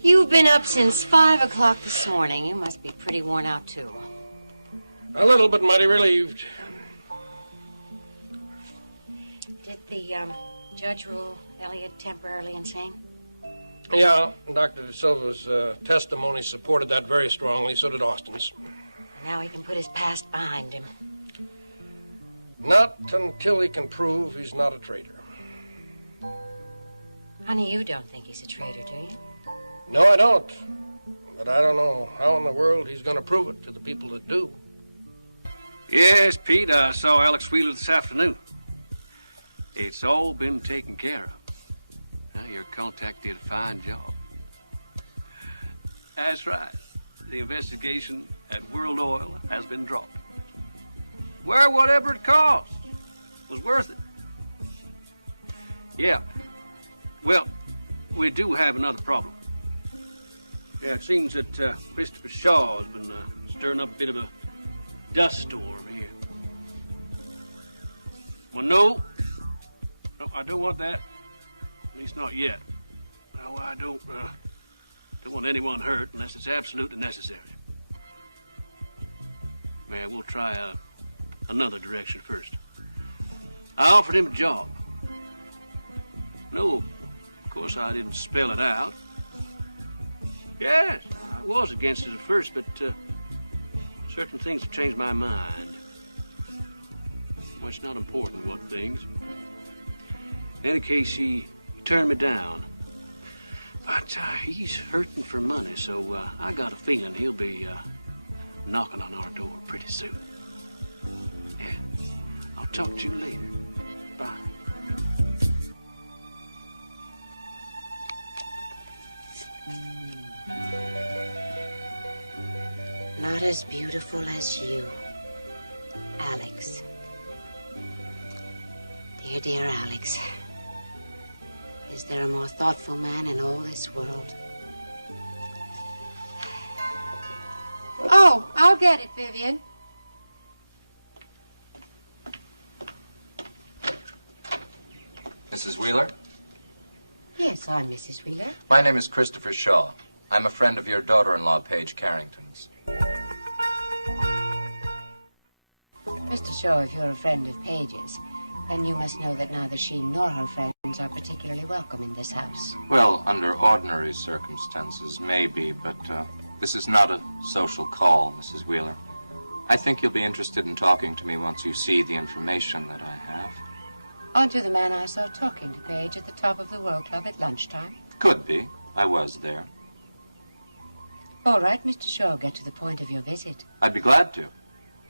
you've been up since 5 o'clock this morning. You must be pretty worn out, too. A little, but mighty relieved. Did the judge rule Elliot temporarily insane? Yeah, Dr. De Silva's testimony supported that very strongly. So did Austin's. Now he can put his past behind him. Not until he can prove he's not a traitor. Honey, you don't think he's a traitor, do you? No, I don't. But I don't know how in the world he's going to prove it to the people that do. Yes, Pete, I saw Alex Wheeler this afternoon. It's all been taken care of. Now, your contact did a fine job. That's right. The investigation at World Oil has been dropped. Well, whatever it cost was worth it. Yeah. Well, we do have another problem. Yeah, it seems that Christopher Shaw has been stirring up a bit of a dust storm here. Well, no, I don't want that. At least not yet. No, I don't want anyone hurt unless it's absolutely necessary. Man, we'll try another direction first. I offered him a job. No, of course I didn't spell it out. Yes, I was against it at first, but certain things have changed my mind. Well, it's not important what things. In any case, he turned me down. But he's hurting for money, so I got a feeling he'll be knocking on our door pretty soon. Yeah, I'll talk to you later. Bye. Not as beautiful as you, Alex. Dear, dear Alex. Is there a more thoughtful man in all this world? Oh, I'll get it, Vivian. Mrs. Wheeler? Yes, I'm Mrs. Wheeler. My name is Christopher Shaw. I'm a friend of your daughter-in-law, Paige Carrington's. Mr. Shaw, if you're a friend of Paige's, then you must know that neither she nor her friends are particularly welcome in this house. Well, under ordinary circumstances, maybe, but this is not a social call, Mrs. Wheeler. I think you'll be interested in talking to me once you see the information that I have. Aren't you the man I saw talking to Paige at the top of the World Club at lunchtime? Could be. I was there. All right, Mr. Shaw, get to the point of your visit. I'd be glad to,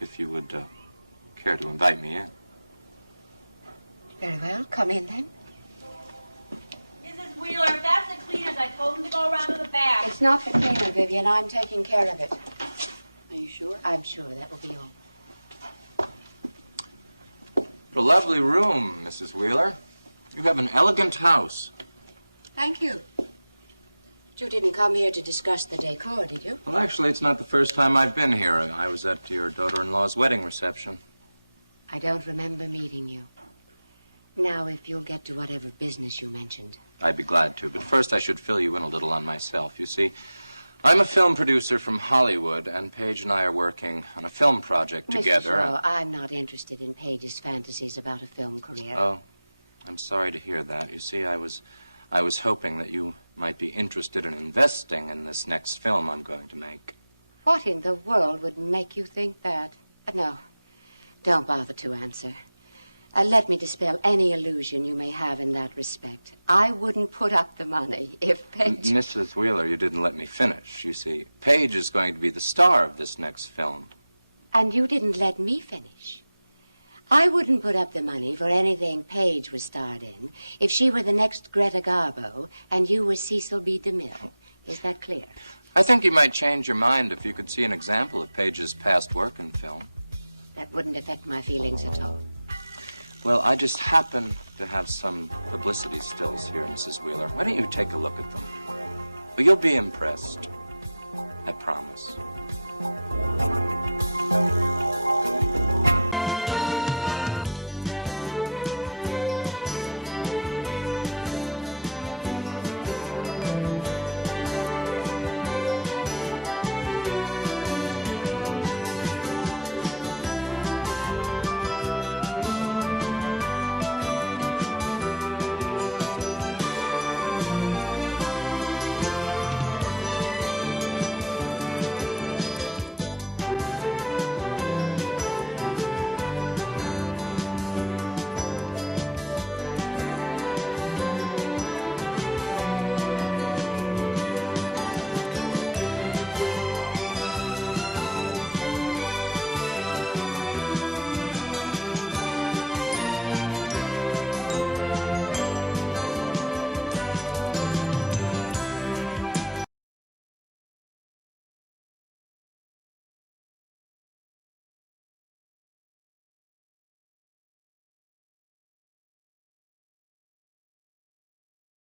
if you would care to invite me in. Very well, come in then. Mrs. Wheeler, if that's the cleaners, I told them to go around to the back. It's not the cleaner, Vivian. I'm taking care of it. Are you sure? I'm sure that will be all. What a lovely room, Mrs. Wheeler. You have an elegant house. Thank you. You didn't come here to discuss the decor, did you? Well, actually, it's not the first time I've been here. I was at your daughter-in-law's wedding reception. I don't remember meeting you. Now, if you'll get to whatever business you mentioned. I'd be glad to, but first I should fill you in a little on myself. You see, I'm a film producer from Hollywood, and Paige and I are working on a film project together. Mr. Shaw, I'm not interested in Paige's fantasies about a film career. Oh, I'm sorry to hear that. You see, I was hoping that you might be interested in investing in this next film I'm going to make. What in the world would make you think that? No, don't bother to answer. Let me dispel any illusion you may have in that respect. I wouldn't put up the money if Paige... Mrs. Wheeler, you didn't let me finish. You see, Paige is going to be the star of this next film. And you didn't let me finish. I wouldn't put up the money for anything Paige was starred in if she were the next Greta Garbo and you were Cecil B. DeMille. Is that clear? I think you might change your mind if you could see an example of Paige's past work in film. That wouldn't affect my feelings at all. Well, I just happen to have some publicity stills here, Mrs. Wheeler. Why don't you take a look at them? Well, you'll be impressed. I promise.